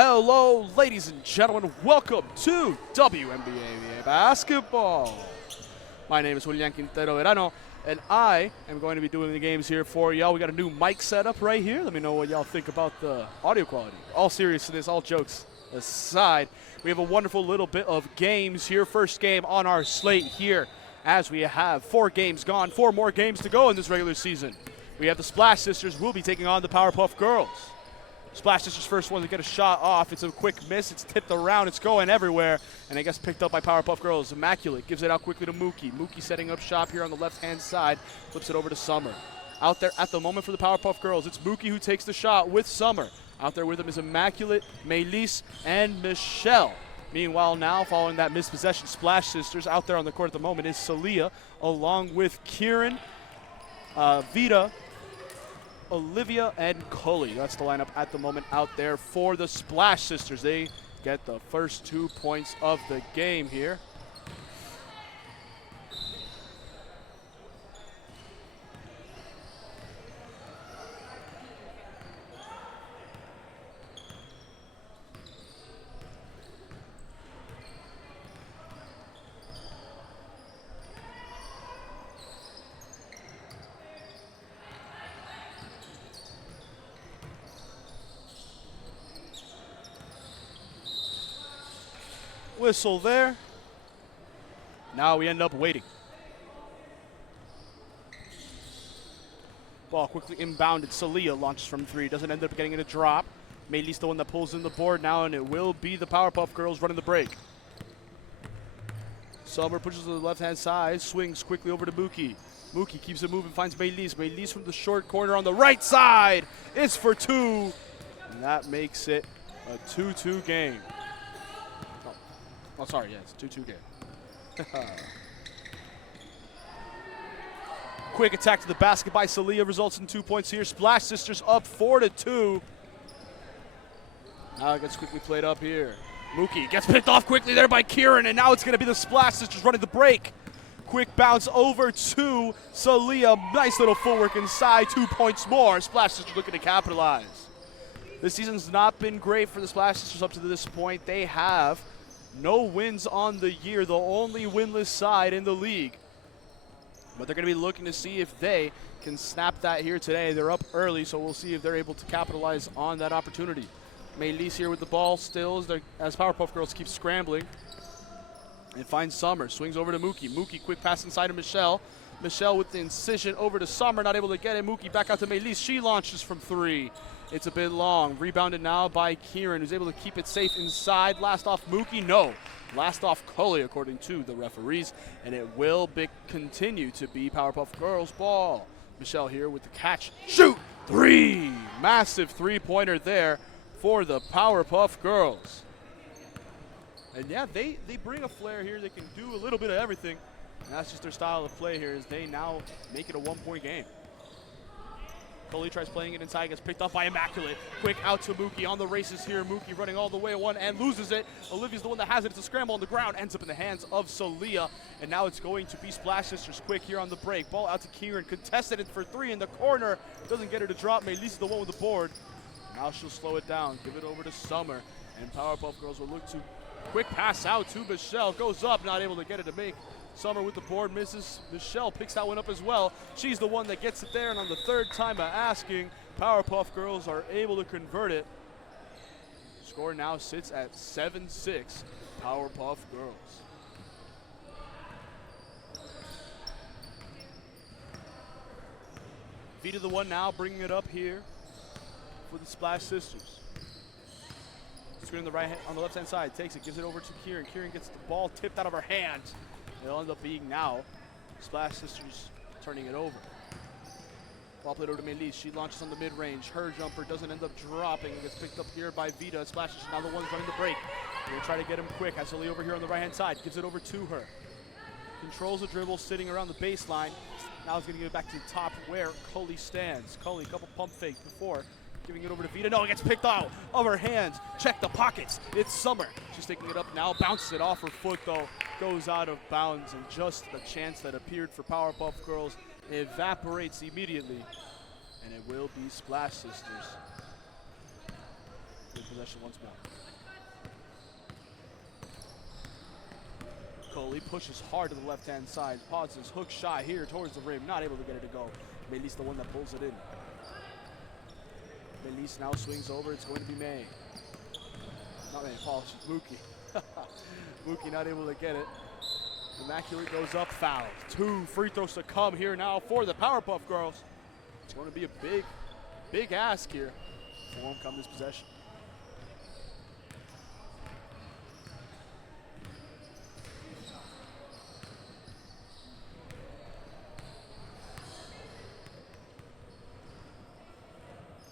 Hello, ladies and gentlemen. Welcome to WMBA basketball. My name is Julian Quintero Verano, and I am going to be doing the games here for y'all. We got a new mic setup right here. Let me know what y'all think about the audio quality. All seriousness, all jokes aside, we have a wonderful little bit of games here. First game on our slate here, as we have 4 games gone, 4 more games to go in this regular season. We have the Splash Sisters will be taking on the Powerpuff Girls. Splash Sisters first one to get a shot off. It's a quick miss. It's tipped around. It's going everywhere. And it gets picked up by Powerpuff Girls. Immaculate gives it out quickly to Mookie. Mookie setting up shop here on the left-hand side. Flips it over to Summer. Out there at the moment for the Powerpuff Girls, it's Mookie who takes the shot with Summer. Out there with him is Immaculate, Melis, and Michelle. Meanwhile now, following that missed possession, Splash Sisters out there on the court at the moment is Celia, along with Kieran, Vita, Olivia, and Cully. That's the lineup at the moment out there for the Splash Sisters. They get the first 2 points of the game here. Whistle there. Now we end up waiting. Ball quickly inbounded. Celia launches from 3. Doesn't end up getting it a drop. Melis the one that pulls in the board now, and it will be the Powerpuff Girls running the break. Summer pushes to the left-hand side. Swings quickly over to Mookie. Mookie keeps it moving, finds Melis. Melis from the short corner on the right side. It's for 2. And that makes it a 2-2 game. Oh, sorry, yes, 2-2 game. Quick attack to the basket by Celia results in 2 points here. Splash Sisters up 4-2. Now it gets quickly played up here. Mookie gets picked off quickly there by Kieran, and now it's going to be the Splash Sisters running the break. Quick bounce over to Celia. Nice little footwork inside. 2 points more. Splash Sisters looking to capitalize. This season's not been great for the Splash Sisters up to this point. They have no wins on the year, the only winless side in the league. But they're going to be looking to see if they can snap that here today. They're up early, so we'll see if they're able to capitalize on that opportunity. Melis here with the ball still as Powerpuff Girls keep scrambling. And finds Summer. Swings over to Mookie. Mookie, quick pass inside to Michelle. Michelle with the incision over to Summer, not able to get it. Mookie back out to Melis. She launches from 3. It's a bit long. Rebounded now by Kieran, who's able to keep it safe inside. Last off Mookie, no. Last off Cully, according to the referees. And it will continue to be Powerpuff Girls ball. Michelle here with the catch. Shoot! 3! Massive three-pointer there for the Powerpuff Girls. And yeah, they bring a flair here. They can do a little bit of everything. And that's just their style of play here, as they now make it a 1-point game. Coley tries playing it inside, gets picked off by Immaculate. Quick out to Mookie on the races here. Mookie running all the way at 1 and loses it. Olivia's the one that has it. It's a scramble on the ground. Ends up in the hands of Celia. And now it's going to be Splash Sisters quick here on the break. Ball out to Kieran. Contested it for 3 in the corner. Doesn't get her to drop. Melis is the one with the board. Now she'll slow it down. Give it over to Summer. And Powerpuff Girls will look to quick pass out to Michelle. Goes up, not able to get it to make. Summer with the board, misses. Michelle picks that one up as well. She's the one that gets it there, and on the 3rd time of asking, Powerpuff Girls are able to convert it. Score now sits at 7-6, Powerpuff Girls. Vita the one now, bringing it up here for the Splash Sisters. Screen on the left-hand side, takes it, gives it over to Kieran. Kieran gets the ball tipped out of her hands. It'll end up being now Splash Sisters turning it over. Ball played over to Melis. She launches on the mid-range. Her jumper doesn't end up dropping. It gets picked up here by Vita. Splash Sisters now the ones running the break. They'll try to get him quick. Has Celia over here on the right-hand side. Gives it over to her. Controls the dribble, sitting around the baseline. Now he's going to give it back to the top where Cully stands. Cully, couple pump fakes before giving it over to Vita. No, it gets picked out of her hands. Check the pockets. It's Summer. She's taking it up now. Bounces it off her foot, though. Goes out of bounds, and just the chance that appeared for Powerpuff Girls evaporates immediately. And it will be Splash Sisters Immaculate possession once more. Coley pushes hard to the left-hand side, pauses, hook shot here towards the rim, not able to get it to go. Melis the one that pulls it in. Melis now swings over, it's going to be May. Not May, apologies, Mookie. Mookie not able to get it. Immaculate goes up, foul. 2 free throws to come here now for the Powerpuff Girls. It's going to be a big ask here for them come this possession.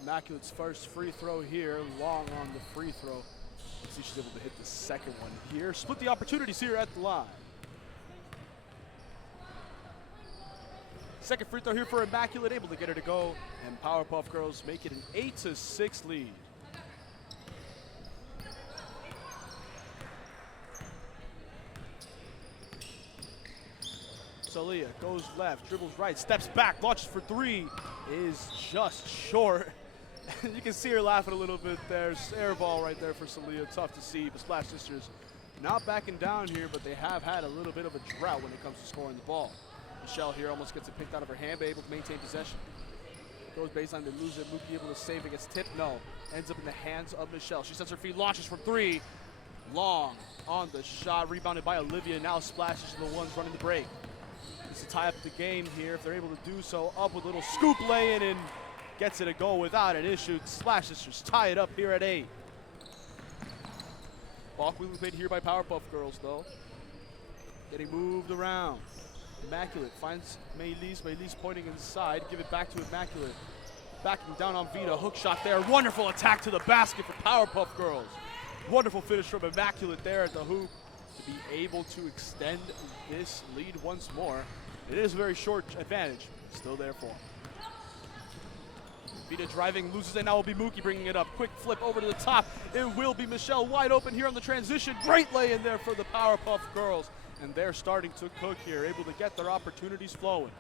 Immaculate's first free throw here, long on the free throw. Let's see if she's able to hit the second one here. Split the opportunities here at the line. Second free throw here for Immaculate, able to get her to go, and Powerpuff Girls make it an 8-6 lead. Famillia goes left, dribbles right, steps back, launches for 3, is just short. You can see her laughing a little bit there. Air ball right there for Famillia, tough to see, but Splash Sisters not backing down here, but they have had a little bit of a drought when it comes to scoring the ball. Michelle here almost gets it picked out of her hand, but able to maintain possession. Goes baseline, they lose it. Mookie able to save it, gets tipped, no. Ends up in the hands of Michelle. She sets her feet, launches from 3. Long on the shot, rebounded by Olivia. Now Splash is the ones running the break. It's to tie up the game here if they're able to do so. Up with a little scoop lay-in and gets it a go without an issue. Splash Sisters tie it up here at 8. Ball quickly played here by Powerpuff Girls though. Getting moved around. Immaculate finds Melis. Melis pointing inside. Give it back to Immaculate. Backing down on Vita. Hook shot there. Wonderful attack to the basket for Powerpuff Girls. Wonderful finish from Immaculate there at the hoop to be able to extend this lead once more. It is a very short advantage. Still there for them. Vita driving, loses it. Now will be Mookie bringing it up. Quick flip over to the top. It will be Michelle wide open here on the transition. Great lay in there for the Powerpuff Girls. And they're starting to cook here, able to get their opportunities flowing.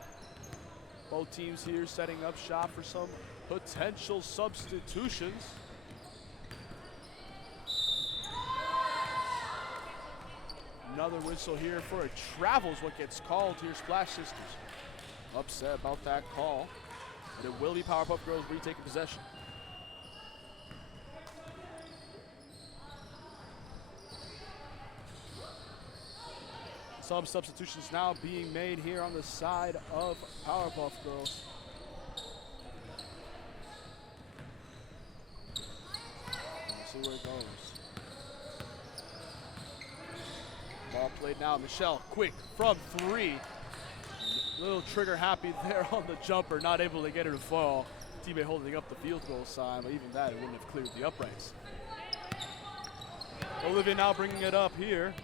Both teams here setting up shop for some potential substitutions. Another whistle here for a travel is what gets called here. Splash Sisters upset about that call. But it will be Powerpuff Girls retaking possession. Some substitutions now being made here on the side of Powerpuff Girls. Let's see where it goes. Ball played now. Michelle, quick from 3. Little trigger happy there on the jumper, not able to get her to fall. Teammate holding up the field goal sign, but even that, it wouldn't have cleared the uprights. Olivia now bringing it up here.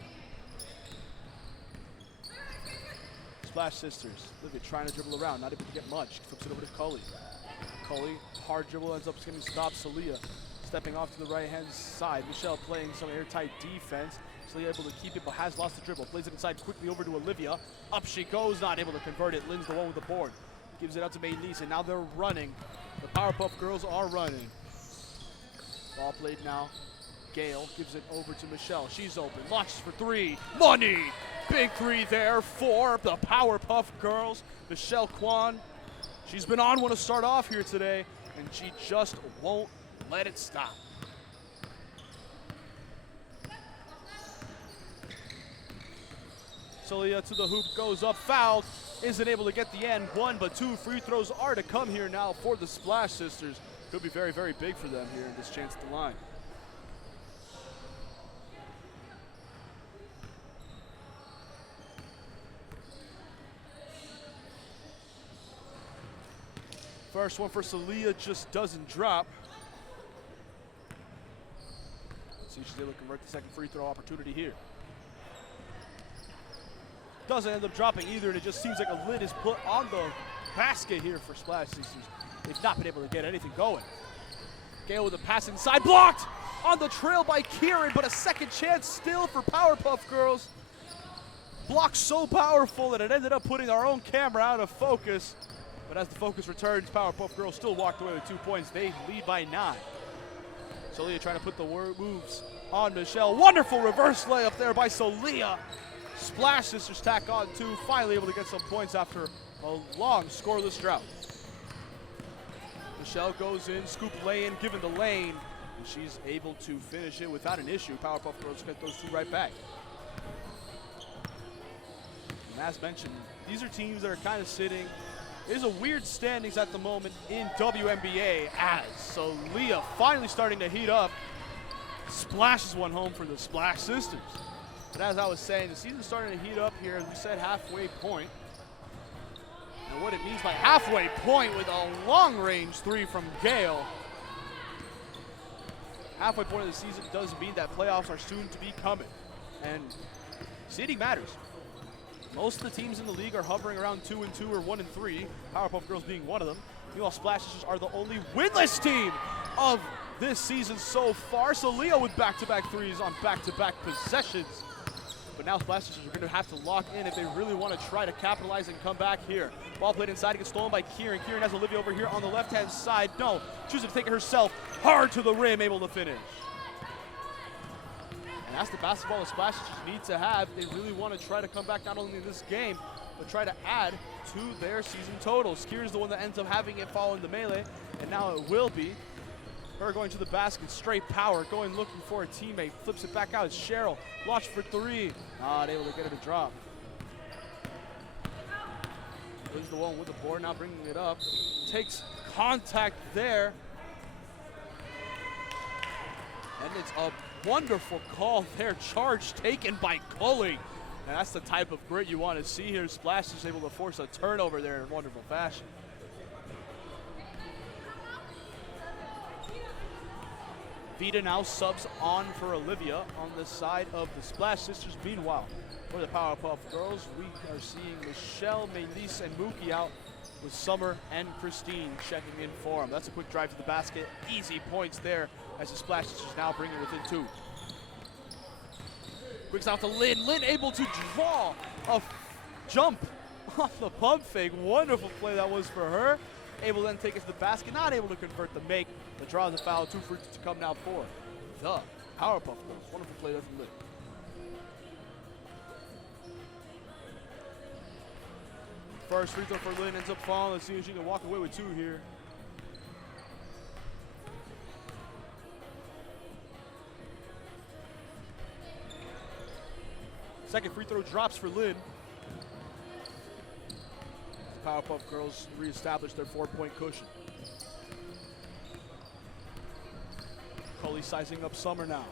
Splash Sisters. Olivia trying to dribble around, not able to get much. Flips it over to Cully. Cully, hard dribble, ends up getting stopped. Salia stepping off to the right-hand side. Michelle playing some airtight defense. Salia able to keep it, but has lost the dribble. Plays it inside quickly over to Olivia. Up she goes, not able to convert it. Lynn's the one with the board. Gives it out to Melis, and now they're running. The Powerpuff Girls are running. Ball played now. Gale gives it over to Michelle. She's open, launches for 3. Money! Big 3 there for the Powerpuff Girls. Michelle Kwan, she's been on one to start off here today, and she just won't let it stop. Salia to the hoop, goes up, fouled, isn't able to get the end one, but 2 free throws are to come here now for the Splash Sisters. Could be very, very big for them here in this chance at the line. First one for Salia just doesn't drop. Let's see if she's able to convert the second free throw opportunity here. Doesn't end up dropping either, and it just seems like a lid is put on the basket here for Splash Sisters. They've not been able to get anything going. Gale with a pass inside, blocked on the trail by Kieran, but a second chance still for Powerpuff Girls. Blocked so powerful that it ended up putting our own camera out of focus. But as the focus returns, Powerpuff Girls still walked away with 2 points. They lead by 9. Salia trying to put the moves on Michelle. Wonderful reverse layup there by Salia. Splash Sisters tack on two, finally able to get some points after a long scoreless drought. Michelle goes in, scoop lay-in, given the lane, and she's able to finish it without an issue. Powerpuff Girls get those two right back. And as mentioned, these are teams that are kind of sitting. There's a weird standings at the moment in WMBA as Salia finally starting to heat up. Splashes one home for the Splash Sisters. But as I was saying, the season's starting to heat up here, as we said, halfway point. And what it means by halfway point with a long-range three from Gale. Halfway point of the season does mean that playoffs are soon to be coming. And seeding matters. Most of the teams in the league are hovering around 2-2 or 1-3, Powerpuff Girls being one of them. Meanwhile, Splash Sisters are the only winless team of this season so far. Salia with back-to-back threes on back-to-back possessions. But now Splash Sisters are going to have to lock in if they really want to try to capitalize and come back here. Ball played inside, it gets stolen by Kieran. Kieran has Olivia over here on the left-hand side. No, chooses to take it herself. Hard to the rim, able to finish. And that's the basketball the Splash Sisters need to have. They really want to try to come back not only in this game, but try to add to their season totals. Kieran's the one that ends up having it following the melee, and now it will be her going to the basket, straight power, going looking for a teammate, flips it back out. It's Cheryl, launched for three, not able to get it to drop. Liz the one with the board, now bringing it up, takes contact there. And it's a wonderful call there, charge taken by Cully. And that's the type of grit you want to see here. Splash is able to force a turnover there in wonderful fashion. Vita now subs on for Olivia on the side of the Splash Sisters. Meanwhile, for the Powerpuff Girls, we are seeing Michelle, Melise, and Mookie out with Summer and Christine checking in for them. That's a quick drive to the basket. Easy points there as the Splash Sisters now bring it within two. Brings out to Lynn. Lynn able to draw a jump off the pump fake. Wonderful play that was for her. Able to then take it to the basket. Not able to convert the make. The draw is a foul. 2 free to come now for the Powerpuff Girls. Wonderful play there from Lynn. First free throw for Lynn ends up falling. Let's see if she can walk away with two here. Second free throw drops for Lynn. The Powerpuff Girls reestablish their 4-point cushion. Cully sizing up Summer now.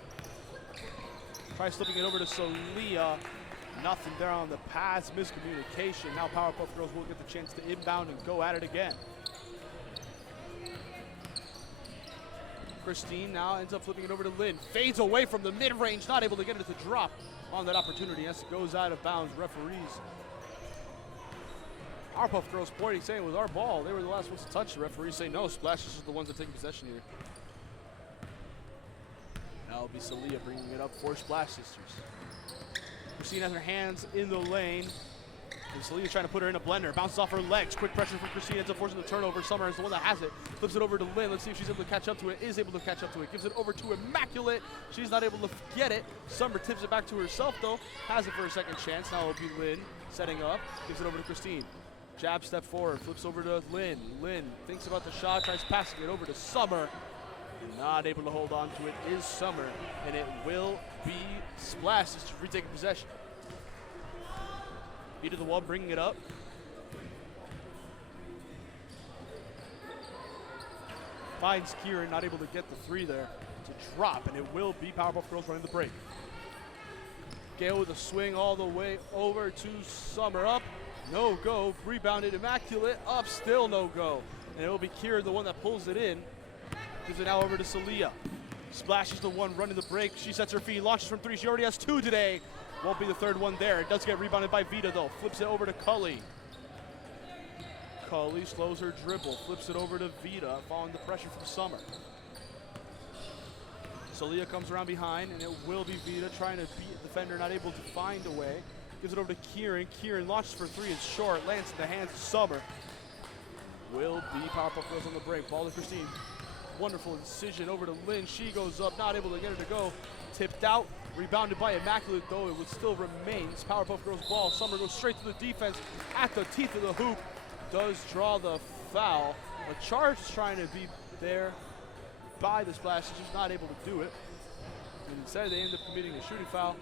Tries slipping it over to Salia. Nothing there on the pass, miscommunication. Now Powerpuff Girls will get the chance to inbound and go at it again. Christine now ends up flipping it over to Lynn. Fades away from the mid-range, not able to get it to drop on that opportunity as it goes out of bounds. Referees. Powerpuff Girls pointing, saying it was our ball. They were the last ones to touch. The referees say no. Splash is the ones that take possession here. Now it'll be Salia bringing it up for Splash Sisters. Christine has her hands in the lane. And Salia trying to put her in a blender. Bounces off her legs. Quick pressure from Christine. Ends up forcing the turnover. Summer is the one that has it. Flips it over to Lynn. Let's see if she's able to catch up to it. Is able to catch up to it. Gives it over to Immaculate. She's not able to get it. Summer tips it back to herself, though. Has it for a second chance. Now it'll be Lynn setting up. Gives it over to Christine. Jab step forward. Flips over to Lynn. Lynn thinks about the shot. Tries passing it over to Summer. Not able to hold on to it is Summer. And it will be Splash Sisters retaking possession. Vita the one bringing it up. Finds Kieran, not able to get the three there to drop, and it will be Powerpuff Girls running the break. Gale with a swing all the way over to Summer. Up, no go. Rebounded Immaculate, up, still no go. And it will be Kieran, the one that pulls it in. Gives it now over to Salia. Splash is the one running the break. She sets her feet, launches from three. She already has two today. Won't be the third one there. It does get rebounded by Vita, though. Flips it over to Cully. Cully slows her dribble. Flips it over to Vita, following the pressure from Summer. Salia comes around behind, and it will be Vita trying to beat the defender, not able to find a way. Gives it over to Kieran. Kieran launches for three. It's short. Lands in the hands of Summer. Will be Powerpuff Girls on the break. Ball to Christine. wonderful incision over to Lynn. She goes up, not able to get her to go. Tipped out, rebounded by Immaculate, though it would still remains. Powerpuff Girls ball. Summer goes straight to the defense at the teeth of the hoop. Does draw the foul. A charge is trying to be there by the Splash Sisters, not able to do it. And instead they end up committing a shooting foul,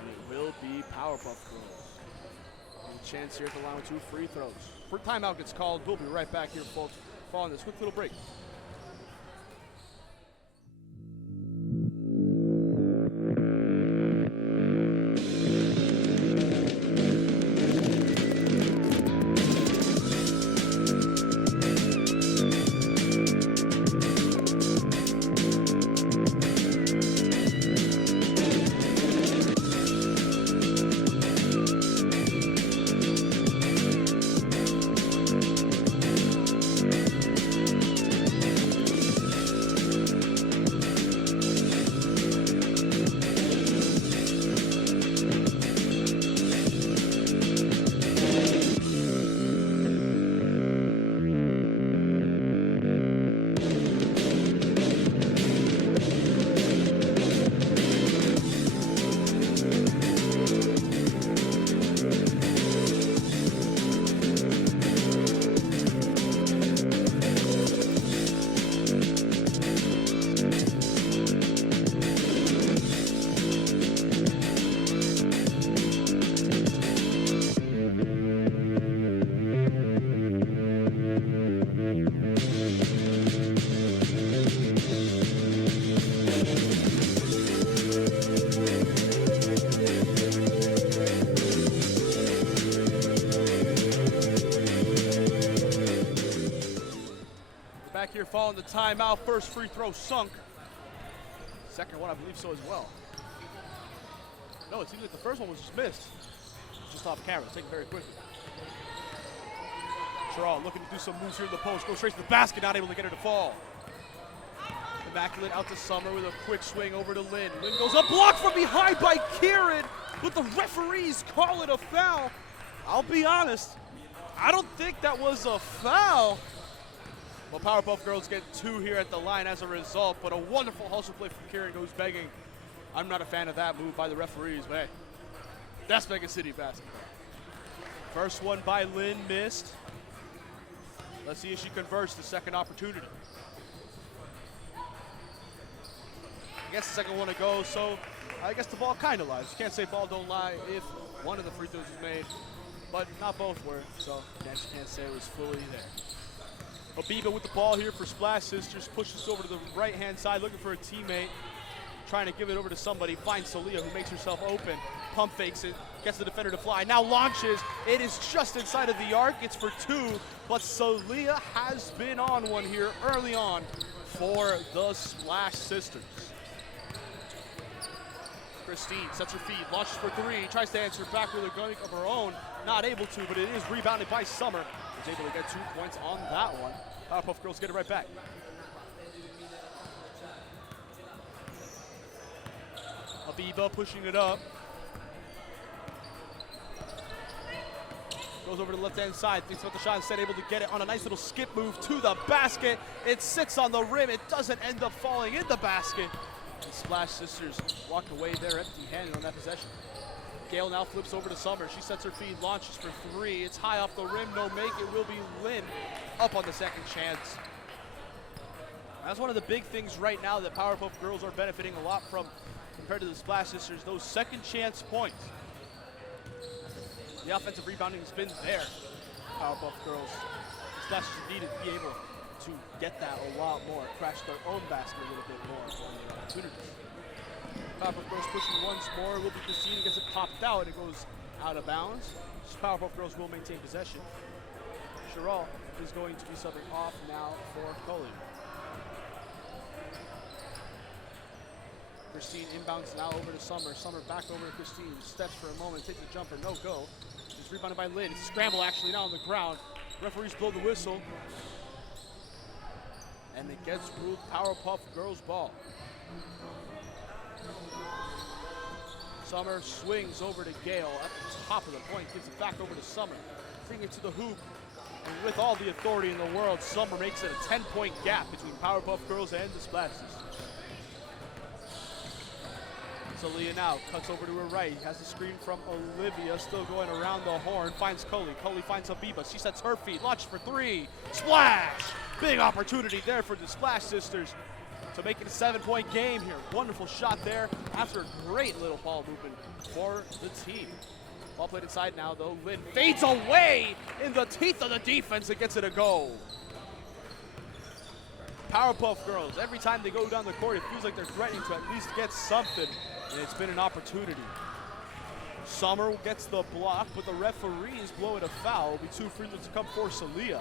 and it will be Powerpuff Girls. And a chance here at the line with 2 free throws. Timeout gets called. We'll be right back here, folks, following this quick little break. Here following the timeout, first free throw sunk. Second one, I believe so as well. No, it seems like the first one was just missed. Just off camera, taken very quickly. Terrell looking to do some moves here in the post, goes straight to the basket, not able to get her to fall. Immaculate out to Summer with a quick swing over to Lynn. Lynn goes up, blocked from behind by Kieran, but the referees call it a foul. I'll be honest, I don't think that was a foul. Well, Powerpuff Girls get 2 here at the line as a result, but a wonderful hustle play from Kieran goes begging. I'm not a fan of that move by the referees, but hey, that's Megacity basketball. First one by Lynn missed. Let's see if she converts the second opportunity. I guess the second one to go, so I guess the ball kind of lies. You can't say ball don't lie if one of the free throws is made, but not both were, so you can't say it was fully there. Abiba with the ball here for Splash Sisters, pushes over to the right-hand side, looking for a teammate, trying to give it over to somebody, finds Salia, who makes herself open, pump fakes it, gets the defender to fly, now launches, it is just inside of the arc, it's for 2, but Salia has been on one here early on for the Splash Sisters. Christine sets her feet, launches for 3, tries to answer back with a gun of her own, not able to, but it is rebounded by Summer. Was able to get 2 points on that one. Powerpuff Girls get it right back. Abiba pushing it up. Goes over to the left-hand side, thinks about the shot, instead able to get it on a nice little skip move to the basket. It sits on the rim, it doesn't end up falling in the basket. The Splash Sisters walk away there empty-handed on that possession. Gale now flips over to Summer. She sets her feet, launches for 3. It's high off the rim, no make. It will be Lynn up on the second chance. That's one of the big things right now that Powerpuff Girls are benefiting a lot from compared to the Splash Sisters, those second chance points. The offensive rebounding has been there. Powerpuff Girls, the Splash Sisters needed to be able to get that a lot more, crash their own basket a little bit more for the opportunity. Powerpuff Girls pushing once more, will be Christine, gets it popped out, and it goes out of bounds. Powerpuff Girls will maintain possession. Sherrill is going to be subbing off now for Coley. Christine inbounds now over to Summer. Summer back over to Christine, steps for a moment, takes a jumper, no go. It's rebounded by Lynn. It's a scramble actually now on the ground. Referees blow the whistle. And it gets ruled Powerpuff Girls ball. Summer swings over to Gale at the top of the point, gives it back over to Summer. Bring it to the hoop. And with all the authority in the world, Summer makes it a 10-point gap between Powerpuff Girls and the Splash Sisters. Famillia now cuts over to her right. Has the screen from Olivia, still going around the horn. Finds Coley. Coley finds Habiba. She sets her feet. Launches for three. Splash! Big opportunity there for the Splash Sisters to make it a 7-point game here. Wonderful shot there after a great little ball movement for the team. Ball played inside now, though. Lynn fades away in the teeth of the defense and gets it a go. Powerpuff Girls, every time they go down the court, it feels like they're threatening to at least get something, and it's been an opportunity. Summer gets the block, but the referees blow it a foul. It'll be 2 free throws to come for Famillia.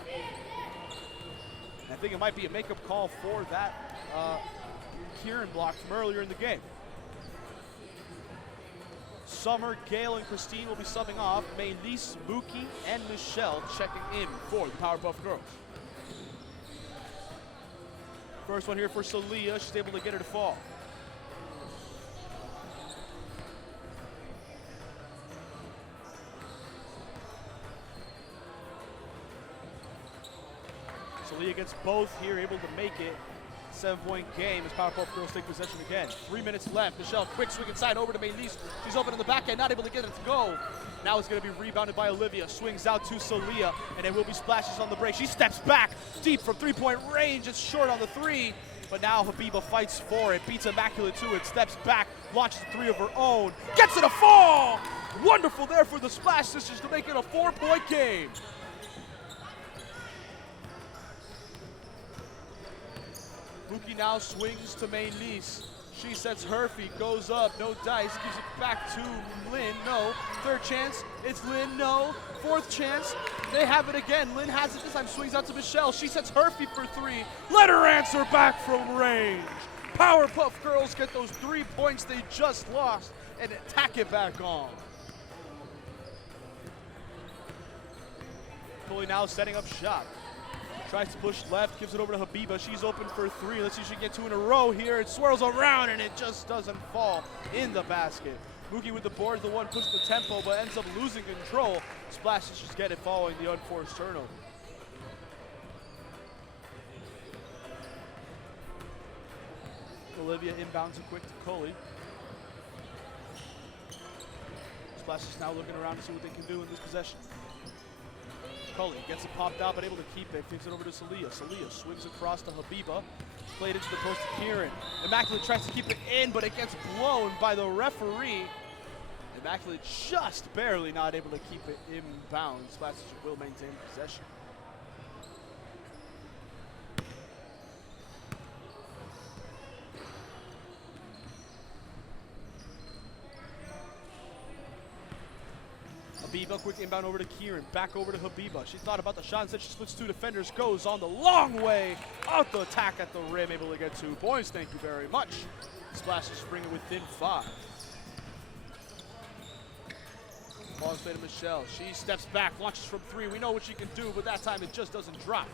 I think it might be a makeup call for that Kieran block from earlier in the game. Summer, Gail, and Christine will be subbing off. Maylise, Mookie, and Michelle checking in for the Powerpuff Girls. First one here for Famillia. She's able to get her to fall. Famillia gets both here, able to make it. 7-point game as Powerpuff Girls take possession again. 3 minutes left. Michelle, quick swing inside over to Maylise. She's open in the back end, not able to get it to go. Now it's going to be rebounded by Olivia. Swings out to Famillia, and it will be splashes on the break. She steps back deep from 3-point range. It's short on the 3, but now Habiba fights for it. Beats Immaculate to it. Steps back, launches a 3 of her own. Gets it a fall! Wonderful there for the Splash Sisters to make it a 4-point game. Mookie now swings to Maylise. She sets her feet, goes up, no dice, gives it back to Lynn, no. Third chance, it's Lynn, no. Fourth chance, they have it again. Lynn has it this time, swings out to Michelle. She sets her feet for 3. Let her answer back from range. Powerpuff Girls get those 3 points they just lost and tack it back on. Coley now setting up shop. Tries to push left, gives it over to Habiba. She's open for 3. Let's see if she can get 2 in a row here. It swirls around and it just doesn't fall in the basket. Mookie with the board, the one pushed the tempo but ends up losing control. Splash Sisters get it following the unforced turnover. Olivia inbounds it quick to Coley. Splash is now looking around to see what they can do in this possession. Coley gets it popped out, but able to keep it. Kicks it over to Famillia. Famillia swings across to Habiba. Played into the post to Kieran. Immaculate tries to keep it in, but it gets blown by the referee. Immaculate just barely not able to keep it inbounds. Splash Sisters will maintain possession. Habiba, quick inbound over to Kieran, back over to Habiba. She thought about the shot, instead she splits 2 defenders, goes on the long way, out the attack at the rim, able to get 2 points, thank you very much. Splashes bring it within 5. Ball's played to Michelle, she steps back, launches from 3, we know what she can do, but that time it just doesn't drop.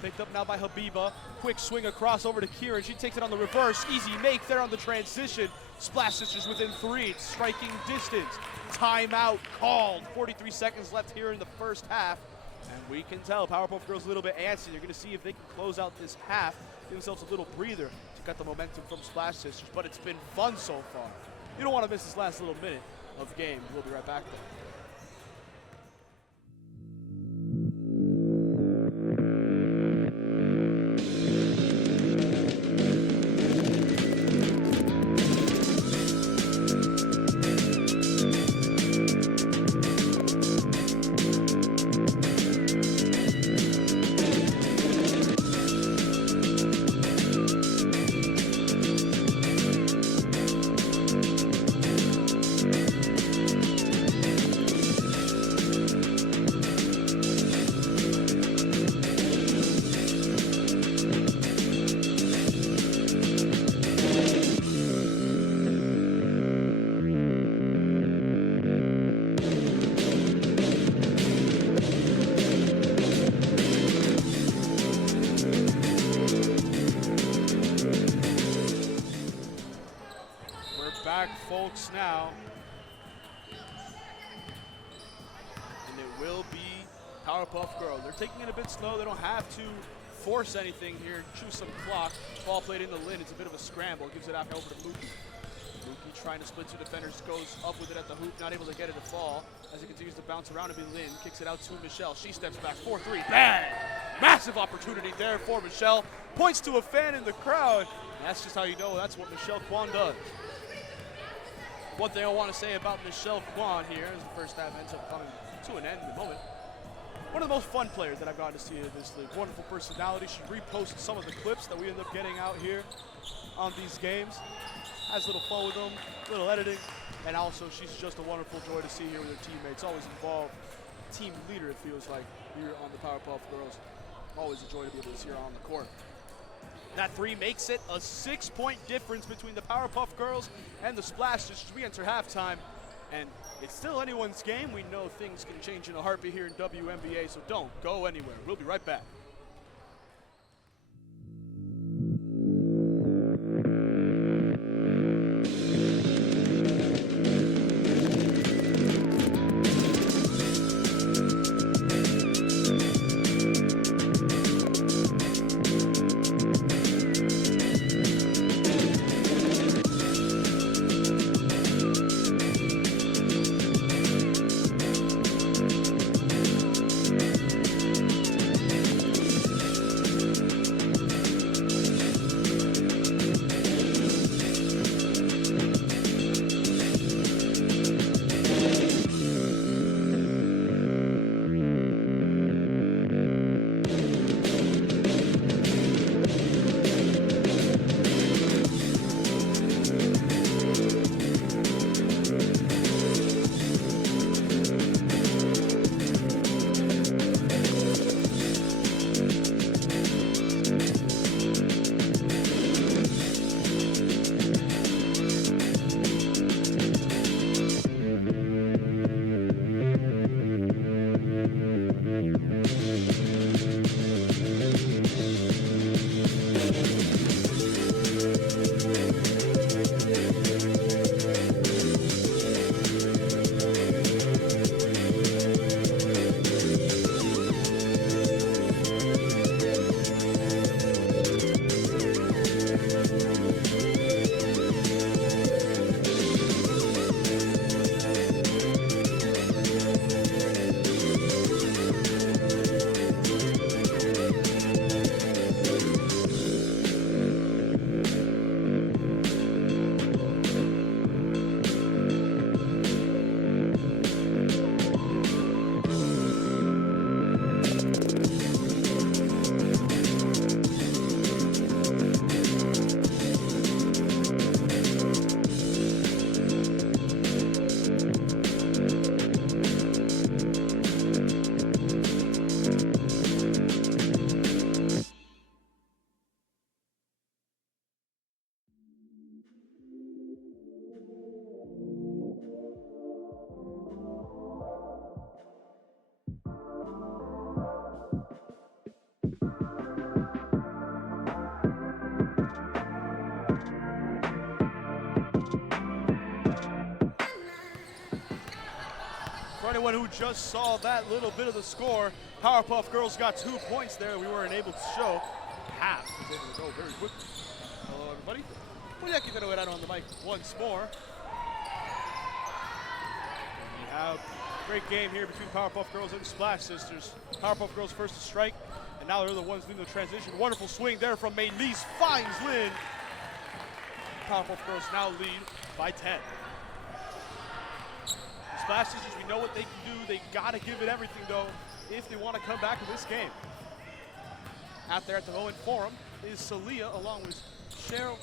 Picked up now by Habiba, quick swing across over to Kieran, she takes it on the reverse, easy make there on the transition. Splash Sisters within 3, striking distance. Timeout called. 43 seconds left here in the first half. And we can tell Powerpuff Girls a little bit antsy. They're going to see if they can close out this half, give themselves a little breather to cut the momentum from Splash Sisters. But it's been fun so far. You don't want to miss this last little minute of game. We'll be right back there. Folks now, and it will be Powerpuff Girls. They're taking it a bit slow. They don't have to force anything here. Choose some clock. Ball played into Lynn. It's a bit of a scramble. Gives it back over to Mookie. Mookie trying to split two defenders. Goes up with it at the hoop. Not able to get it to fall. As it continues to bounce around and be Lynn. Kicks it out to Michelle. She steps back. 4-3. Bang! Massive opportunity there for Michelle. Points to a fan in the crowd. And that's just how you know that's what Michelle Kwan does. One thing I want to say about Michelle Kwan here as the first half ends up coming to an end in a moment. One of the most fun players that I've gotten to see in this league. Wonderful personality. She reposts some of the clips that we end up getting out here on these games. Has a little fun with them, little editing, and also she's just a wonderful joy to see here with her teammates. Always involved. Team leader, it feels like, here on the Powerpuff Girls. Always a joy to be able to see her on the court. That three makes it a 6-point difference between the Powerpuff Girls and the Splash Sisters. We enter halftime, and it's still anyone's game. We know things can change in a heartbeat here in WMBA, so don't go anywhere. We'll be right back. For anyone who just saw that little bit of the score, Powerpuff Girls got 2 points there. We weren't able to show. Half was able to go very quickly. Hello, everybody. Voy a quitar verano on the mic once more. We have a great game here between Powerpuff Girls and Splash Sisters. Powerpuff Girls first to strike, and now they're the ones leading the transition. Wonderful swing there from Maylise, finds Lynn. Powerpuff Girls now lead by 10. Splash Sisters, we know what they can do. They gotta give it everything though if they want to come back to this game. Out there at the moment for them is Salia along with Cheryl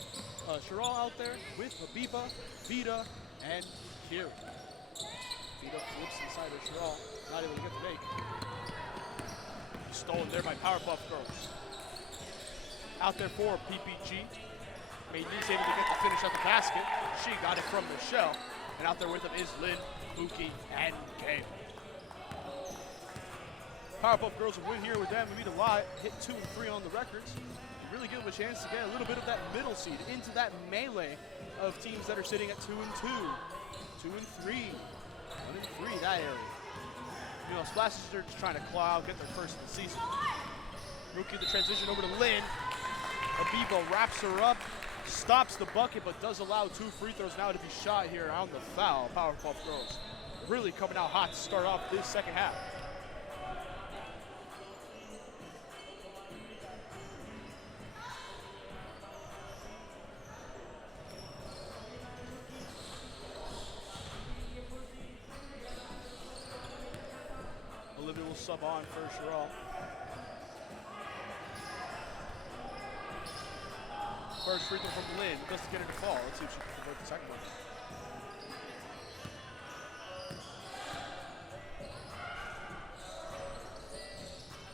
out there with Habiba, Vida, and Kira. Vida flips inside of Cheryl, not able to get the make. Stolen there by Powerpuff Girls. Out there for PPG. Maylise able to get the finish at the basket. She got it from Michelle. And out there with them is Lynn, Mookie, and Gabe. Powerpuff Girls will win here with them. We meet a lot, hit 2 and 3 on the records. Really give them a chance to get a little bit of that middle seed into that melee of teams that are sitting at 2 and 2, 2 and 3, 1 and 3, that area. You know, Splash Sisters are just trying to claw out, get their first of the season. Rookie the transition over to Lynn. Habiba wraps her up, stops the bucket, but does allow 2 free throws now to be shot here on the foul. Powerpuff Girls really coming out hot to start off this second half. Olivia will sub on for Sherelle. First free throw from Lynn, doesn't get her to fall. Let's see if she can convert the second one.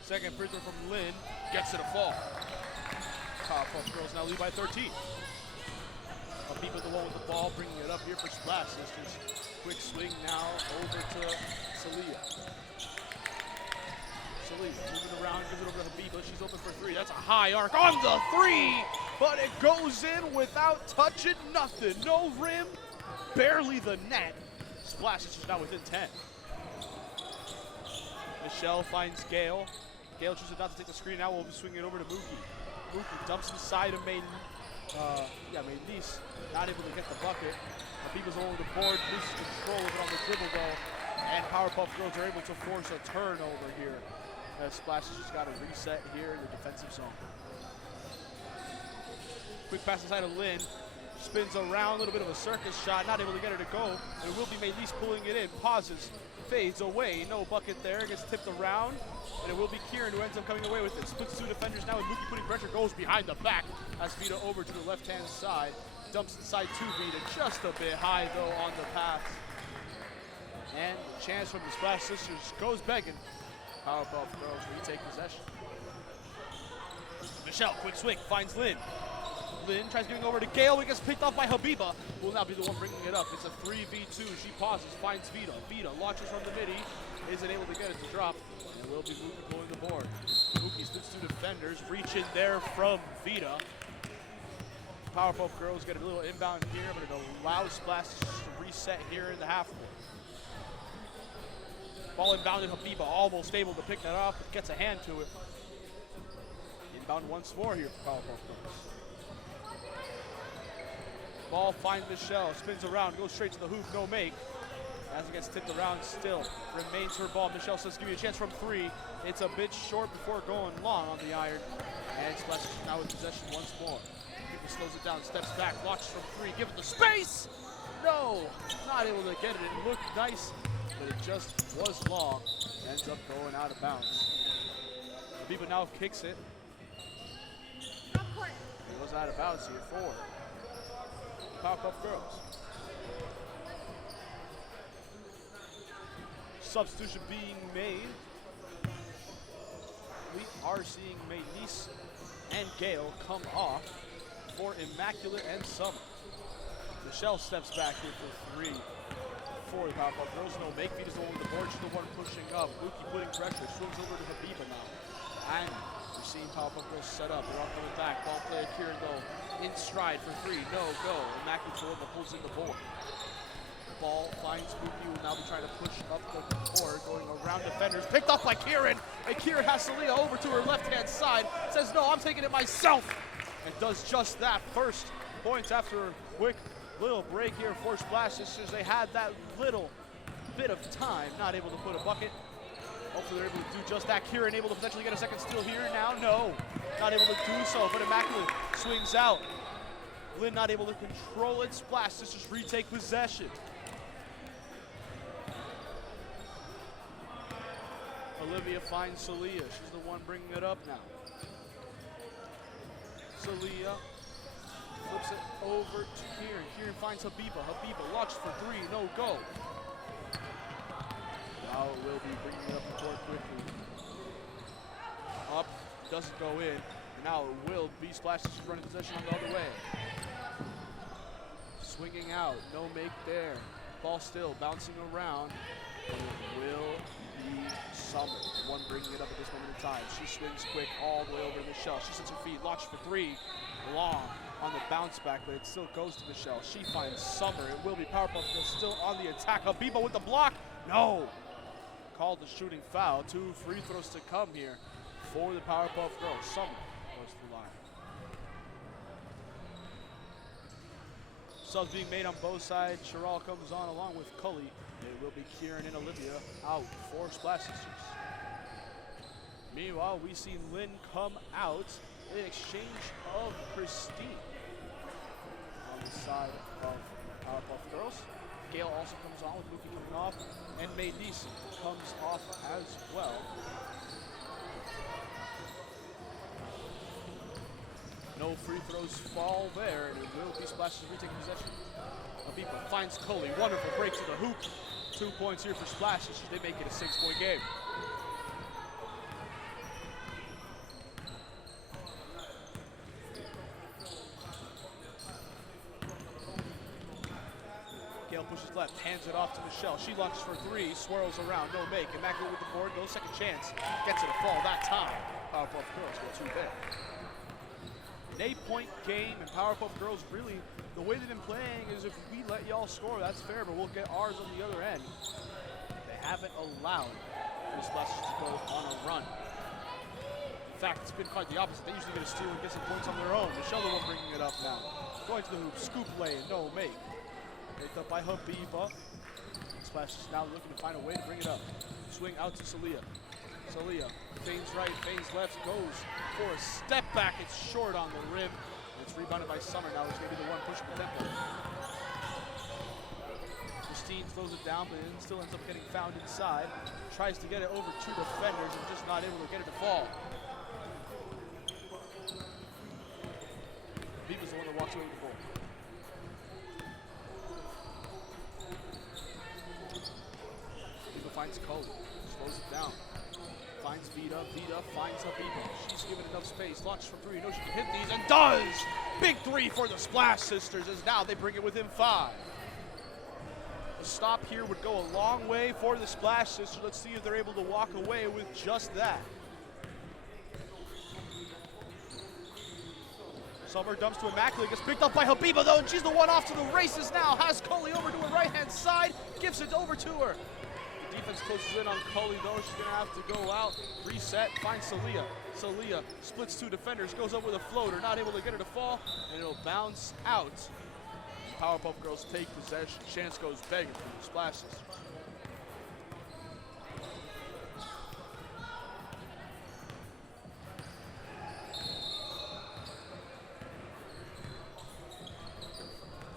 Second free throw from Lynn, gets it to fall. Powerpuff Girls now lead by 13. Habiba the one with the ball, bringing it up here for Splash Sisters. Quick swing now over to Celia. Celia moving around, gives it over to Habiba. She's open for 3. That's a high arc on the 3, but it goes in without touching nothing. No rim, barely the net. Splash Sisters now within 10. Michelle finds Gale. Gale chooses not to take the screen. Now we'll be swinging it over to Mookie. Mookie dumps inside of Maynese. Not able to get the bucket. Habiba's over the board, loses control of it on the dribble though. And Powerpuff Girls are able to force a turnover here. As Splash has just got to reset here in the defensive zone. Quick pass inside of Lynn. Spins around, a little bit of a circus shot, not able to get her to go. And it will be Maynese pulling it in, pauses, fades away. No bucket there, gets tipped around. And it will be Kieran who ends up coming away with it. Splits 2 defenders now, and Mookie putting pressure, goes behind the back. As Vita over to the left-hand side. Dumps inside to Vita, just a bit high though on the pass. And the chance from the Splash Sisters goes begging. Powerpuff Girls retake possession. Michelle, quick swing, finds Lynn. Lynn tries getting over to Gale, but gets picked off by Habiba, who will now be the one bringing it up. It's a 3v2. She pauses, finds Vita. Vita launches from the midi, isn't able to get it to drop, and will be Mookie pulling the board. Mookie splits 2 defenders, reach in there from Vita. Powerpuff Girls get a little inbound here, but it allows Splash to reset here in the half court. Ball inbounded, Habiba almost able to pick that up, but gets a hand to it. Inbound once more here for Powerpuff Girls. Ball finds Michelle, spins around, goes straight to the hoop, no make. As it gets tipped around, still remains her ball. Michelle says, give me a chance from 3. It's a bit short before going long on the iron. And Splash now with possession once more. Habiba slows it down, steps back, launches from 3, give it the space! No, not able to get it. It looked nice, but it just was long. Ends up going out of bounds. Habiba now kicks it. It goes out of bounds here for Powerpuff Girls. Substitution being made. We are seeing Maynese and Gale come off for Immaculate and Summer. Michelle steps back here for 3 for the Powerpuff Girls. No make. Vita's the one with the board. She's the one pushing up. Mookie putting pressure. Swings over to Habiba now. And we're seeing Powerpuff Girls set up. They're all coming back. Ball play. Kieran go in stride for 3. No go. Immaculate forward, but pulls in the board. Ball finds Mookie, who will now be trying to push up the court, going around defenders. Picked up by Kieran. And Kieran has Celia over to her left-hand side. Says, no, I'm taking it myself. And does just that. First points after a quick little break here for Splash Sisters. They had that little bit of time, not able to put a bucket. Hopefully they're able to do just that. Kieran able to potentially get a second steal here now. No, not able to do so, but Immaculate swings out. Lynn not able to control it. Splash Sisters retake possession. Olivia finds Celia. She's the one bringing it up now. Celia flips it over to Kieran. Kieran finds Habiba. Habiba launches for 3. No go. Now it will be bringing it up the court quickly. Up, doesn't go in. And now it will be Splash Sisters running possession on the other way. Swinging out, no make there. Ball still bouncing around. And it will be Summer, the one bringing it up at this moment in time. She swings quick all the way over to Michelle. She sets her feet, launches for 3. Long on the bounce back, but it still goes to Michelle. She finds Summer. It will be Powerpuff Girls still on the attack. Habiba with the block. No. called the shooting foul. 2 free throws to come here for the Powerpuff Girls. Summer goes to the line. Subs being made on both sides. Chiral comes on along with Cully. It will be Kieran and Olivia out for Splash Sisters. Meanwhile, we see Lynn come out in exchange of Christine on the side of Powerpuff Girls. Gail also comes on with Mookie coming off, and May Neeson comes off as well. No free throws fall there, and it will be Splash's retaking possession. Abiba finds Coley, wonderful break to the hoop. 2 points here for Splash's. They make it a 6-point game. Gail pushes left, hands it off to Michelle. She launches for 3, swirls around, no make. Immaculate with the board, no second chance. Gets it a fall that time. Powerpuff Girls go 2 there. An 8-point game, and Powerpuff Girls really, the way they've been playing is if we let y'all score, that's fair, but we'll get ours on the other end. They haven't allowed the Splashers to go on a run. In fact, it's been quite the opposite. They usually get a steal and get some points on their own. Michelle the one bringing it up now. Going to the hoop, scoop lay, no make. Picked up by Habiba. Splashers now looking to find a way to bring it up. Swing out to Salia. Salia feigns right, feigns left, goes for a step back. It's short on the rim. It's rebounded by Summer now, who's going to be the one pushing the tempo. Christine throws it down, but it still ends up getting found inside. Tries to get it over 2 defenders and just not able to get it to fall. Viva's the one that walks away with the ball. Viva finds Cole, slows it down. Finds Vita, Vita finds Habiba. She's given enough space, launches for 3, knows she can hit these, and does! Big 3 for the Splash Sisters, as now they bring it within 5. A stop here would go a long way for the Splash Sisters. Let's see if they're able to walk away with just that. Summer dumps to Immaculate, gets picked up by Habiba though, and she's the one off to the races now. Has Coley over to her right-hand side, gives it over to her. Defense closes in on Cully though. She's gonna have to go out, reset, finds Salia. Salia splits 2 defenders, goes up with a floater, not able to get her to fall, and it'll bounce out. Powerpuff Girls take possession. Chance goes begging for the Splashes.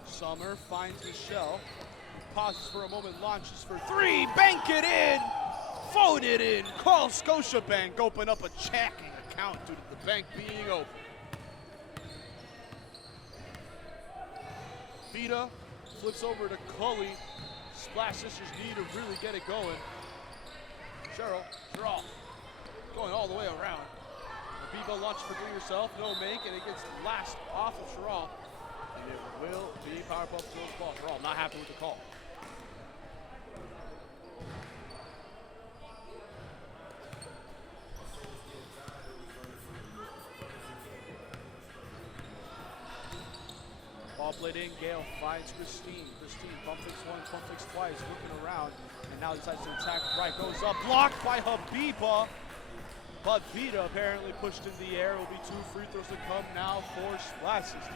Summer finds Michelle. Pauses for a moment, launches for 3, bank it in, phone it in. Call Scotiabank, open up a checking account due to the bank being open. Vita flips over to Cully. Splash Sisters need to really get it going. Cheryl, draw, going all the way around. Habiba launches for 3 herself, no make, and it gets last off of Cheryl. And it will be Powerpuff Girls' ball. Cheryl not happy with the call. Ball played in, Gale finds Christine. Christine pump fakes once, pump fakes twice, looking around, and now decides to attack right. Goes up, blocked by Habiba, but Vita apparently pushed in the air. Will be 2 free throws to come now for Splash Sisters.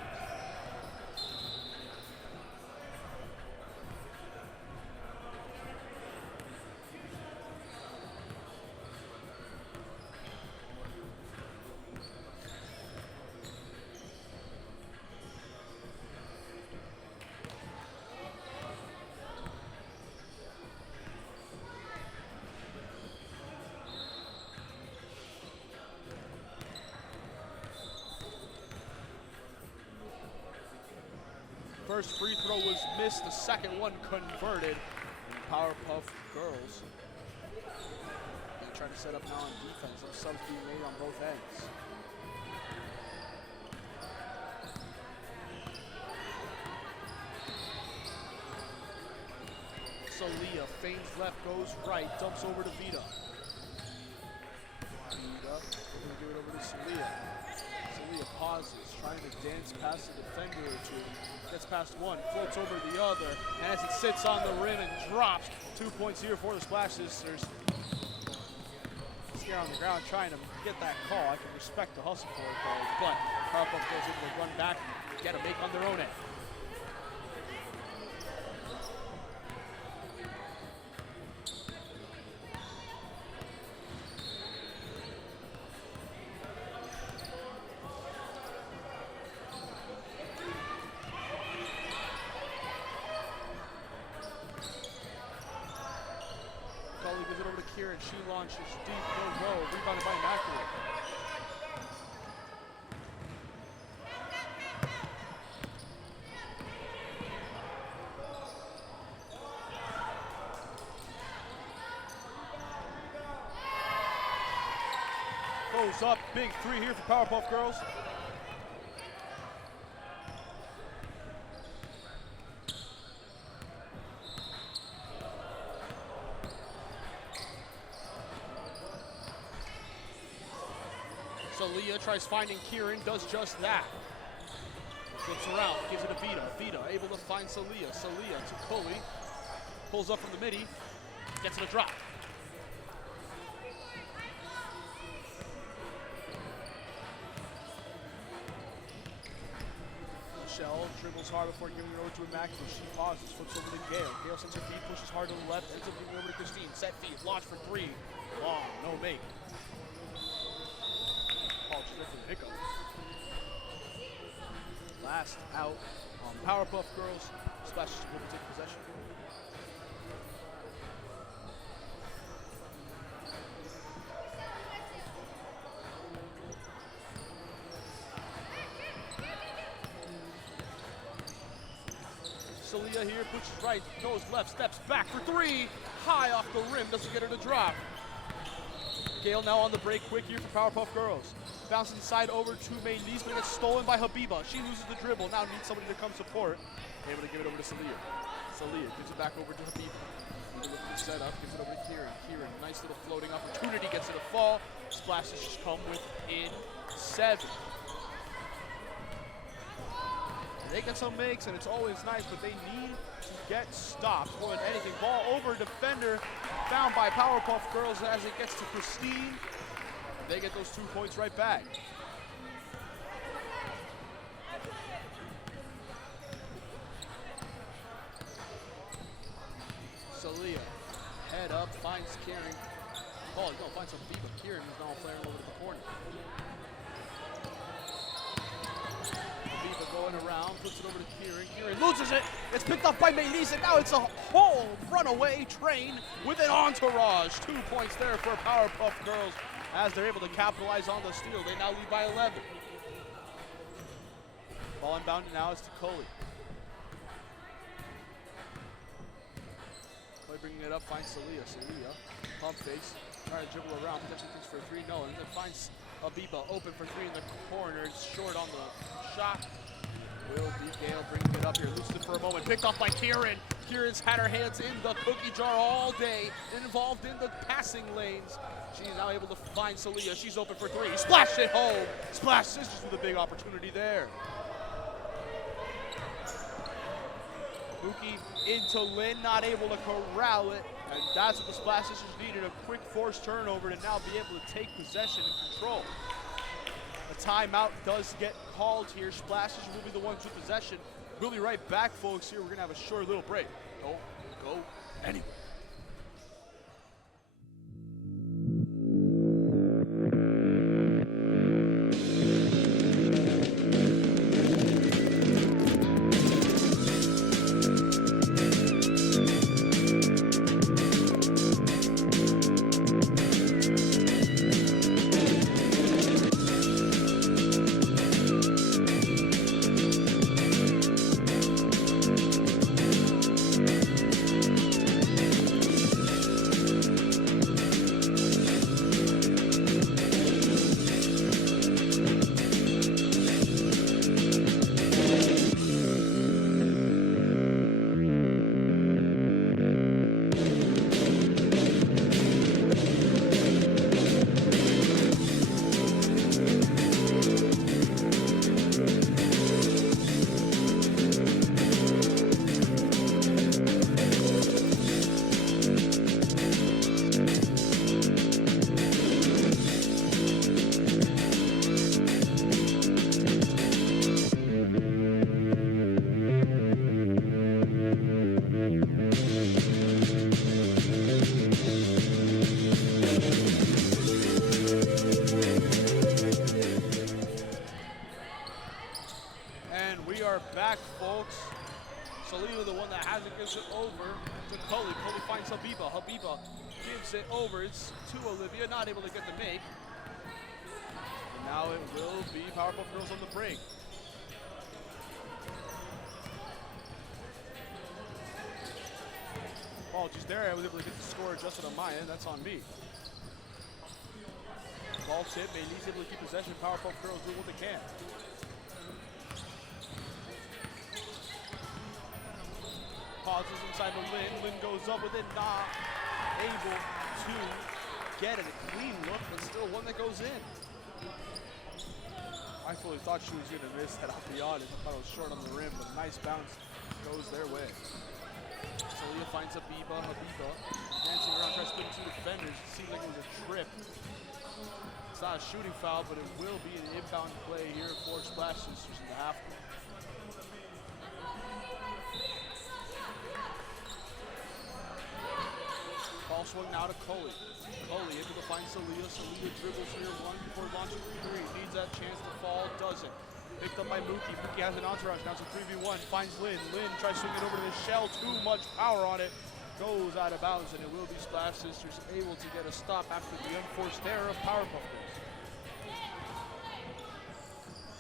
First free throw was missed, the second one converted. Powerpuff Girls. They try to set up now on defense. Some subs being made on both ends. Salia feigns left, goes right, dumps over to Vita. Vita, we're gonna give it over to Salia. Salia pauses, trying to dance past the defender or 2. Gets past one, floats over the other, and as it sits on the rim and drops, 2 points here for the Splash Sisters. here on the ground trying to get that call. I can respect the hustle for it, though. But Powerpuff goes able to run back and get a make on their own end. Gives it over to Kieran. She launches deep, no low. Rebounded by Immaculate. Goes up, big three here for Powerpuff Girls. Leah tries finding Kieran, does just that. Flips around, gives it to Vita. Vita able to find Salia. Salia to Coley. Pulls up from the midi, gets it a drop. Michelle dribbles hard before giving it over to Immaculate. She pauses, flips over to Gale. Gale sends her feet, pushes hard to the left, ends up giving it over to Christine. Set feet, launch for three. Long, no make. Hiccup. Last out on Powerpuff Girls. Splash is able to take possession. Salia here pushes right, goes left, steps back for three. High off the rim, doesn't get her to drop. Gale now on the break quick here for Powerpuff Girls. Bounce inside over to Maylise, but it gets stolen by Habiba. She loses the dribble, now needs somebody to come support. Able to give it over to Salia. Salia gives it back over to Habiba. Looking to set up, gives it over to Kieran. Kieran, nice little floating opportunity, gets it a fall. Splashes just come within 7. They get some makes, and it's always nice, but they need to get stopped more than anything. Ball over, defender found by Powerpuff Girls as it gets to Christine. They get those 2 points right back. Salia, head up, finds Kieran. Oh, he's gonna find some feet, but Kieran is now flaring over to the corner. Viva going around, puts it over to Kieran. Kieran loses it. It's picked up by Maylise, and now it's a whole runaway train with an entourage. 2 points there for Powerpuff Girls as they're able to capitalize on the steal. They now lead by 11. Ball inbounded now is to Coley. Coley bringing it up, finds Salia. Salia, pump fakes, trying to dribble around, potentially thinks for a 3, no, and then finds Abiba open for 3 in the corner. It's short on the shot. Will be Gale bringing it up here, loses it for a moment, picked off by Kieran. Kieran's had her hands in the cookie jar all day, involved in the passing lanes. She's now able to find Salia. She's open for 3. Splash it home. Splash Sisters with a big opportunity there. Mookie into Lynn, not able to corral it. And that's what the Splash Sisters needed, a quick forced turnover to now be able to take possession and control. A timeout does get called here. Splash Sisters will be the ones with possession. We'll be right back, folks, here. We're going to have a short little break. Don't go anywhere. We are back, folks. Salida, the one that has it, gives it over to Coley. Coley finds Habiba. Habiba gives it over. It's to Olivia, not able to get the make. And now it will be Powerpuff Girls on the break. Apologies there. I was able to get the score adjusted on my end. That's on me. Ball tip. Maylee's able to keep possession. Powerpuff Girls do what they can. Pauses inside the Lynn. Lynn goes up with it, not able to get it. A clean look, but still one that goes in. I fully thought she was going to miss that, I'll be honest. I thought it was short on the rim, but nice bounce goes their way. Celia finds Habiba. Habiba dancing around, tries to split two defenders. It seems like it was a trip. It's not a shooting foul, but it will be an inbound play here for Splash Sisters in the half court. Ball swung now to Coley. Coley able to find Celia. Celia dribbles here one before launching three. Needs that chance to fall, doesn't. Picked up by Mookie. Mookie has an entourage. Now it's a 3v1. Finds Lynn. Lynn tries to swing it over to Michelle. Too much power on it. Goes out of bounds, and it will be Splash Sisters able to get a stop after the unforced error of Powerpuff Girls.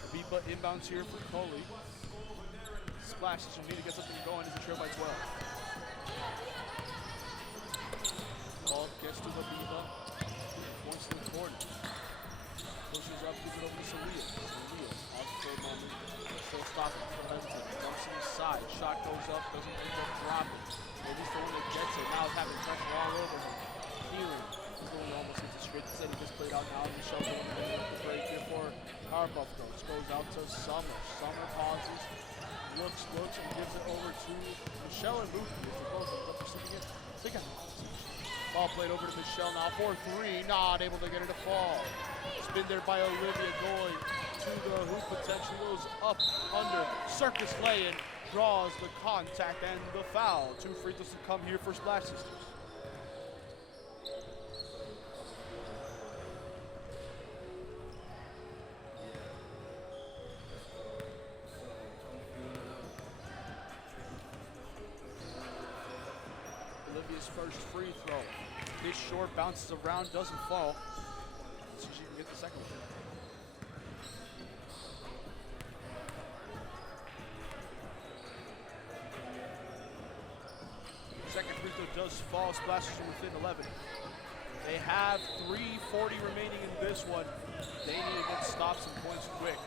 Habiba inbounds here for Coley. Splash Sisters need to get something going as a trail by 12. Ball gets to Habiba. Points to the corner. Pushes up, gives it over to Celia. Celia, off for a moment. Still stopping, still hesitating. Dumps it inside. Shot goes up, doesn't end up dropping. At least the one that gets it. Now it's having pressure all over him. Healing. He's going to almost into straight. He said he just played out now. Michelle going to end up the break here for Powerpuff Girls. Goes out to Summer. Summer pauses. Looks, and gives it over to Michelle and Mookie. As they both up for sitting again. Again. Ball played over to Michelle now for three. Not able to get it to fall. Spin there by Olivia, going to the hoop. Potentially goes up under. Circus lay-in. Draws the contact and the foul. 2 free throws to come here for Splash Sisters. Olivia's first free throw. This short, bounces around, doesn't fall. So she can get the second one. Second free throw does fall. Splash Sisters are within 11. They have 3:40 remaining in this one. They need to get stops and points quick.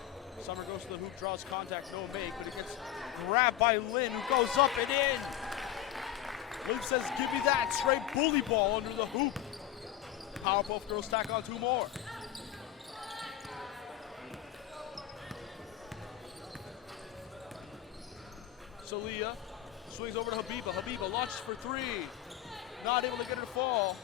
Summer goes to the hoop, draws contact, no make, but it gets grabbed by Lynn, who goes up and in. Lynn says, give me that. Straight bully ball under the hoop. Powerpuff Girls stack on 2 more. Celia swings over to Habiba. Habiba launches for 3. Not able to get it to fall.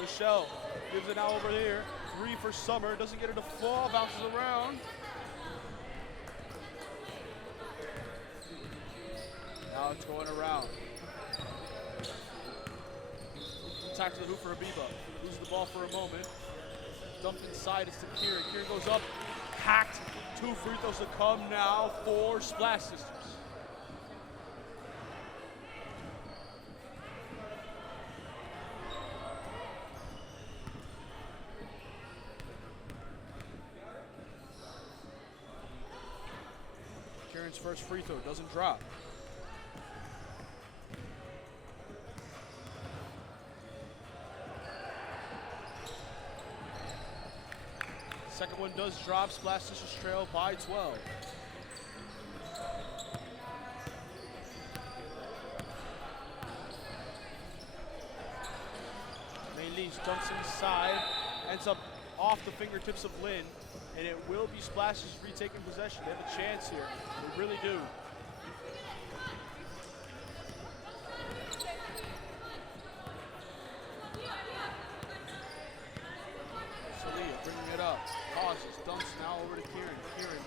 Michelle gives it now over here. 3 for Summer. Doesn't get it to fall. Bounces around. Now it's going around. Attack to the hoop for Habiba. Loses the ball for a moment. Dumped inside, it's to Kieran. Kieran goes up, hacked. 2 free throws to come now for Splash Sisters. Kieran's first free throw doesn't drop. Second one does drop. Splash Sisters trail by 12. Maylee dumps inside, ends up off the fingertips of Lynn, and it will be Splash Sisters retaking possession. They have a chance here. They really do. Bringing it up, pauses, dumps now over to Kieran. Kieran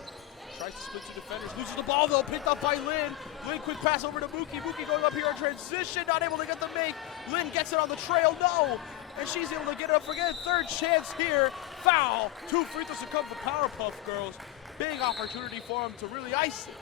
tries to split 2 defenders, loses the ball though, picked up by Lynn. Lynn, quick pass over to Mookie. Mookie going up here on transition, not able to get the make. Lynn gets it on the trail, no. and she's able to get it up again. Third chance here. Foul. 2 free throws to come for Powerpuff Girls. Big opportunity for them to really ice it.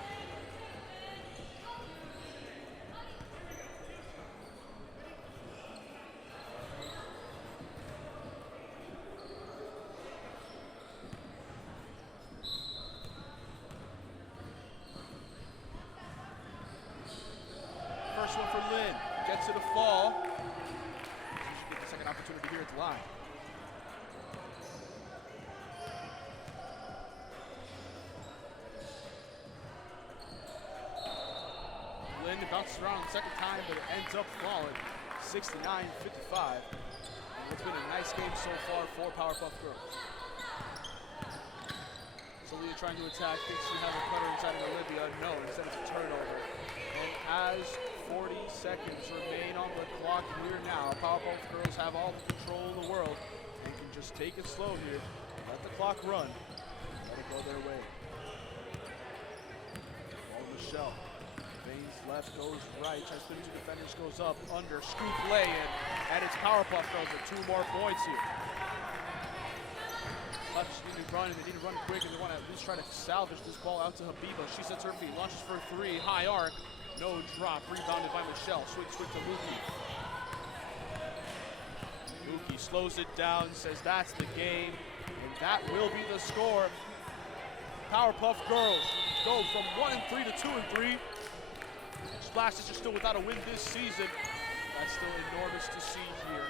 First one for Lynn. Gets it a fall. She should get the second opportunity here at the line. Lynn bounces around the second time, but it ends up falling 69-55. And it's been a nice game so far for Powerpuff Girls. Famillia trying to attack, thinks she has a cutter inside of Olivia. No, instead it's a turnover. And as 40 seconds remain on the clock here now, Powerpuff Girls have all the control in the world and can just take it slow here. Let the clock run. Let it go their way. Ball to Michelle. Veins left, goes right, tries to 2 defenders, goes up, under, scoop lay-in, and it's Powerpuff Girls with 2 more points here. Left need to run, and they need to run quick, and they want to at least try to salvage this ball out to Habiba. She sets her feet, launches for 3, high arc, no drop, rebounded by Michelle. Switch to Mookie. Mookie slows it down, says that's the game, and that will be the score. Powerpuff Girls go from 1-3 to 2-3. Splash Sisters still without a win this season. That's still enormous to see here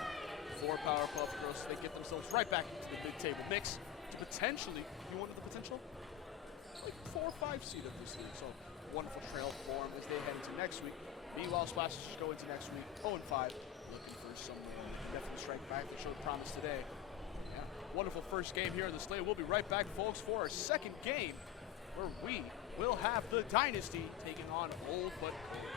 for Powerpuff Girls. They get themselves right back into the mid-table mix to potentially, you wanted the potential? Like 4 or 5 seed of this league. So wonderful trail for them as they head into next week. Meanwhile, Splash Sisters go into next week 0-5, looking for some definite strike back that showed promise today. Yeah, wonderful first game here in the slate. We'll be right back, folks, for our second game, where we will have the Dynasty taking on Old But Gold.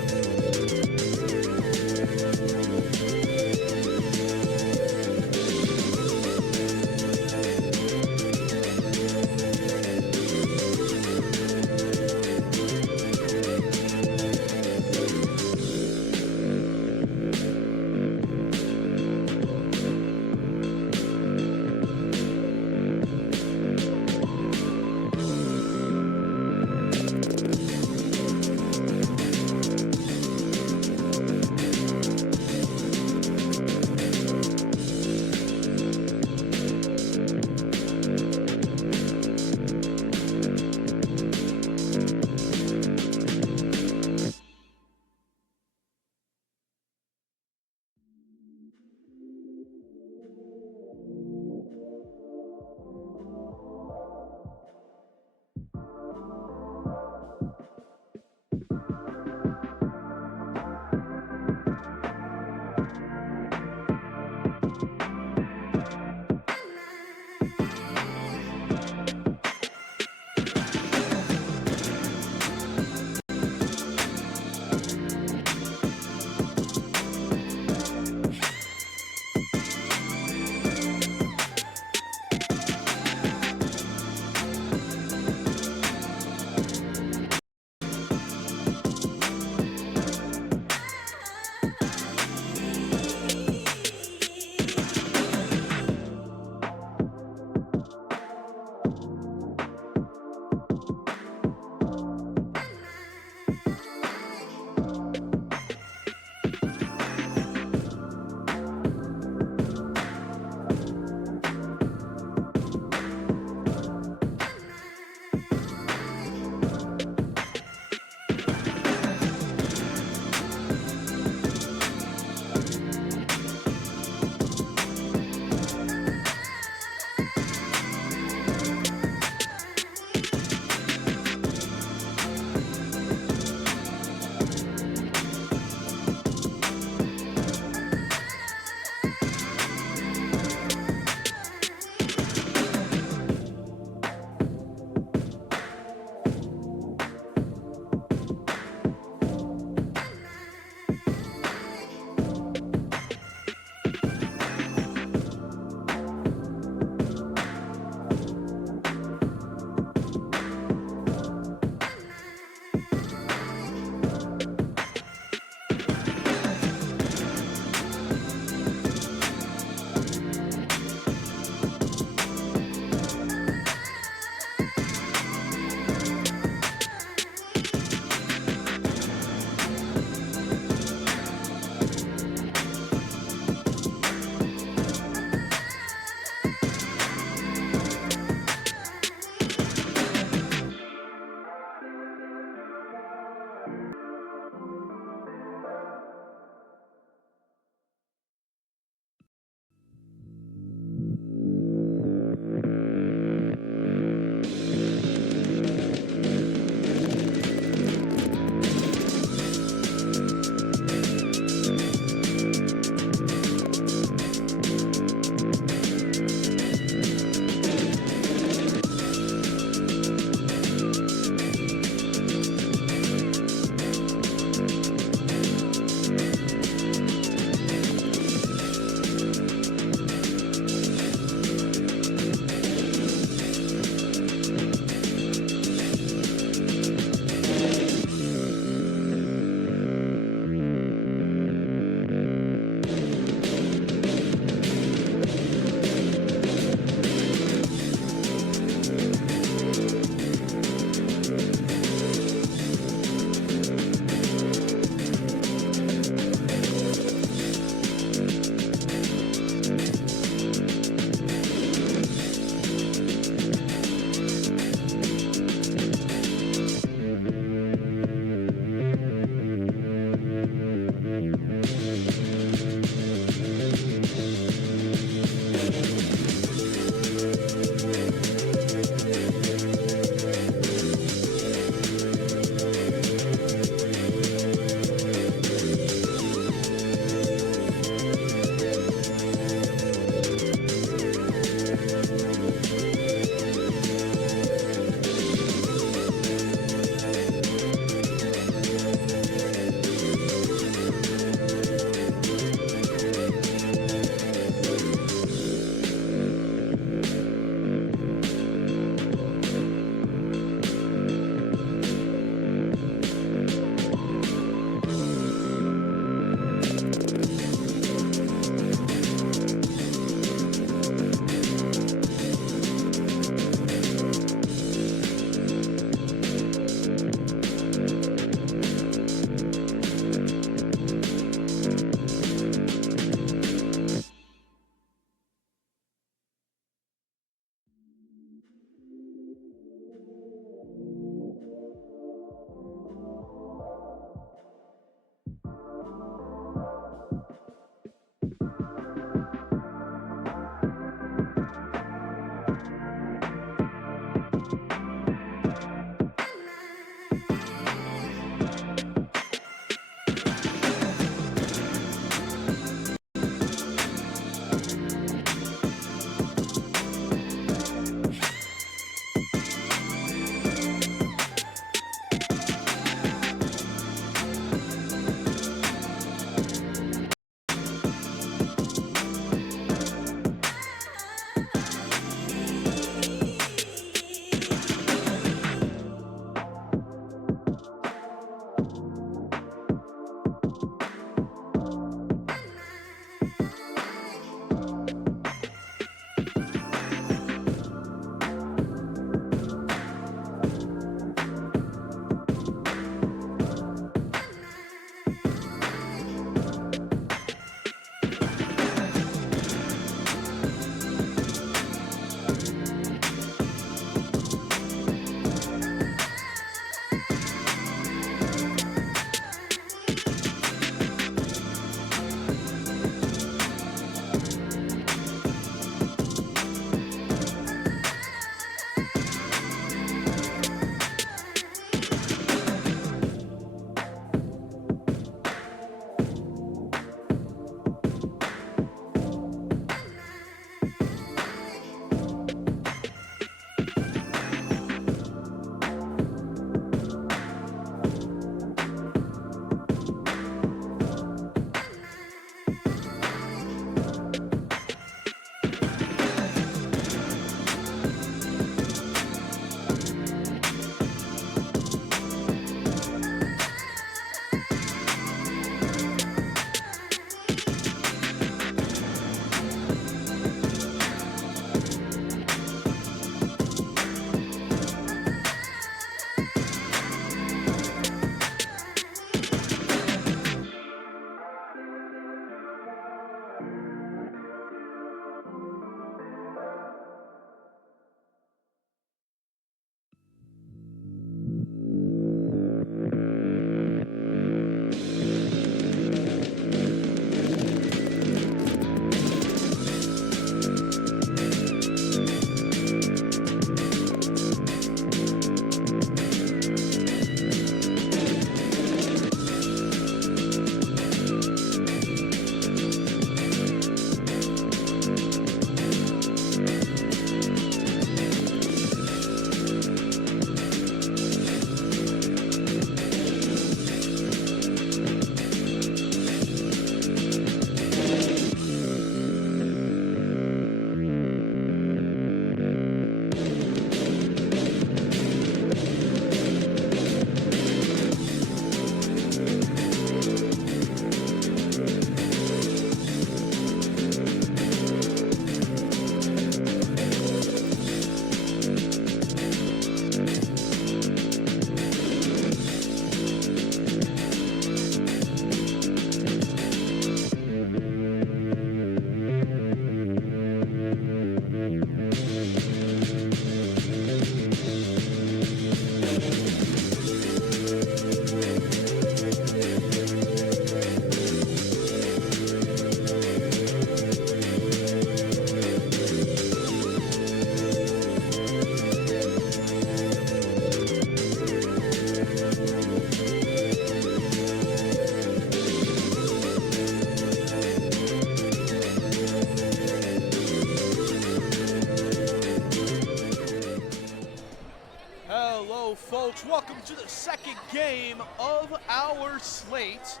into the second game of our slate.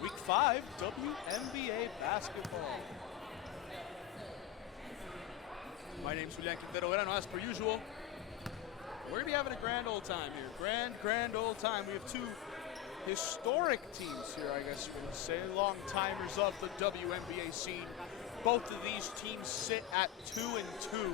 Week 5 WMBA basketball. My name's Julian Quintero, as per usual. We're gonna be having a grand old time here. Grand old time. We have two historic teams here, I guess you would say, long timers of the WMBA scene. Both of these teams sit at 2-2,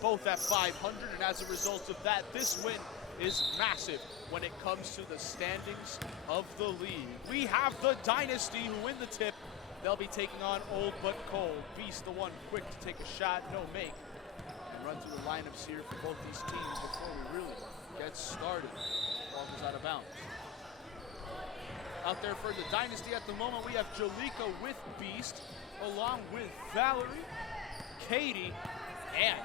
both at 500, and as a result of that, this win is massive when it comes to the standings of the league. We have the Dynasty who win the tip. They'll be taking on Old But Cold. Beast, the one quick to take a shot, no make. And run through the lineups here for both these teams before we really get started. Ball goes out of bounds. Out there for the Dynasty at the moment, we have Jalika with Beast, along with Valerie, Katie, and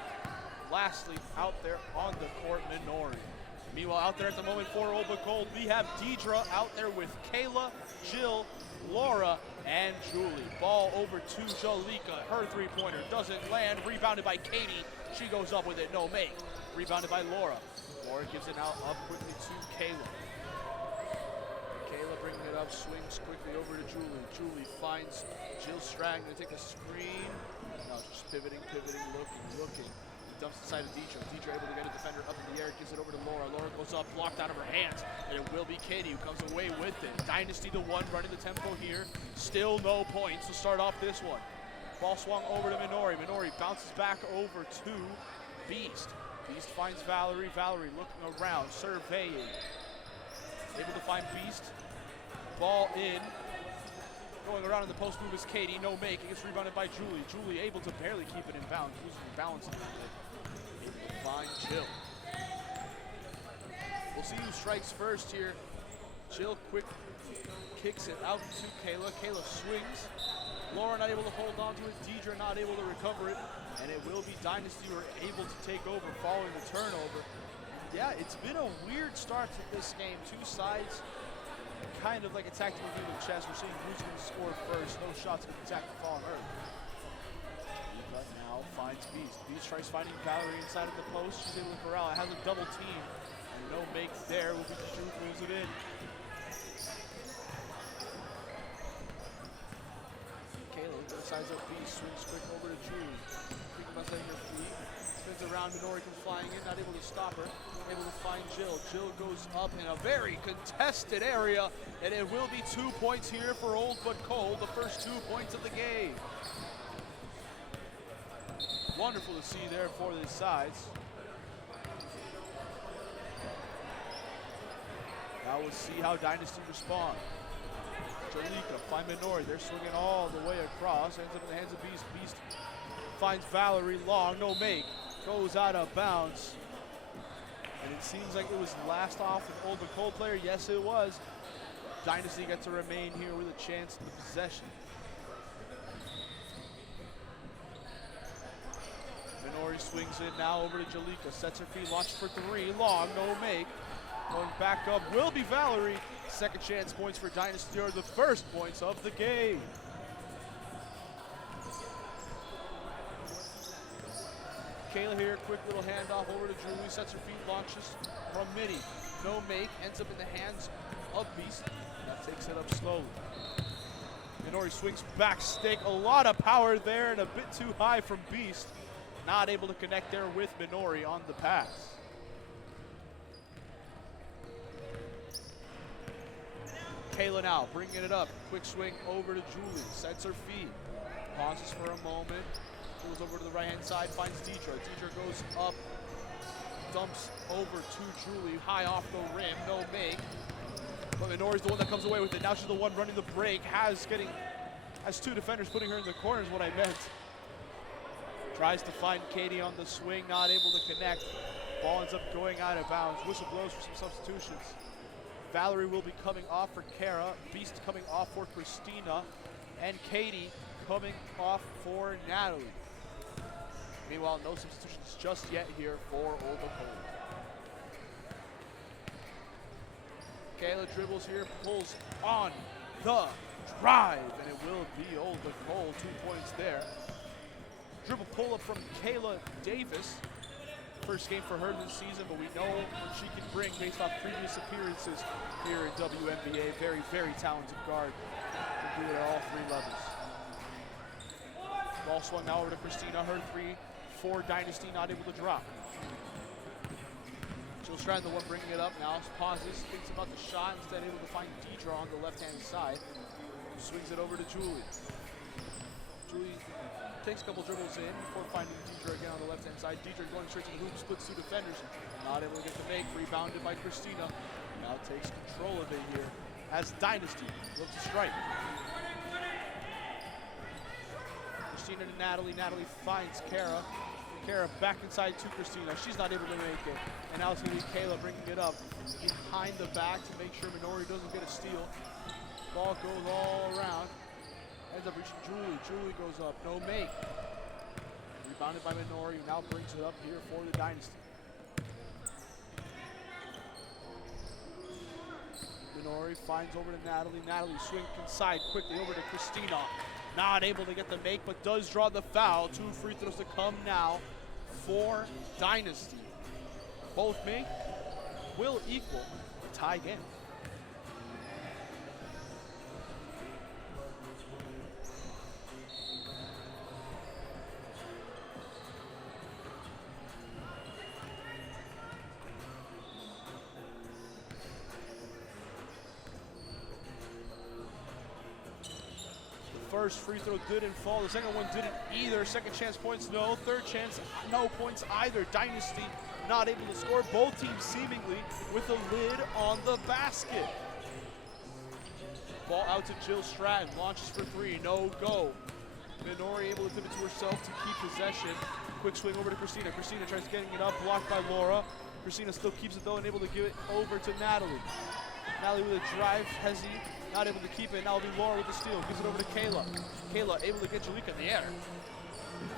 lastly, out there on the court, Minori. Meanwhile, out there at the moment for Old But Cold, we have Deidre out there with Kayla, Jill, Laura, and Julie. Ball over to Jalika. Her three-pointer doesn't land. Rebounded by Katie. She goes up with it, no make. Rebounded by Laura. Laura gives it out up quickly to Kayla. Kayla bringing it up, swings quickly over to Julie. Julie finds Jill Strang to take a screen. Now just pivoting, looking. Dumps inside of Deidre. Deidre able to get a defender up in the air, gives it over to Laura. Laura goes up, blocked out of her hands, and it will be Katie who comes away with it. Dynasty the one running the tempo here. Still no points to start off this one. Ball swung over to Minori. Minori bounces back over to Beast. Beast finds Valerie. Valerie looking around, surveying. Able to find Beast. Ball in. Going around in the post move is Katie. No make. It gets rebounded by Julie. Julie able to barely keep it in bounds. Losing balance a little bit. Able to find Jill. We'll see who strikes first here. Jill quick kicks it out to Kayla. Kayla swings. Laura not able to hold on to it. Deidre not able to recover it. And it will be Dynasty who are able to take over following the turnover. Yeah, it's been a weird start to this game. Two sides kind of like a tactical game of chess. We're seeing who's going to score first. No shots going to attack the fallen earth. But now finds Beast. Beast tries finding Valerie inside of the post. She's able to corral. It has a double team. And no make there. Will be Drew throws it in. Kayla size up Beast. Swings quick over to Drew. Quick about setting her feet. Spins around. Minori comes flying in. Not able to stop her. Able to find Jill. Jill goes up in a very contested area, and it will be 2 points here for Old But Cold, the first 2 points of the game. Wonderful to see there for these sides. Now we'll see how Dynasty respond. Jalika, find Minori. They're swinging all the way across. Ends up in the hands of Beast. Beast finds Valerie long, no make. Goes out of bounds. And it seems like it was last off with Old But Cold player. Yes, it was. Dynasty gets to remain here with a chance to the possession. Minori swings in now over to Jalika. Sets her feet, launches for three. Long, no make. Going back up will be Valerie. Second chance points for Dynasty are the first points of the game. Kayla here, quick little handoff over to Julie, sets her feet, launches from midi. No make, ends up in the hands of Beast. That takes it up slowly. Minori swings back stick, a lot of power there and a bit too high from Beast. Not able to connect there with Minori on the pass. Kayla now bringing it up, quick swing over to Julie, sets her feet, pauses for a moment. Goes over to the right-hand side, finds Deidre. Deidre goes up, dumps over to Julie, high off the rim, no make. But Minori's the one that comes away with it. Now she's the one running the break, has two defenders putting her in the corner is what I meant. Tries to find Katie on the swing, not able to connect. Ball ends up going out of bounds. Whistle blows for some substitutions. Valerie will be coming off for Kara, Beast coming off for Christina, and Katie coming off for Natalie. Meanwhile, no substitutions just yet here for Old But Cold. Kayla dribbles here, pulls on the drive, and it will be Old But Cold, 2 points there. Dribble pull up from Kayla Davis. first game for her this season, but we know what she can bring based off previous appearances here in WMBA. Very, very talented guard. Can do it at all 3 levels. Ball swung now over to Christina. Her 3 for Dynasty, not able to drop. Jill Stratton, the one bringing it up now, pauses, thinks about the shot, instead able to find Deidre on the left-hand side. Swings it over to Julie. Julie takes a couple dribbles in before finding Deidre again on the left-hand side. Deidre going straight to the hoop, splits 2 defenders. Not able to get the make, rebounded by Christina. Now takes control of it here as Dynasty looks to strike. Christina to Natalie. Natalie finds Kara. Kara back inside to Christina. She's not able to make it. And now it's going to be Kayla bringing it up behind the back to make sure Minori doesn't get a steal. Ball goes all around. Ends up reaching Julie. Julie goes up. No make. Rebounded by Minori, who now brings it up here for the Dynasty. Minori finds over to Natalie. Natalie swings inside quickly over to Christina. Not able to get the make, but does draw the foul. 2 free throws to come now for Dynasty. Both make will equal a tie game. First free throw didn't fall. The second one didn't either. Second chance points, no. Third chance, no points either. Dynasty not able to score. Both teams seemingly with a lid on the basket. Ball out to Jill Stratton. Launches for 3. No go. Minori able to tip it to herself to keep possession. Quick swing over to Christina. Christina tries getting it up. Blocked by Laura. Christina still keeps it though and able to give it over to Natalie. Natalie with a drive. Hezi not able to keep it. Now it'll be Laura with the steal. Gives it over to Kayla. Kayla able to get Jalika in the air.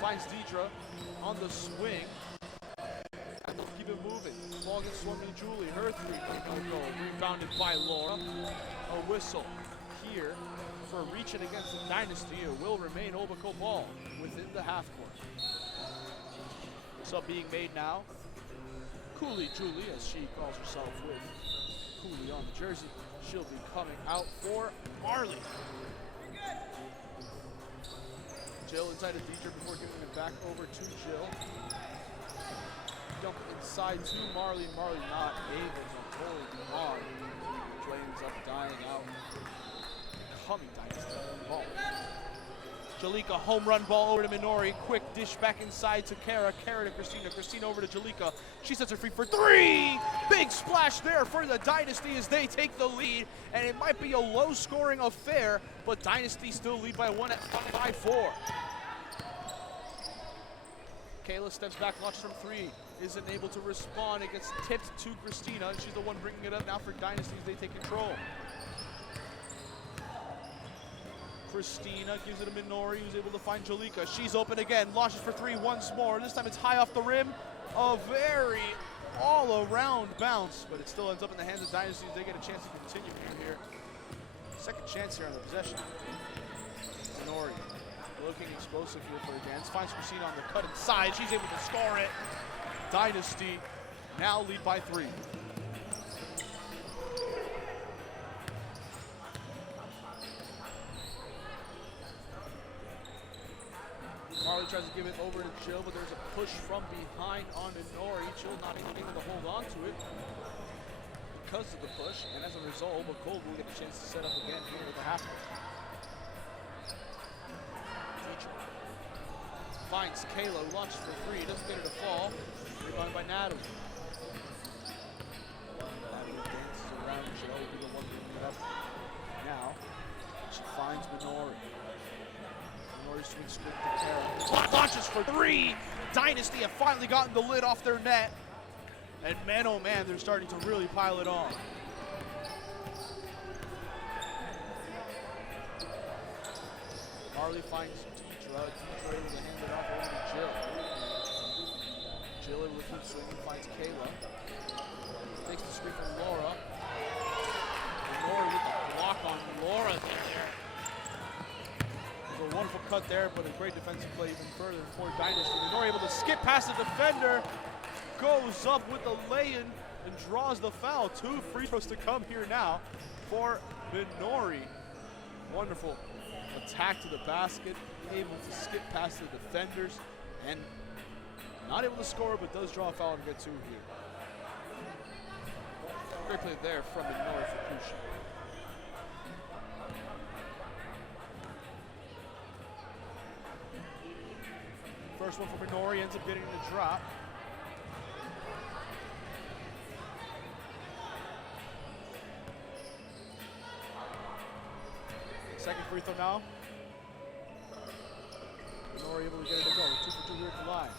Finds Deidre on the swing. And they'll keep it moving. Ball gets swung to Julie. Her 3 no go. Rebounded by Laura. A whistle here for reaching against the Dynasty. It will remain Obako ball within the half court. Sub being made now. Cooley Julie, as she calls herself with Cooley on the jersey. She'll be coming out for Marley. Jill inside of Deidre before giving it back over to Jill. Dump inside to Marley. Marley not able to totally be on. Ends up dying out. Coming Dynasty ball. Jalika, home run ball over to Minori. Quick dish back inside to Kara. Kara to Christina. Christina over to Jalika. She sets her free for 3. Big splash there for the Dynasty as they take the lead. And it might be a low-scoring affair, but Dynasty still lead by 1 at 5-4. Kayla steps back, launches from 3. Isn't able to respond. It gets tipped to Christina. She's the one bringing it up now for Dynasty as they take control. Christina gives it to Minori, who's able to find Jalika. She's open again, launches for 3 once more. This time it's high off the rim. A very all-around bounce, but it still ends up in the hands of Dynasty as they get a chance to continue here. Second chance here on the possession. Minori looking explosive here for a dance. Finds Christina on the cut inside. She's able to score it. Dynasty now lead by 3. Marley tries to give it over to Jill, but there's a push from behind on Minori. Jill not even able to hold on to it because of the push, and as a result, McCold will get a chance to set up again here with the half court. Finds Kayla, launches for 3, doesn't get her to fall. Rebounded by Natalie. Natalie dances around, she'll always be the one picking it up. Now, she finds Minori. Minori swings quick to Kara. Launches for 3! Dynasty have finally gotten the lid off their net. And man, oh man, they're starting to really pile it on. Marley finds Deidre. Deidre able to hand it off over to Jill. Jill able to keep swinging, finds Kayla. Takes the screen from Laura. Laura with the block on Laura there. There's a wonderful cut there, but a great defensive play even further for Dynasty. Laura able to skip past the defender. goes up with the lay-in and draws the foul. 2 free throws to come here now for Minori. Wonderful attack to the basket, able to skip past the defenders, and not able to score, but does draw a foul and get 2 here. Great play there from Minori for Kushi. First one for Minori ends up getting the drop. Second free throw now. Minori able to get it to go. 2 for 2 here at the line.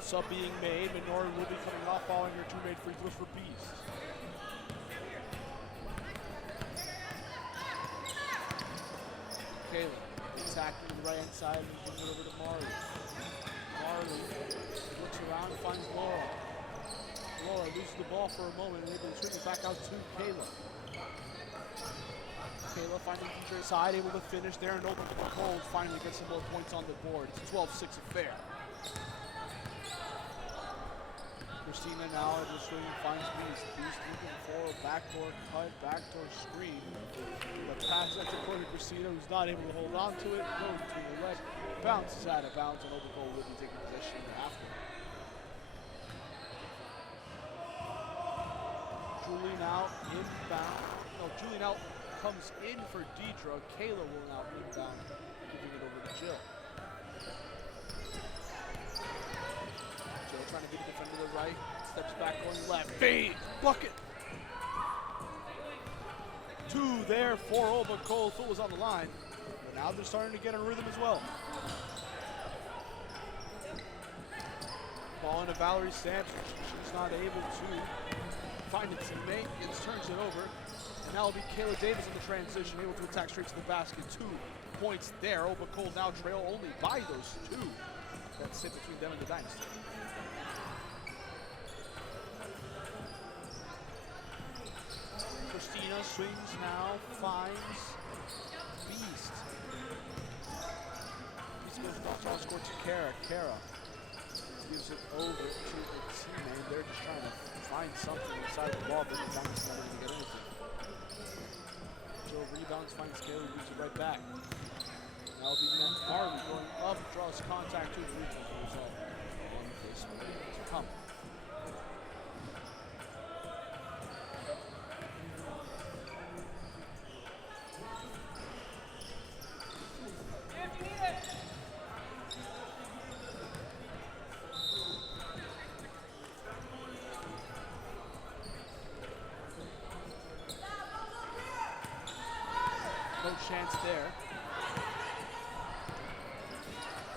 Sub being made. Minori will be coming off following her 2 made free throws for Beast. Kayla attacking the right hand side and gives it over to Marley. Marley looks around and finds Laura. Laura loses the ball for a moment and able to swing it back out to Kayla. Kayla finding DJ side, able to finish there and open the hold. Finally gets some more points on the board. It's a 12-6 affair. Christina now able to swing and finds Beast. Beast looking for a backdoor cut, backdoor screen. The pass that's according to Christina, who's not able to hold on to it. Goes between the legs, bounces out of bounds, and Obergold will be taking possession after. Julie now inbound. No, Julie now comes in for Deidre. Kayla will now inbound, giving it over to Jill. Jill trying to beat the defender to the right, steps back going left. Fade, bucket. 2 there for Obergold. Foot was on the line, but now they're starting to get a rhythm as well. Ball into Valerie Sampson. She's not able to find a teammate. It turns it over. And now will be Kayla Davis in the transition, able to attack straight to the basket. 2 points there. Obergold now trail only by those 2 that sit between them and the Dynasty. Christina swings now, finds Beast. Beast goes off score to Kara. Kara gives it over to the teammate. They're just trying to find something inside the ball, but the Dynasty not able to get anything. Jill rebounds, finds Kayla, moves it right back. Now will be Marley going up, draws contact to the free throw result. On the face to come. No chance there.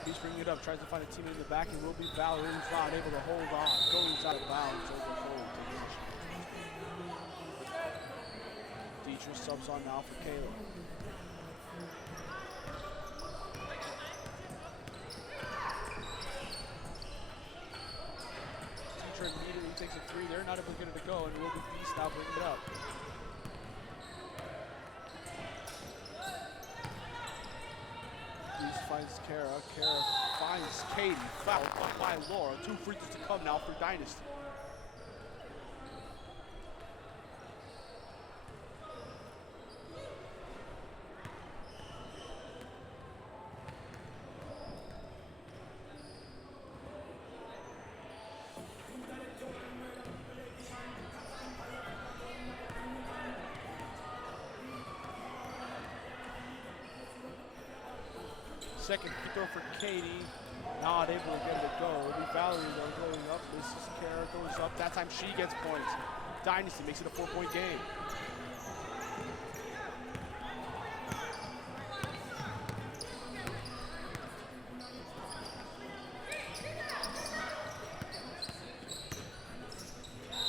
He's bringing it up, tries to find a teammate in the back, and will be Valerie, who's not able to hold on. Goes out of bounds, Obergold. Deidre subs on now for Kayla. Deidre immediately takes a 3 there, not able to get it to go, and it will be Beast now bringing it up. Beast finds Kara. Kara finds Katie. Fouled by Laura. 2 free throws to come now for Dynasty. Second free throw for Katie, not able to get it to go. It'll be Valerie though going up. This is Kara, goes up. That time she gets points. Dynasty makes it a 4-point game.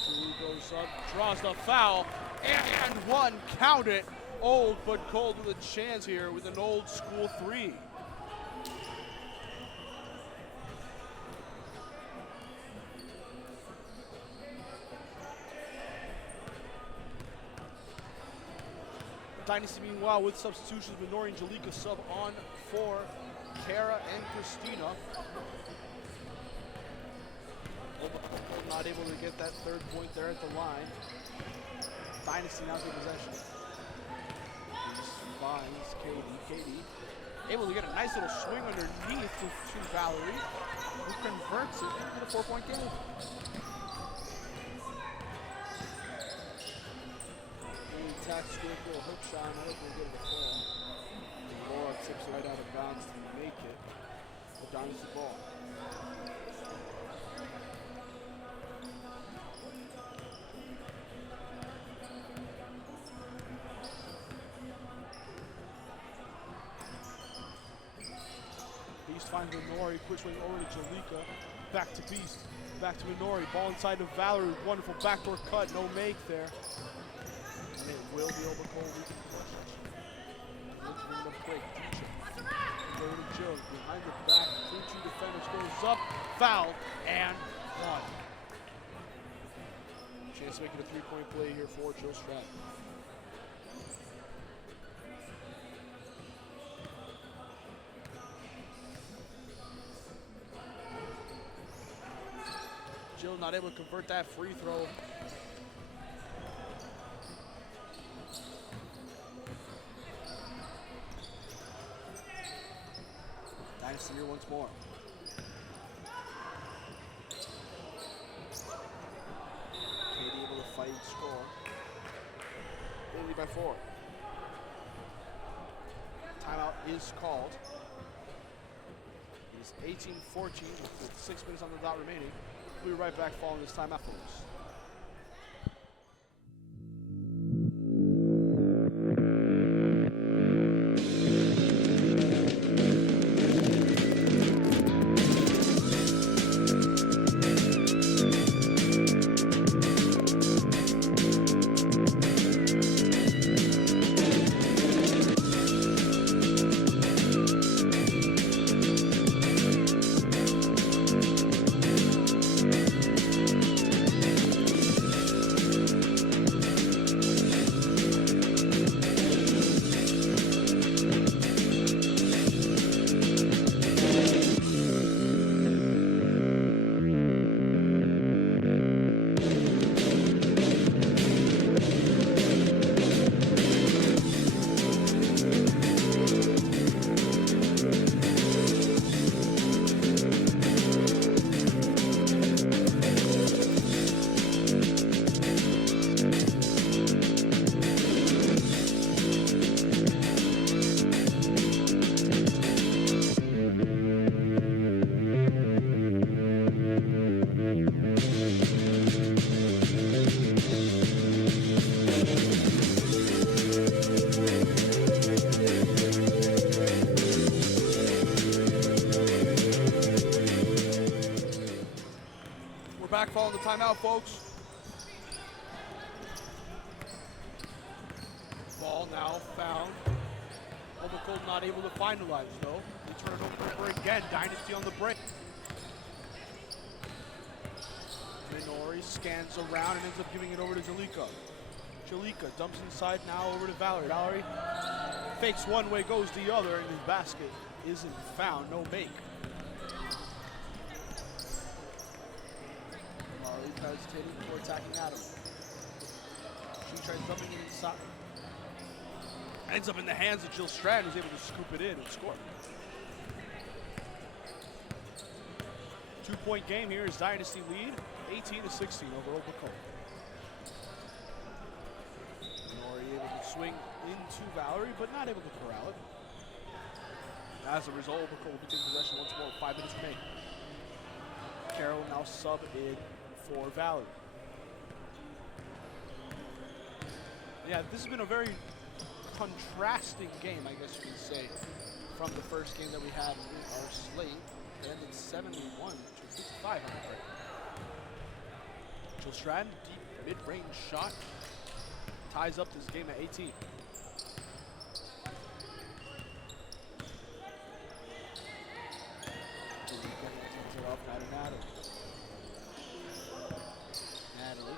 Julie goes up, draws the foul, and 1, count it. Old but cold with a chance here with an old school 3. Dynasty, meanwhile, with substitutions, Minori and Jalika sub on for Kara and Christina. not able to get that third point there at the line. Dynasty now in possession. He finds Katie. Katie able to get a nice little swing underneath to Valerie, who converts it into the 4-point game. Attacks quick little hook shot, not able to get it a fall. Laura tips right out of bounds to make it a Dynasty ball. Beast finds Minori, quick swing over to Jalika, back to Beast, back to Minori, ball inside to Valerie, wonderful backdoor cut, no make there. And it will be over cold. We can push it. Bring the break. Go to Jill. Behind the back. 3-2 defenders goes up. Foul. And one. Chance to make it a 3-point play here for Jill Stratton. Jill not able to convert that free throw. Dynasty here once more. Katie able to fight and score. They lead by 4. Timeout is called. It is 18-14 with 6 minutes on the dot remaining. We'll be right back following this timeout, folks. Back following the timeout, folks. Ball now found. Overcold not able to finalize, though. They turn it over again. Dynasty on the break. Minori scans around and ends up giving it over to Jalika. Jalika dumps inside now over to Valerie. Valerie fakes one way, goes the other, and his basket isn't found. No make. Hesitating before attacking Adam. She tries dumping it inside. Ends up in the hands of Jill Stratton, who's able to scoop it in and score. 2-point game here is Dynasty lead, 18-16 over Oklahoma. Minori able to swing into Valerie, but not able to corral it. As a result, Oklahoma will be taking possession once more with 5 minutes remaining. Carroll now sub in for Valerie. Yeah, this has been a very contrasting game, I guess you could say, from the first game that we had in our slate. It ended 71 to 55 on the break. Jill Stratton, deep mid-range shot, ties up this game at 18. Natalie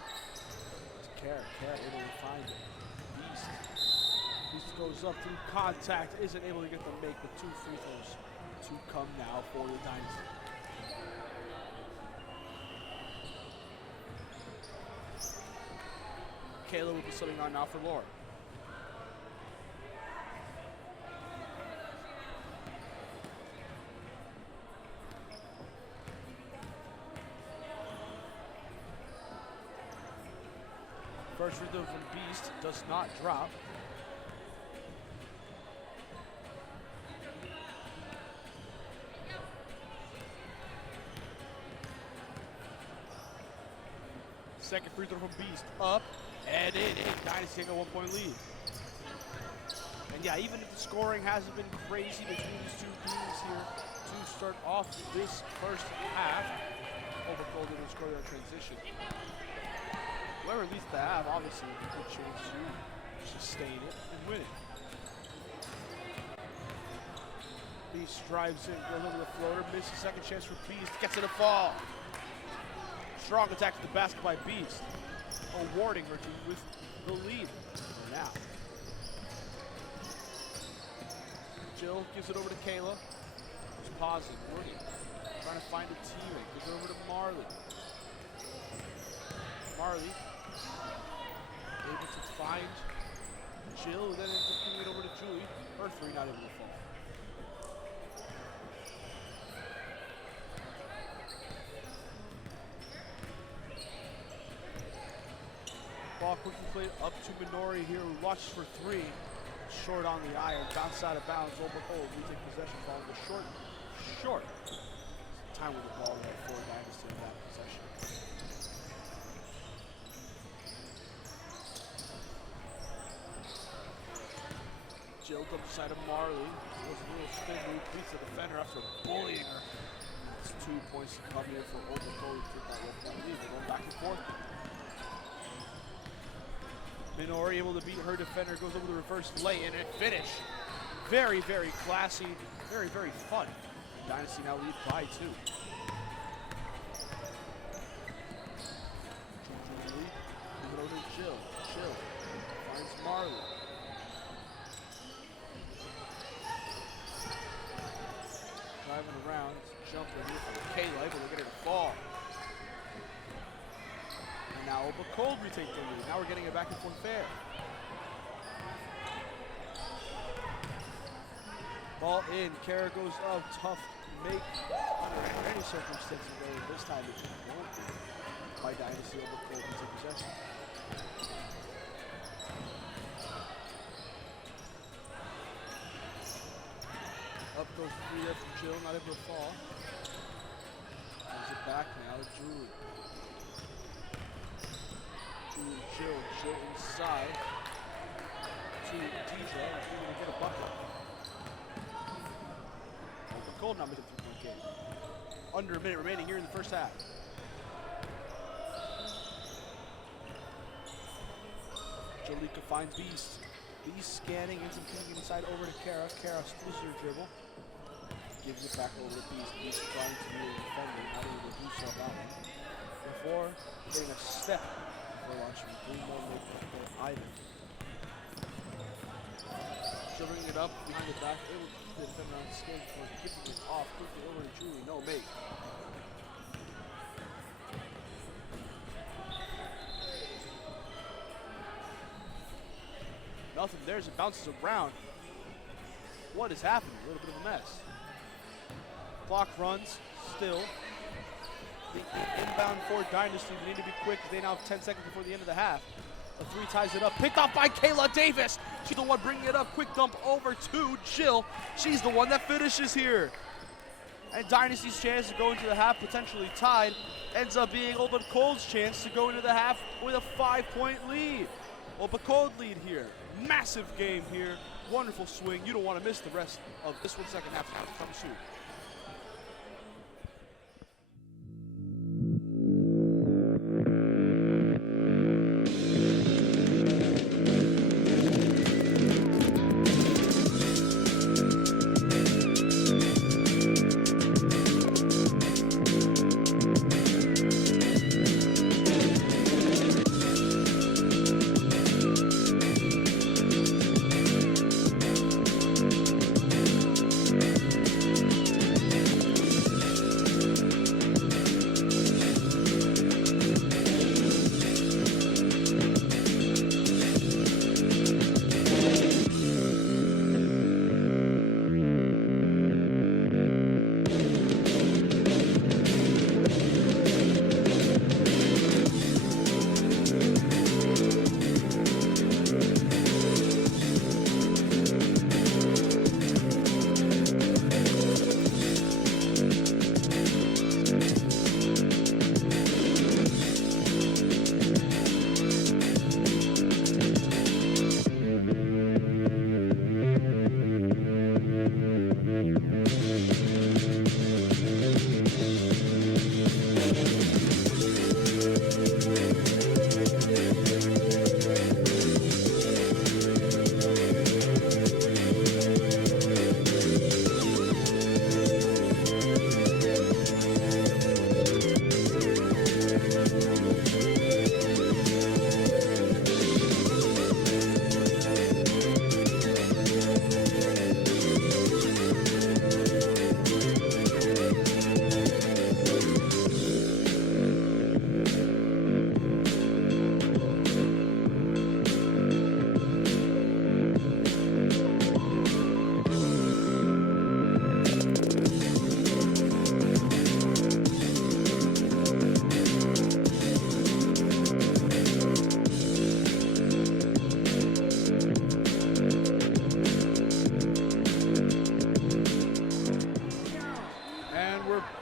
to Kara. Kara able to find it. Beast. Beast goes up through contact, isn't able to get the make, but 2 free throws to come now for the Dynasty. Kayla will be subbing on now for Lauren. First free throw from Beast does not drop. Second free throw from Beast, up and in. Dynasty taking a 1-point lead. And yeah, even if the scoring hasn't been crazy between these two teams here to start off this first half, Overcold didn't score their transition. Whoever leads the half, obviously, has a good chance to sustain it and win it. Beast drives in, goes over the floater, misses second chance for Beast, gets it to fall. Strong attack to the basket by Beast, awarding her team with the lead for now. Jill gives it over to Kayla, who's pausing, working, trying to find a teammate. Gives it over to Marley. Marley able to find Jill, who then ends up giving it over to Julie. Her three not able to fall. Ball quickly played up to Minori here, who watches for three. Short on the iron, bounce out of bounds. Overcold, we take possession following the short. Time with the ball there for Dynasty in that possession. Jill comes inside of Marley. Goes a little spin move, beats the defender after bullying her. It's 2 points to come here for Overcold to take that 1-point lead. They're going back and forth. Minori able to beat her defender, goes over the reverse lay-in and finish. Very, very classy, very, very fun. Dynasty now lead by 2. Julie, give it over to Jill. Jill finds Marley. Driving around, jumping here from Kayla, able to get her to fall. And now Overcold retake the lead. Now we're getting it back and forth fair. Ball in, Kara goes up, tough make under any circumstances there. This time it won't be by Dynasty. Overcold to take possession. Up goes three there from Jill, not able to fall. Brings it back now to Julie. Jill inside to DJ, going to get a bucket. Overcold now making a 3-point game. Under a minute remaining here in the first half. Jalika finds Beast. Beast scanning, ends up getting inside over to Kara. Kara steals her dribble. Gives it back over to Beast. Beast trying to be a defender, not able to do so about it. Before getting a step. Launching 3 more mid-court items. Shivering it up behind the back, able to keep the defender on skate before giving it off quickly over to Julie. No make. Nothing there as it bounces around. What is happening? A little bit of a mess. Clock runs still. The inbound for Dynasty. We need to be quick. They now have 10 seconds before the end of the half. A 3 ties it up. Picked off by Kayla Davis. She's the one bringing it up. Quick dump over to Jill. She's the one that finishes here. And Dynasty's chance to go into the half potentially tied ends up being Overcold's chance to go into the half with a 5-point lead. Overcold lead here. Massive game here. Wonderful swing. You don't want to miss the rest of this one. Second half to come soon.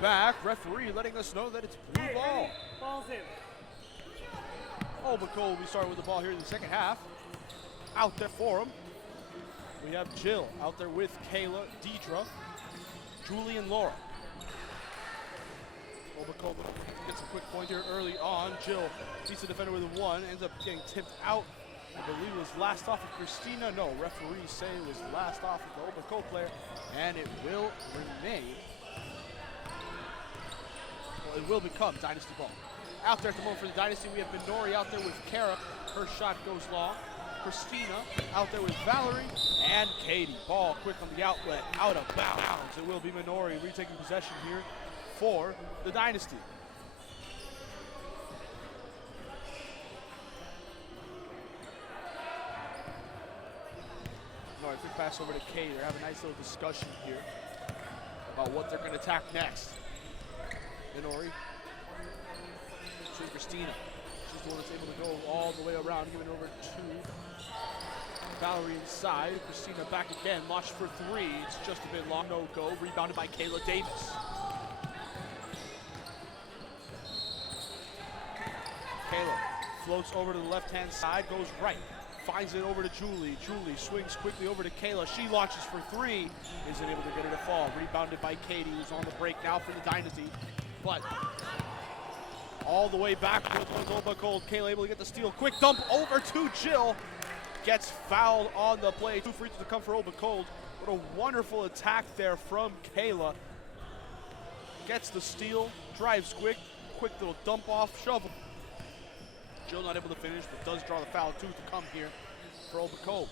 back. Referee letting us know that it's blue ball. Ball's in. Obacole will be starting with the ball here in the second half. Out there for him. We have Jill out there with Kayla, Deidre, Julie, and Laura. Obacole gets a quick point here early on. Jill beats the defender with a 1, ends up getting tipped out. I believe it was last off of Christina. No, referees say it was last off of the Obacole player, and it will remain. Well, it will become Dynasty ball. Out there at the moment for the Dynasty, we have Minori out there with Kara. Her shot goes long. Christina out there with Valerie and Katie. Ball quick on the outlet, out of bounds. It will be Minori retaking possession here for the Dynasty. All right, quick pass over to Katie. They're having a nice little discussion here about what they're going to attack next. Minori. Christina. She's the one that's able to go all the way around, giving it over to Valerie inside. Christina back again, launched for 3. It's just a bit long, no go. Rebounded by Kayla Davis. Kayla floats over to the left-hand side, goes right. Finds it over to Julie. Julie swings quickly over to Kayla. She launches for 3. Isn't able to get it to fall. Rebounded by Katie, who's on the break now for the Dynasty. But all the way back with Obacole. Kayla able to get the steal. Quick dump over to Jill. Gets fouled on the play. 2 free throws to come for Obacole. What a wonderful attack there from Kayla. Gets the steal. Drives quick. Quick little dump off. Shovel. Jill not able to finish, but does draw the foul. 2 to come here for Obacole.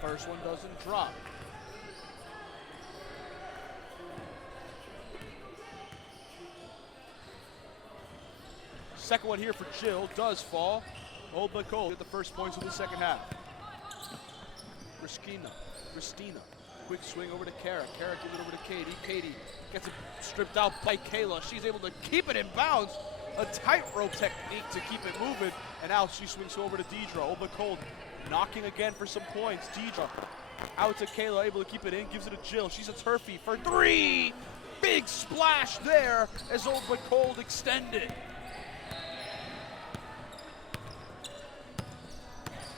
First one doesn't drop. Second one here for Jill does fall. Obacole get the first points of the second half. Christina. Quick swing over to Kara. Kara gives it over to Katie. Katie gets it stripped out by Kayla. She's able to keep it in bounds. A tightrope technique to keep it moving. And now she swings over to Deidre. Obacole knocking again for some points. Deidre out to Kayla, able to keep it in. Gives it to Jill. She's a turfy for 3. Big splash there as Obacole extended.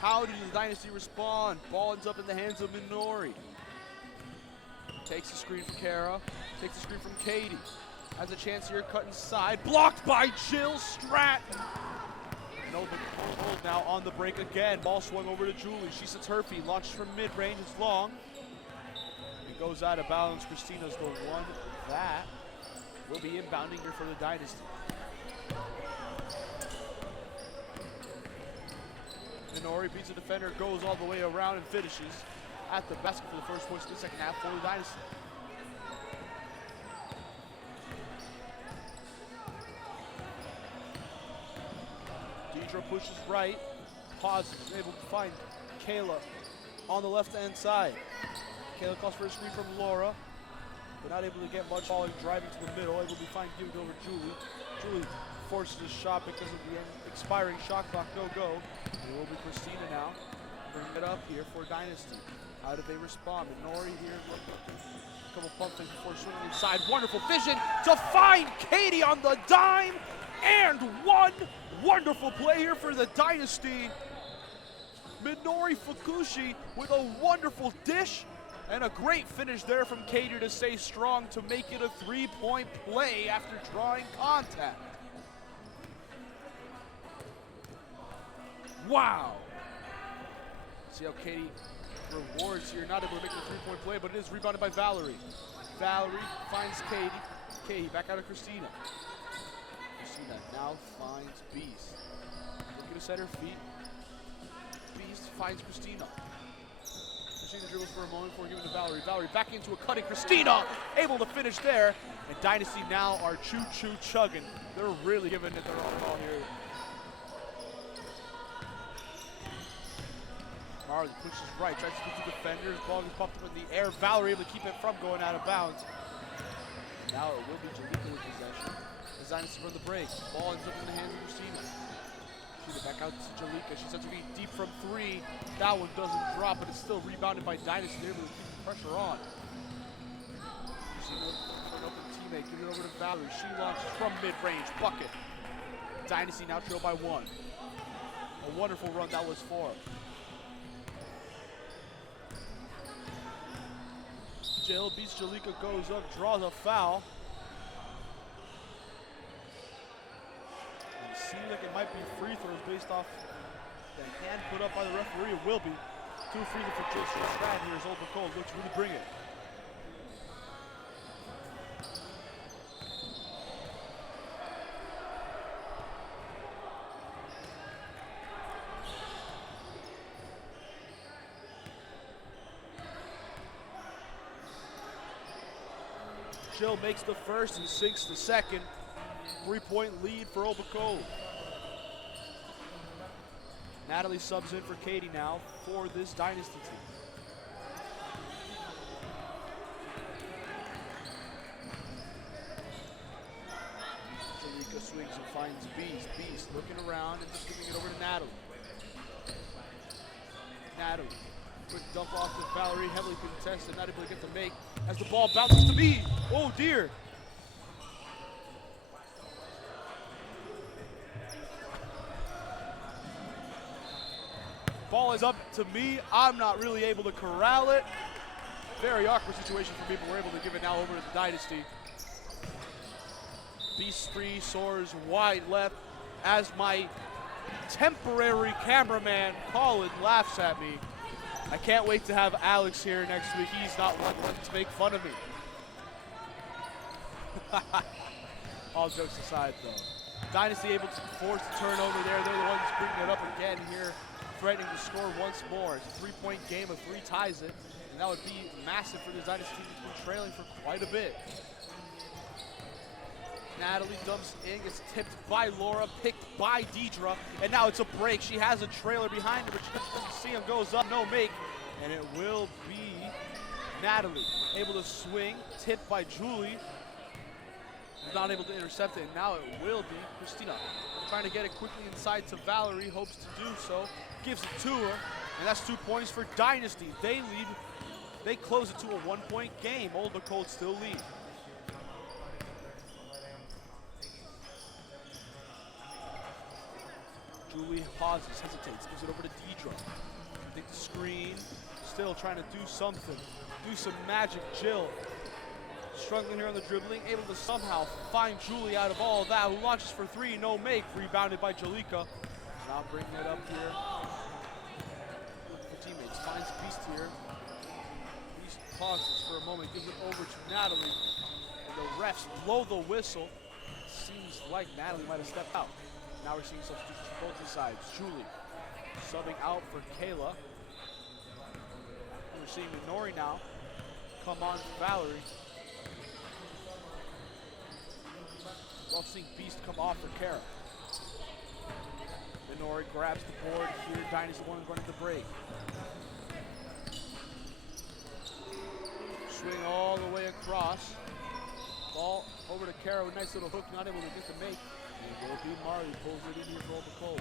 How did the Dynasty respond? Ball ends up in the hands of Minori. Takes the screen from Kara. Takes the screen from Katie. Has a chance here, cut inside. Blocked by Jill Stratton. And Obacole now on the break again. Ball swung over to Julie. She sits her feet. Launches from mid-range. It's long. It goes out of bounds. Christina's the one that will be inbounding here for the Dynasty. Minori beats the defender, goes all the way around and finishes at the basket for the first points of the second half for the Dynasty. Deidre pushes right, pauses, able to find Kayla on the left-hand side. Kayla calls for a screen from Laura, but not able to get much. Falling, driving to the middle, able to find, give it over Julie. Julie forces a shot because of the expiring shot clock, no go. It will be Christina now. Bring it up here for Dynasty. How do they respond? Minori here, a couple pump fakes before swinging inside. Wonderful vision to find Katie on the dime. And one wonderful play here for the Dynasty. Minori Fukushi with a wonderful dish and a great finish there from Katie to stay strong to make it a 3-point play after drawing contact. Wow. See how Katie rewards here, not able to make the 3-point play, but it is rebounded by Valerie. Valerie finds Katie. Katie back out of Christina. Christina now finds Beast. Looking to set her feet. Beast finds Christina. Christina dribbles for a moment before giving to Valerie. Valerie back into a cutting. Christina able to finish there. And Dynasty now are choo-choo chugging. They're really giving it their all here. Marley pushes right, tries to get to defenders. Ball gets popped up in the air. Valerie able to keep it from going out of bounds. Now it will be Jalika with possession. As Dynasty from the break. Ball ends up in the hands of Christina. Shoot it back out to Jalika. She sets her feet deep from 3. That one doesn't drop, but it's still rebounded by Dynasty. They're able to keep the pressure on. Christina looking for an open team teammate. Give it over to Valerie. She launches from mid-range. Bucket. Dynasty now trail by 1. A wonderful run that was for her. Jill beats Jalika, goes up, draws a foul. And it seems like it might be free throws based off the hand put up by the referee. It will be. 2 free throws for Jill Stratton here as Old McCall looks to really bring it. Jill makes the first and sinks the second. 3-point lead for Obacole. Natalie subs in for Katie now for this Dynasty team. Jalika swings and finds Beast. Beast looking around and just giving it over to Natalie. Natalie. Quick dump off to Valerie, heavily contested, not able to get the make as the ball bounces to me. Oh dear. Ball is up to me. I'm not really able to corral it. Very awkward situation for me, but we're able to give it now over to the Dynasty. Beast 3 soars wide left as my temporary cameraman, Colin, laughs at me. I can't wait to have Alex here next week. He's not one to make fun of me. All jokes aside, though. Dynasty able to force the turnover there. They're the ones bringing it up again here, threatening to score once more. It's a 3-point game of 3 ties it, and that would be massive for this Dynasty team that's been trailing for quite a bit. Natalie dumps in, gets tipped by Laura, picked by Deidre, and now it's a break. She has a trailer behind her, but she doesn't see him, goes up, no make, and it will be Natalie. Able to swing, tipped by Julie, not able to intercept it, and now it will be Christina. Trying to get it quickly inside to Valerie, hopes to do so, gives it to her, and that's 2 points for Dynasty. They lead, they close it to a 1-point game. Old Nicole still lead. Julie pauses, hesitates, gives it over to Deidre. I think the screen, still trying to do something, do some magic. Jill, struggling here on the dribbling, able to somehow find Julie out of all of that, who launches for 3, no make, rebounded by Jalika. Now bringing it up here. For teammates, finds Beast here. Beast pauses for a moment, gives it over to Natalie, and the refs blow the whistle. Seems like Natalie might have stepped out. Now we're seeing substitutions from both sides. Julie subbing out for Kayla. We're seeing Minori now come on to Valerie. We're also seeing Beast come off for Kara. Minori grabs the board here. Dynasty one running the break. Swing all the way across. Ball over to Kara with a nice little hook, not able to get the make. It will be Mari, pulls it in here for Obacole.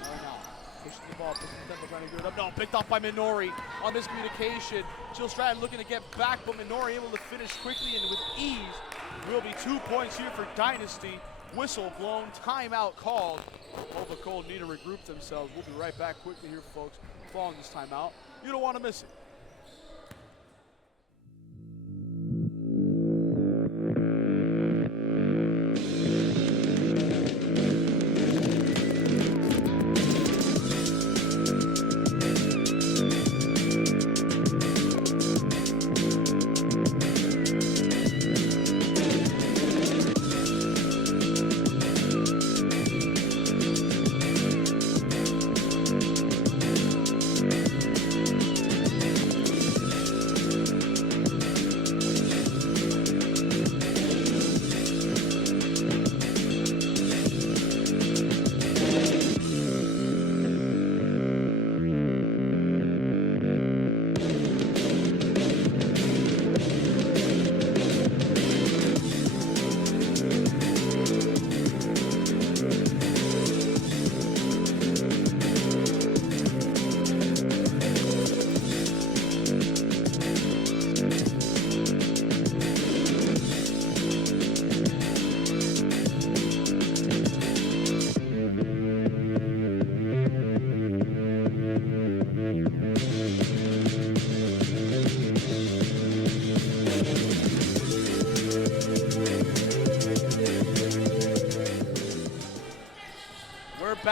Mari now, pushing the ball, pushing the tempo, trying to get it up. No, picked off by Minori on this communication. Jill Stratton looking to get back, but Minori able to finish quickly and with ease. Will be 2 points here for Dynasty. Whistle blown, timeout called. Obacole need to regroup themselves. We'll be right back quickly here, folks, following this timeout. You don't want to miss it.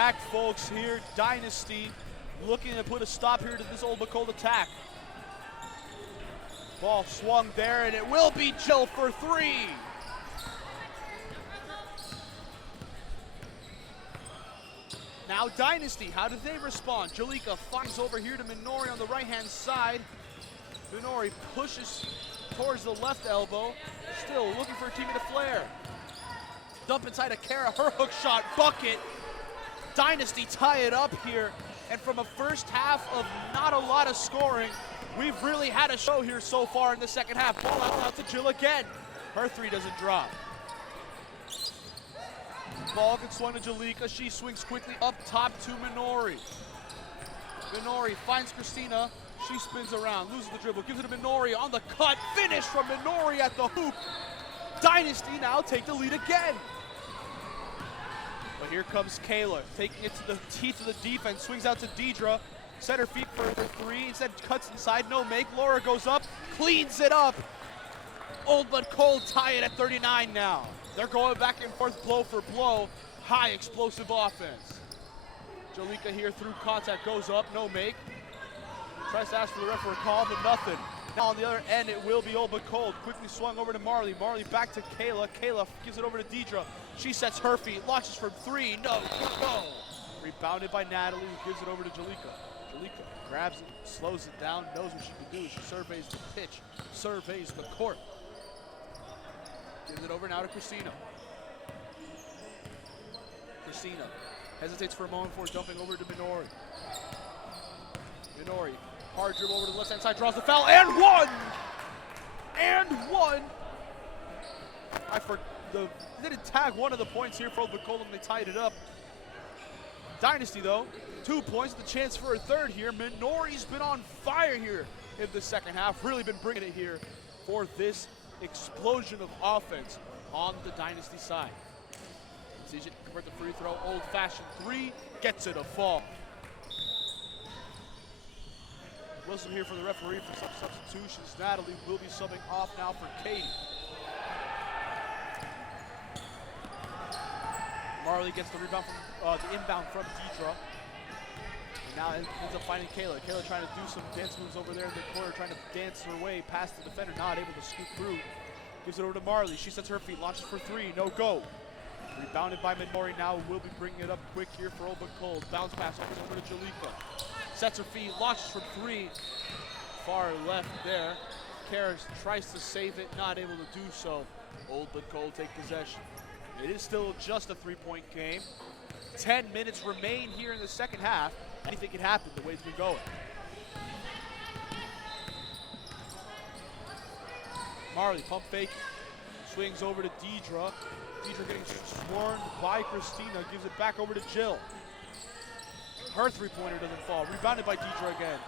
back, folks, here. Dynasty looking to put a stop here to this Old McCold attack. Ball swung there, and it will be Jill for three. Now Dynasty, how do they respond? Jalika finds over here to Minori on the right-hand side. Minori pushes towards the left elbow. Still looking for a teammate to flare. Dump inside of Kara, her hook shot, bucket. Dynasty tie it up here. And from a first half of not a lot of scoring, we've really had a show here so far in the second half. Ball out to Jill again. Her three doesn't drop. Ball gets swung to Jalika. She swings quickly up top to Minori. Minori finds Christina. She spins around, loses the dribble, gives it to Minori on the cut. Finish from Minori at the hoop. Dynasty now take the lead again. But here comes Kayla, taking it to the teeth of the defense, swings out to Deidre. Set her feet for three, instead cuts inside, no make. Laura goes up, cleans it up. Old but cold tie it at 39 now. They're going back and forth, blow for blow. High explosive offense. Jalika here through contact, goes up, no make. Tries to ask for the ref for a call, but nothing. Now on the other end, it will be Old but cold. Quickly swung over to Marley. Marley back to Kayla. Kayla gives it over to Deidre. She sets her feet, launches from three. No. Rebounded by Natalie, who gives it over to Jalika. Jalika grabs it, slows it down, knows what she can do. She surveys the pitch, surveys the court. Gives it over now to Christina. Christina hesitates for a moment before jumping over to Minori. Minori, hard dribble over to the left-hand side, draws the foul, and one! And one! They didn't tag one of the points here for Old McCollum, they tied it up. Dynasty, though, 2 points, the chance for a third here. Minori's been on fire here in the second half, really been bringing it here for this explosion of offense on the Dynasty side. Decision to convert the free throw, old-fashioned three, gets it a fall. Wilson here for the referee for some substitutions. Natalie will be subbing off now for Katie. Marley gets the rebound from the inbound from Deidre. And now ends up finding Kayla. Kayla trying to do some dance moves over there in the corner, trying to dance her way past the defender, not able to scoop through. Gives it over to Marley. She sets her feet, launches for three, no go. Rebounded by Minori now, will be bringing it up quick here for Old but Cold. Bounce pass over to Jalika. Sets her feet, launches from three. Far left there. Karas tries to save it, not able to do so. Old but Cold take possession. It is still just a three-point game. 10 minutes remain here in the second half. Anything can happen the way it's been going. Marley pump fake, swings over to Deidre. Deidre getting swarmed by Christina, gives it back over to Jill. Her three-pointer doesn't fall. Rebounded by Deidre again.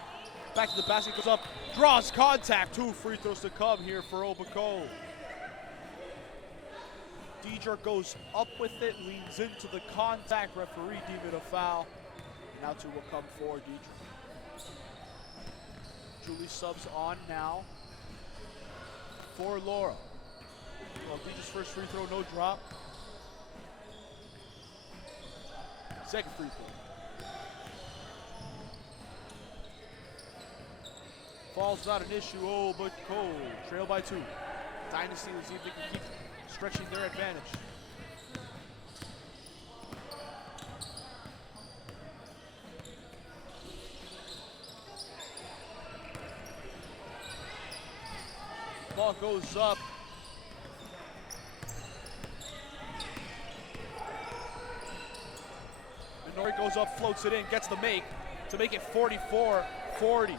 Back to the basket, goes up, draws contact. 2 free throws to come here for Old but Cold. Deidre goes up with it, leans into the contact. Referee deem it a foul. Now 2 will come for Deidre. Julie subs on now for Laura. Well, Deidre's first free throw, no drop. Second free throw. Fall's not an issue, oh, but Cold. Trail by 2. Dynasty will see if they can keep stretching their advantage. Ball goes up. Minori goes up, floats it in, gets the make to make it 44-40.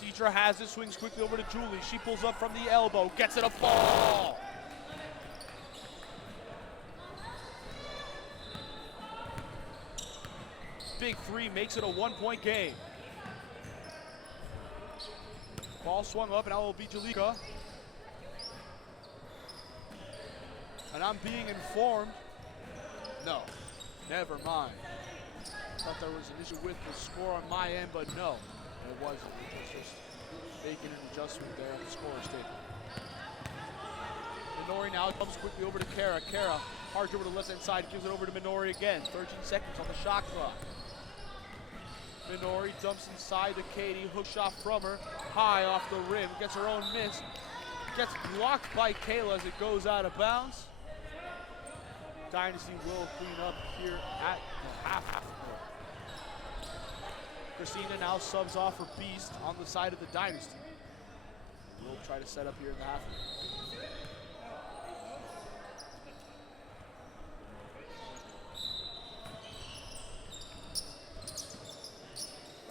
Deidre has it, swings quickly over to Julie. She pulls up from the elbow, gets it a ball. Big three makes it a 1-point game. Ball swung up, and now it will be Jalika. And I'm being informed, no, never mind. Thought there was an issue with the score on my end, but no, it wasn't. It was just making an adjustment there on the scorer's table. Minori now comes quickly over to Kara. Kara, hard over to the left-hand side, gives it over to Minori again. 13 seconds on the shot clock. Minori dumps inside to Katie, hook shot from her, high off the rim, gets her own miss. Gets blocked by Kayla as it goes out of bounds. Dynasty will clean up here at the half court. Christina now subs off for Beast on the side of the Dynasty. We'll try to set up here in the half court.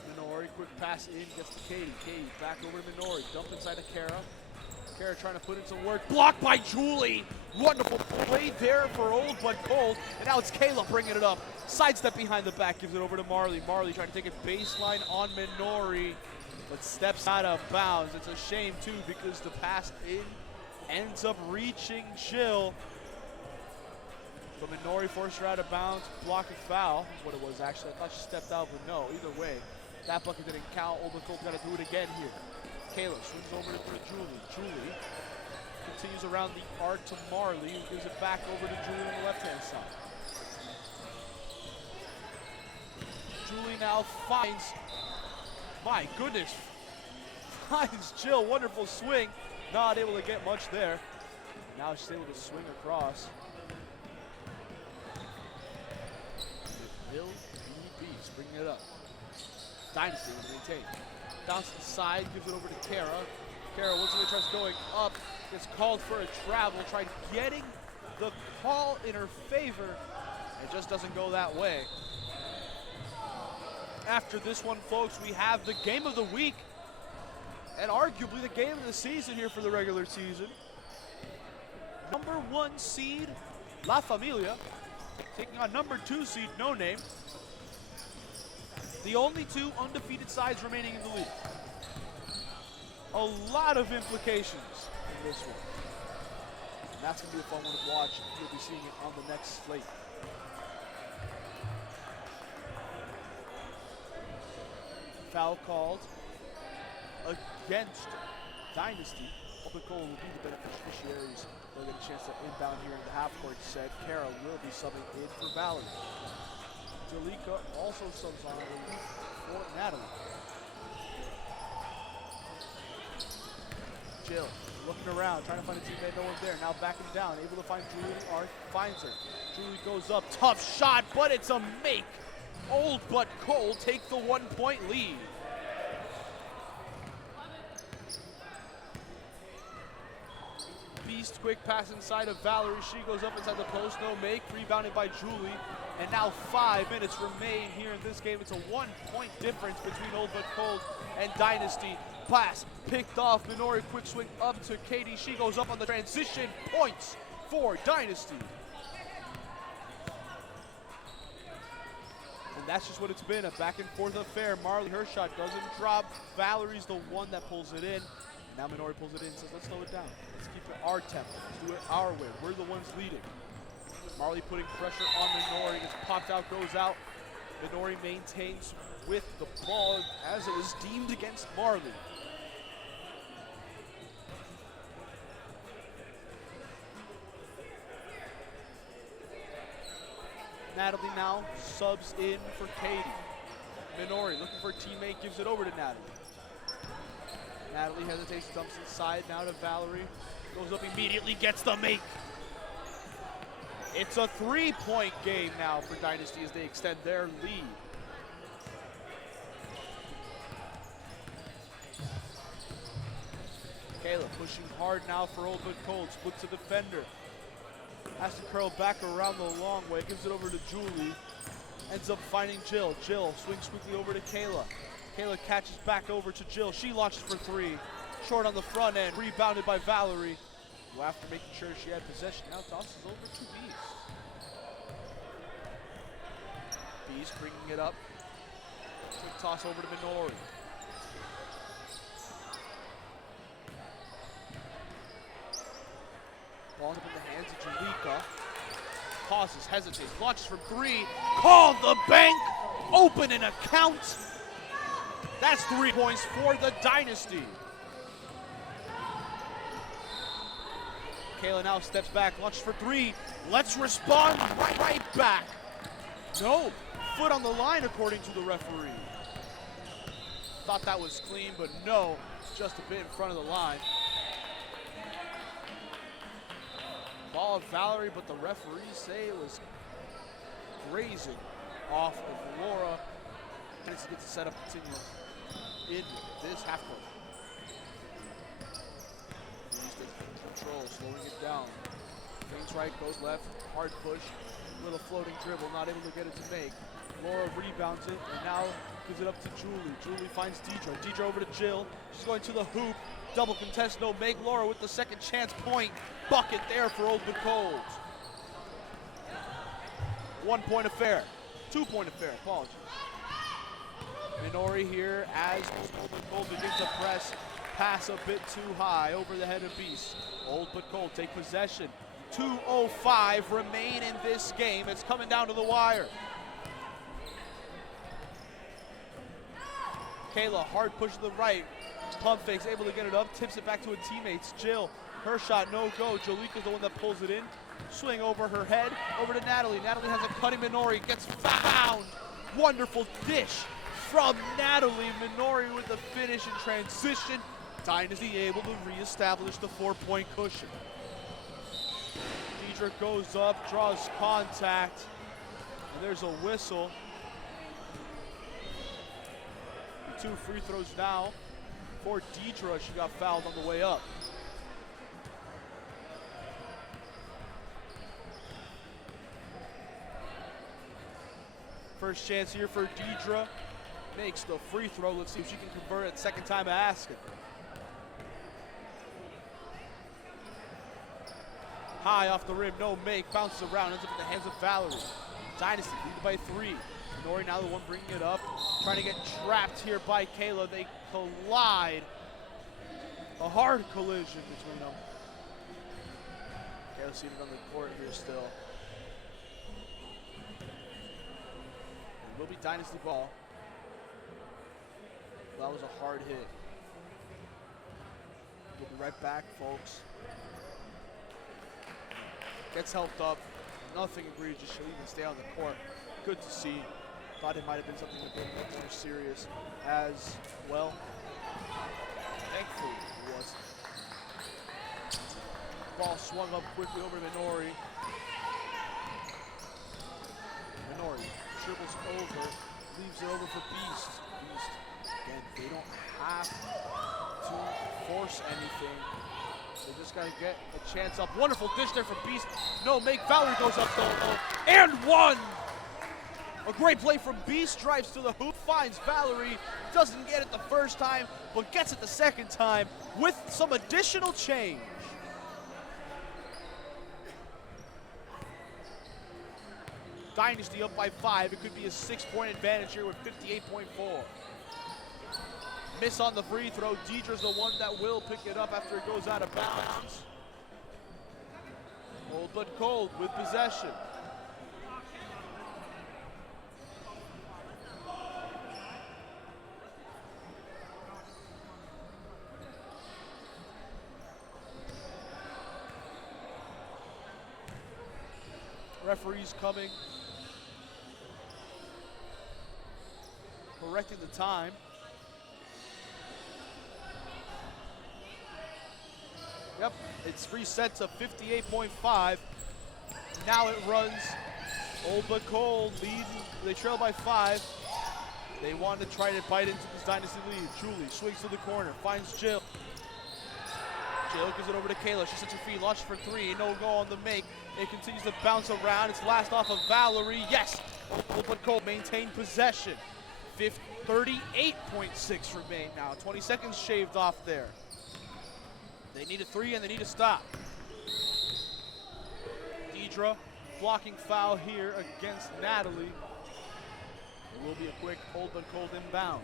Minori, quick pass in, gets to Katie. Katie back over to Minori, dump inside to Kara. Kara trying to put in some work. Blocked by Julie. Wonderful play there for Old but Cold. And now it's Kayla bringing it up. Sidestep behind the back, gives it over to Marley. Marley trying to take a baseline on Minori, but steps out of bounds. It's a shame, too, because the pass in ends up reaching Jill. But Minori forced her out of bounds. Block and foul is what it was, actually. I thought she stepped out, but no. Either way, that bucket didn't count. Old but Cold got to do it again here. Kayla swings over to Julie. Julie continues around the arc to Marley, who gives it back over to Julie on the left-hand side. Julie now finds, my goodness, finds Jill. Wonderful swing. Not able to get much there. Now she's able to swing across. Bill B.B.'s bringing it up. Dynasty will maintain. Bounce to the side, gives it over to Kara. Kara once again tries going up, gets called for a travel, tried getting the call in her favor. It just doesn't go that way. After this one, folks, we have the game of the week and arguably the game of the season here for the regular season. Number 1 seed, La Famillia, taking on number 2 seed, No Name. The only 2 undefeated sides remaining in the league. A lot of implications in this one. And that's going to be a fun one to watch. You'll be seeing it on the next slate. Foul called against Dynasty. Open Cole will be the beneficiaries. They'll get a chance to inbound here in the half-court set. Kara will be subbing in for Valerie. Jalika also subs on for Natalie. Jill looking around, trying to find a teammate, no one's there. Now backing down, able to find Julie. Arth finds her. Julie goes up, tough shot, but it's a make. Old but Cold take the 1-point lead. Beast quick pass inside of Valerie. She goes up inside the post, no make. Rebounded by Julie. And now 5 minutes remain here in this game. It's a 1-point difference between Old but Cold and Dynasty. Pass picked off. Minori quick swing up to Katie. She goes up on the transition. Points for Dynasty. And that's just what it's been, a back and forth affair. Marley, her shot doesn't drop. Valerie's the one that pulls it in. Now Minori pulls it in and says, let's slow it down. Let's keep it our tempo. Let's do it our way. We're the ones leading. Marley putting pressure on Minori. Gets popped out, goes out. Minori maintains with the ball as it was deemed against Marley. Natalie now subs in for Katie. Minori looking for a teammate, gives it over to Natalie. Natalie hesitates, dumps inside, now to Valerie. Goes up immediately, gets the make. It's a 3-point game now for Dynasty as they extend their lead. Kayla pushing hard now for Old but Cold, splits a defender. Has to curl back around the long way, gives it over to Julie. Ends up finding Jill. Jill swings quickly over to Kayla. Kayla catches back over to Jill. She launches for 3. Short on the front end, rebounded by Valerie. Who, after making sure she had possession, now tosses over to Beast. Beast bringing it up. Quick toss over to Minori. Ball's up in the hands of Jalika. Pauses, hesitates, launches from 3. Called the bank. Open an account. That's 3 points for the Dynasty. Kayla now steps back, launches for three. Let's respond right back. No, foot on the line according to the referee. Thought that was clean, but no, just a bit in front of the line. Ball of Valerie, but the referees say it was grazing off of Laura. Dynasty gets the setup continue in this half court. Control, slowing it down. Feigns right, goes left, hard push, little floating dribble, not able to get it to make. Laura rebounds it, and now gives it up to Julie. Julie finds Deidre. Deidre over to Jill. She's going to the hoop. Double contest, no make. Laura with the second chance point. Bucket there for Old But Cold. 1 point affair. 2 point affair, apologies. Minori here as Old But Cold begins to press. Pass a bit too high over the head of Beast. Old But Cold take possession. 2:05 remain in this game. It's coming down to the wire. Kayla, hard push to the right. Pump fakes, able to get it up, tips it back to her teammates. Jill, her shot, no go. Jolika's the one that pulls it in. Swing over her head, over to Natalie. Natalie has a cutting Minori, gets found. Wonderful dish from Natalie. Minori with the finish in transition. Dynasty able to reestablish the 4-point cushion. Deidre goes up, draws contact, and there's a whistle. 2 free throws now for Deidre. She got fouled on the way up. First chance here for Deidre. Makes the free throw. Let's see if she can convert it second time asking. High off the rim, no make. Bounces around, ends up in the hands of Valerie. Dynasty lead by 3. Nori now the one bringing it up. Trying to get trapped here by Kayla. They collide. A hard collision between them. Kayla seated on the court here still. It will be Dynasty ball. That was a hard hit. We'll be right back, folks. Gets helped up. Nothing egregious. She'll even stay on the court. Good to see. Thought it might have been something a bit more serious as well. Thankfully, it wasn't. Ball swung up quickly over to Minori. Minori dribbles over, leaves it over for Beast. Beast, again, they don't have to force anything. They just got to get a chance up. Wonderful dish there for Beast. No make. Valerie goes up though. And one! A great play from Beast. Drives to the hoop. Finds Valerie. Doesn't get it the first time, but gets it the second time with some additional change. Dynasty up by 5. It could be a 6-point advantage here with 58.4. Miss on the free throw. Deidre's the one that will pick it up after it goes out of bounds. Old But Cold with possession. Referees coming. Correcting the time. Yep, it's reset to 58.5. Now it runs. Old But Cold lead. They trail by 5. They want to try to bite into this Dynasty lead. Julie swings to the corner, finds Jill. Jill gives it over to Kayla. She sets her feet, launches for 3. No go on the make. It continues to bounce around. It's last off of Valerie. Yes! Old But Cold maintain possession. 38.6 remain now. 20 seconds shaved off there. They need a 3 and they need to stop. Deidre, blocking foul here against Natalie. It will be a quick Old But Cold inbound.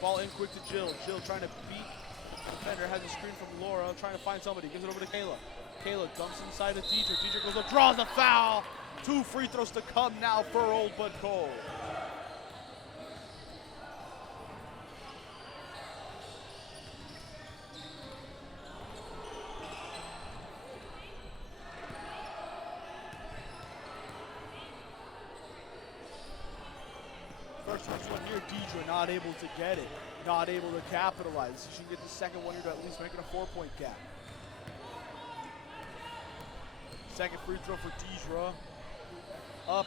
Ball in quick to Jill. Jill trying to beat the defender, has a screen from Laura, trying to find somebody, gives it over to Kayla. Kayla dumps inside of Deidre. Deidre goes up, draws a foul. 2 free throws to come now for Old But Cold. First one here, Deidre not able to get it, not able to capitalize. She can get the second one here to at least make it a 4-point gap. Second free throw for Deidre. Up,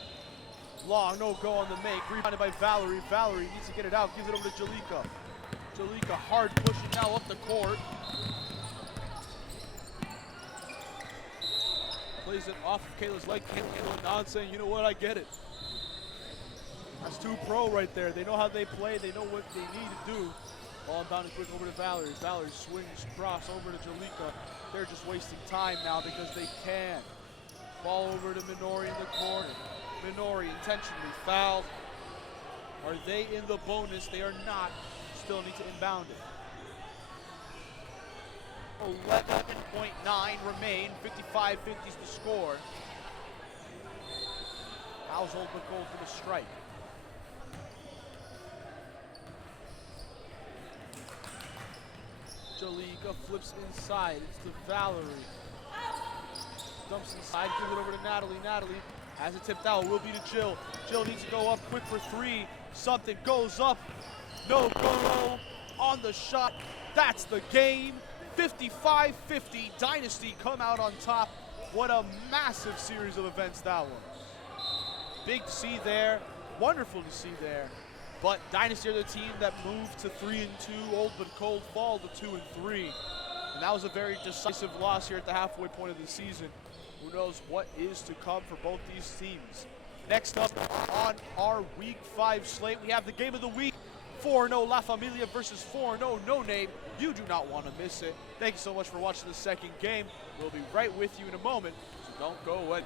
long, no go on the make. Rebounded by Valerie. Valerie needs to get it out, gives it over to Jalika. Jalika hard pushing now up the court. Plays it off of Kayla's leg, can't handle it. Now saying, you know what, I get it. That's 2 pro right there. They know how they play, they know what they need to do. Ball inbounded quick over to Valerie. Valerie swings across over to Jalika. They're just wasting time now because they can. Ball over to Minori in the corner. Minori intentionally fouled. Are they in the bonus? They are not. Still need to inbound it. 11.9 remain. 55-50 is the score. Household with goal for the strike. Jalika flips inside. It's to Valerie. Dumps inside, gives it over to Natalie. Natalie has it tipped out, will be to Jill. Jill needs to go up quick for 3. Something goes up. No go on the shot. That's the game. 55-50. Dynasty come out on top. What a massive series of events that was. Big to see there. Wonderful to see there. But Dynasty are the team that moved to 3-2. Old but cold fall to 2-3. And that was a very decisive loss here at the halfway point of the season. Who knows what is to come for both these teams. Next up on our Week 5 slate, we have the game of the week. 4-0 La Famillia versus 4-0 No Name. You do not want to miss it. Thank you so much for watching the second game. We'll be right with you in a moment, so don't go away.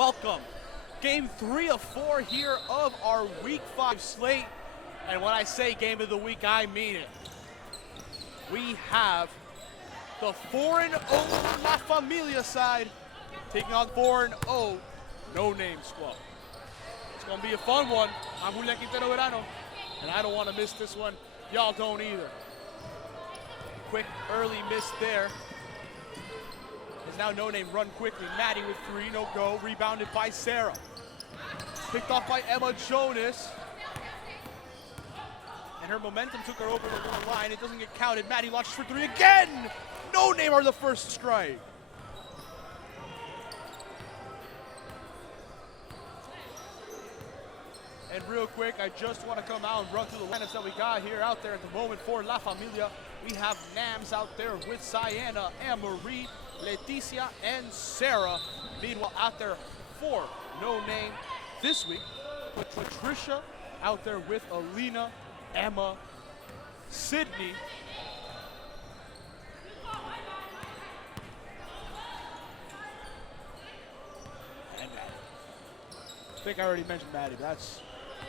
welcome. Game 3 of 4 here of our Week 5 slate. And when I say game of the week, I mean it. We have the 4-0 La Famillia side taking on 4-0 No Name Squad. It's going to be a fun one. I'm Julian Quintero Verano, and I don't want to miss this one. Y'all don't either. Quick early miss there. As now No Name run quickly. Maddie with 3, no go. Rebounded by Sarah. Picked off by Emma Jonas. And her momentum took her over the line. It doesn't get counted. Maddie launches for 3 again. No Name are the first strike. And real quick, I just want to come out and run through the lineups that we got here out there at the moment for La Famillia. We have Nams out there with Sienna, Anne-Marie, Leticia, and Sarah. Meanwhile, out there for No Name this week, with Patricia out there with Alina, Emma, Sydney, and Maddie. I think I already mentioned Maddie, but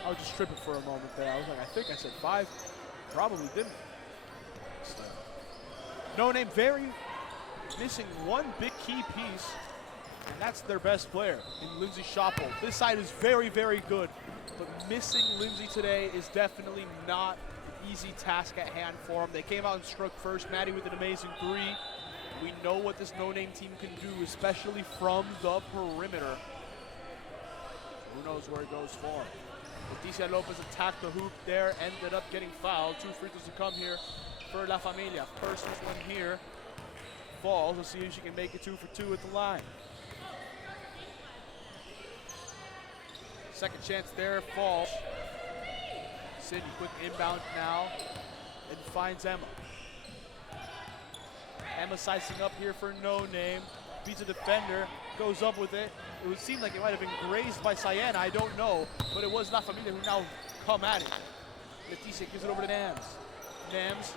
I was just tripping for a moment there. I was like, I think I said 5. Probably didn't. Still. No Name missing one big key piece, and that's their best player in Lindsay Shopple. This side is very, very good, but missing Lindsay today is definitely not an easy task at hand for them. They came out and struck first. Maddie with an amazing 3. We know what this No Name team can do, especially from the perimeter. Who knows where it goes for? Leticia Lopez attacked the hoop there, ended up getting fouled. 2 free throws to come here for La Famillia. First one here falls. Let's see if she can make it 2 for 2 at the line. Second chance there, falls. Sydney, quick inbound now, and finds Emma. Emma sizing up here for No Name. Beats a defender, goes up with it. It would seem like it might have been grazed by Sienna, I don't know, but it was La Famillia who now come at it. Leticia gives it over to Nams. Nams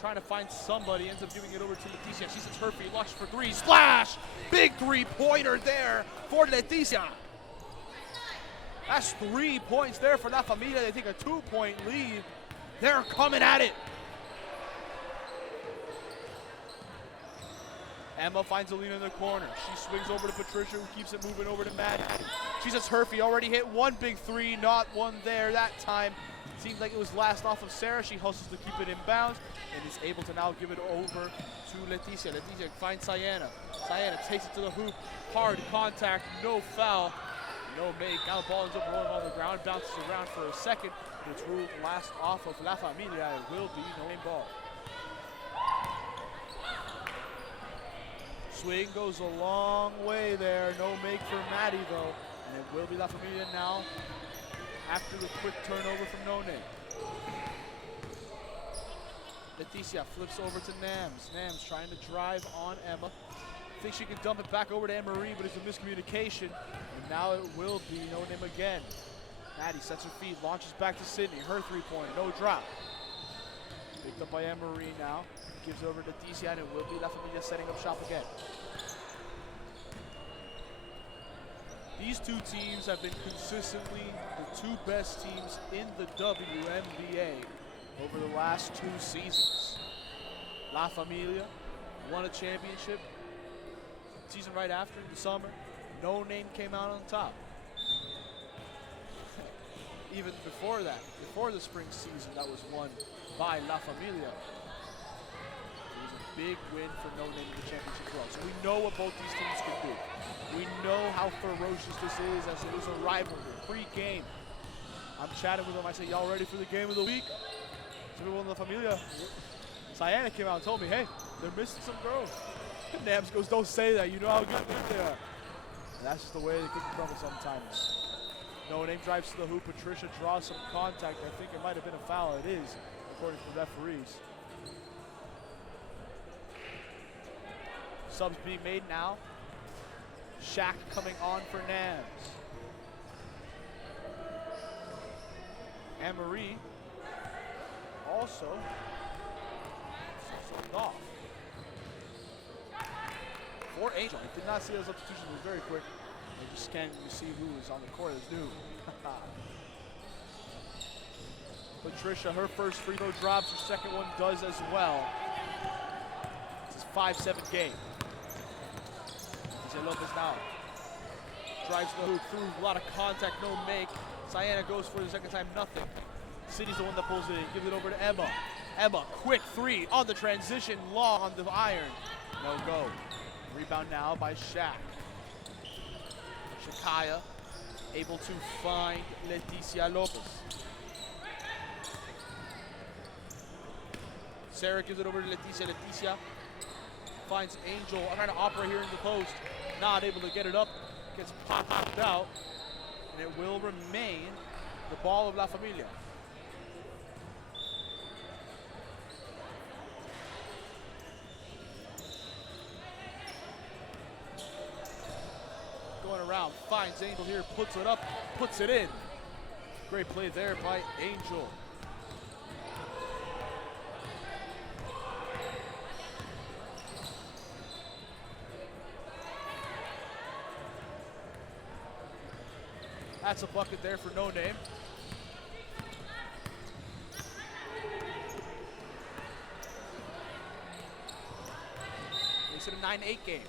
trying to find somebody, ends up giving it over to Leticia. She sets her feet, launches for 3, splash! Big 3-pointer there for Leticia. That's 3 points there for La Famillia. They take a 2-point lead. They're coming at it. Emma finds Alina in the corner. She swings over to Patricia, who keeps it moving over to Maddie. She says Herfy already hit one big 3, not one there that time. Seems like it was last off of Sarah. She hustles to keep it in bounds and is able to now give it over to Leticia. Leticia finds Sienna. Sienna takes it to the hoop. Hard contact, no foul. No make. Now the ball ends up rolling on the ground, bounces around for a second. It's ruled last off of La Famillia. It will be No Name ball. Swing goes a long way there. No make for Maddie though. And it will be La Famillia now after the quick turnover from No Name. Leticia flips over to Nams. Nams trying to drive on Emma. Thinks she can dump it back over to Anne-Marie, but it's a miscommunication. And now it will be No Name again. Maddie sets her feet, launches back to Sydney. Her 3-pointer, no drop. Picked up by Anne-Marie now. Gives it over to Leticia, and it will be La Famillia setting up shop again. These two teams have been consistently the 2 best teams in the WMBA over the last 2 seasons. La Famillia won a championship. Season right after, in the summer, No Name came out on top. Even before that, before the spring season, that was won by La Famillia. It was a big win for No Name in the championship run. So we know what both these teams can do. We know how ferocious this is, as it is a rivalry, pre-game. I'm chatting with them. I say, y'all ready for the game of the week? So everyone in La Famillia, Sienna came out and told me, hey, they're missing some girls. Nams goes, don't say that. You know how good they are. And that's just the way they cook the trouble sometimes. No Name drives to the hoop. Patricia draws some contact. I think it might have been a foul. It is, according to the referees. Subs being made now. Shaq coming on for Nams. Anne-Marie also off. For Angel. I did not see those substitutions. It was very quick. They just scan and you see who is on the court is new. Patricia, her first free throw drops, her second one does as well. This is 5-7 game. Lopez now drives the hoop through, a lot of contact, no make. Sienna goes for the second time, nothing. City's the one that pulls it in, gives it over to Emma. Emma, quick three on the transition, long on the iron. No go. Rebound now by Shaq. Shakaya able to find Leticia Lopez. Sarah gives it over to Leticia. Leticia finds Angel, trying to operate here in the post. Not able to get it up, gets popped out, and it will remain the ball of La Familia. Going around, finds Angel here, puts it up, puts it in. Great play there by Angel. That's a bucket there for No Name. Makes it a 9-8 game.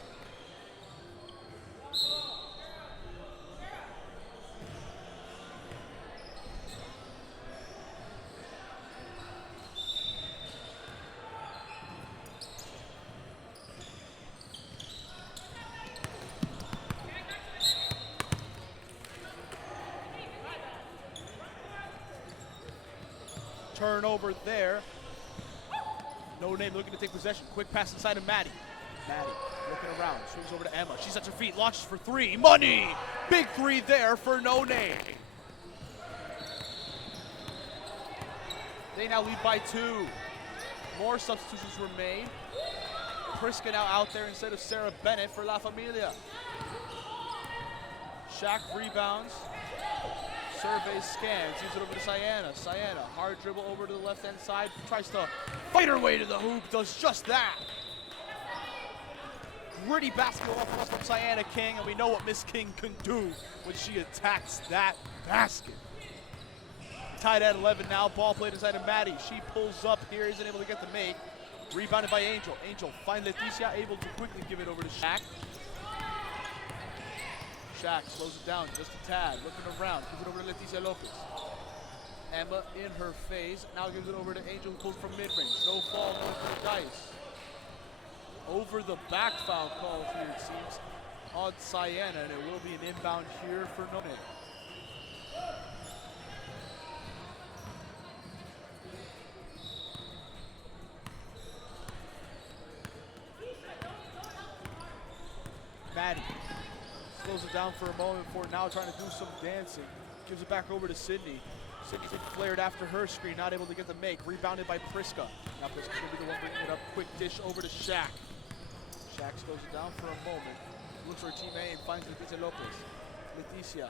Turnover there. No Name looking to take possession. Quick pass inside of Maddie. Maddie looking around, swings over to Emma. She sets her feet, launches for three. Money! Big three there for No Name. They now lead by 2. More substitutions were made. Priska now out there instead of Sarah Bennett for La Familia. Shaq rebounds. Survey scans, gives it over to Sienna. Sienna, hard dribble over to the left-hand side, tries to fight her way to the hoop, does just that. Gritty basketball from Sienna King, and we know what Miss King can do when she attacks that basket. Tied at 11 now, ball played inside of Maddie. She pulls up here, isn't able to get the make. Rebounded by Angel. Angel finds Leticia, able to quickly give it over to Shaq. Shaq slows it down just a tad, looking around, gives it over to Leticia Lopez. Emma in her phase, now gives it over to Angel, who pulls from mid-range. No fall, going for the dice. Over the back foul call here, it seems, on Sienna, and it will be an inbound here for No Name. Maddie slows it down for a moment before now trying to do some dancing. Gives it back over to Sydney. Sydney flared after her screen, not able to get the make. Rebounded by Priska. Now Priska's going to be the one bringing it up. Quick dish over to Shaq. Shaq slows it down for a moment. Looks for her teammate and finds Leticia Lopez. Leticia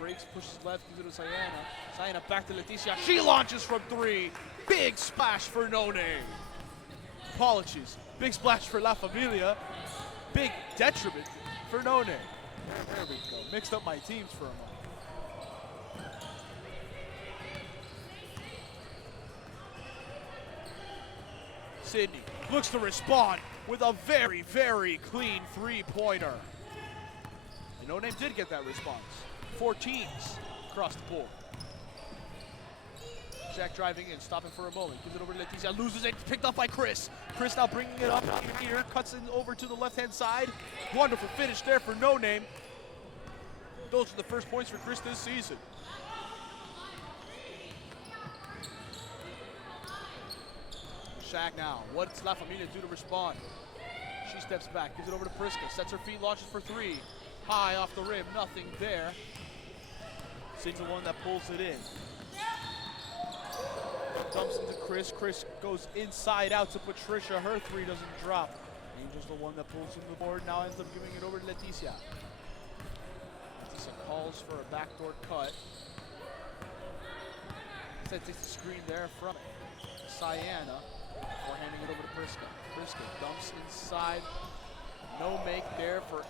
breaks, pushes left, gives it to Sienna. Sienna back to Leticia. She launches from 3. Big splash for No Name. Apologies. Big splash for La Familia. Big detriment for No Name. There we go. Mixed up my teams for a moment. Sydney looks to respond with a very, very clean three-pointer. And No Name did get that response. 4 teams across the board. Shaq driving in, stopping for a moment. Gives it over to Leticia, loses it, picked up by Chris. Chris now bringing it up here, cuts it over to the left-hand side. Wonderful finish there for No Name. Those are the first points for Chris this season. Shaq now, what's La Familia do to respond? She steps back, gives it over to Priska, sets her feet, launches for 3. High off the rim, nothing there. Sid's the one that pulls it in. Dumps into Chris. Chris goes inside out to Patricia. Her 3 doesn't drop. Angel's the one that pulls in the board. Now ends up giving it over to Leticia. Leticia calls for a backdoor cut. Instead takes the screen there from Sienna before handing it over to Priska. Priska dumps inside. No make there for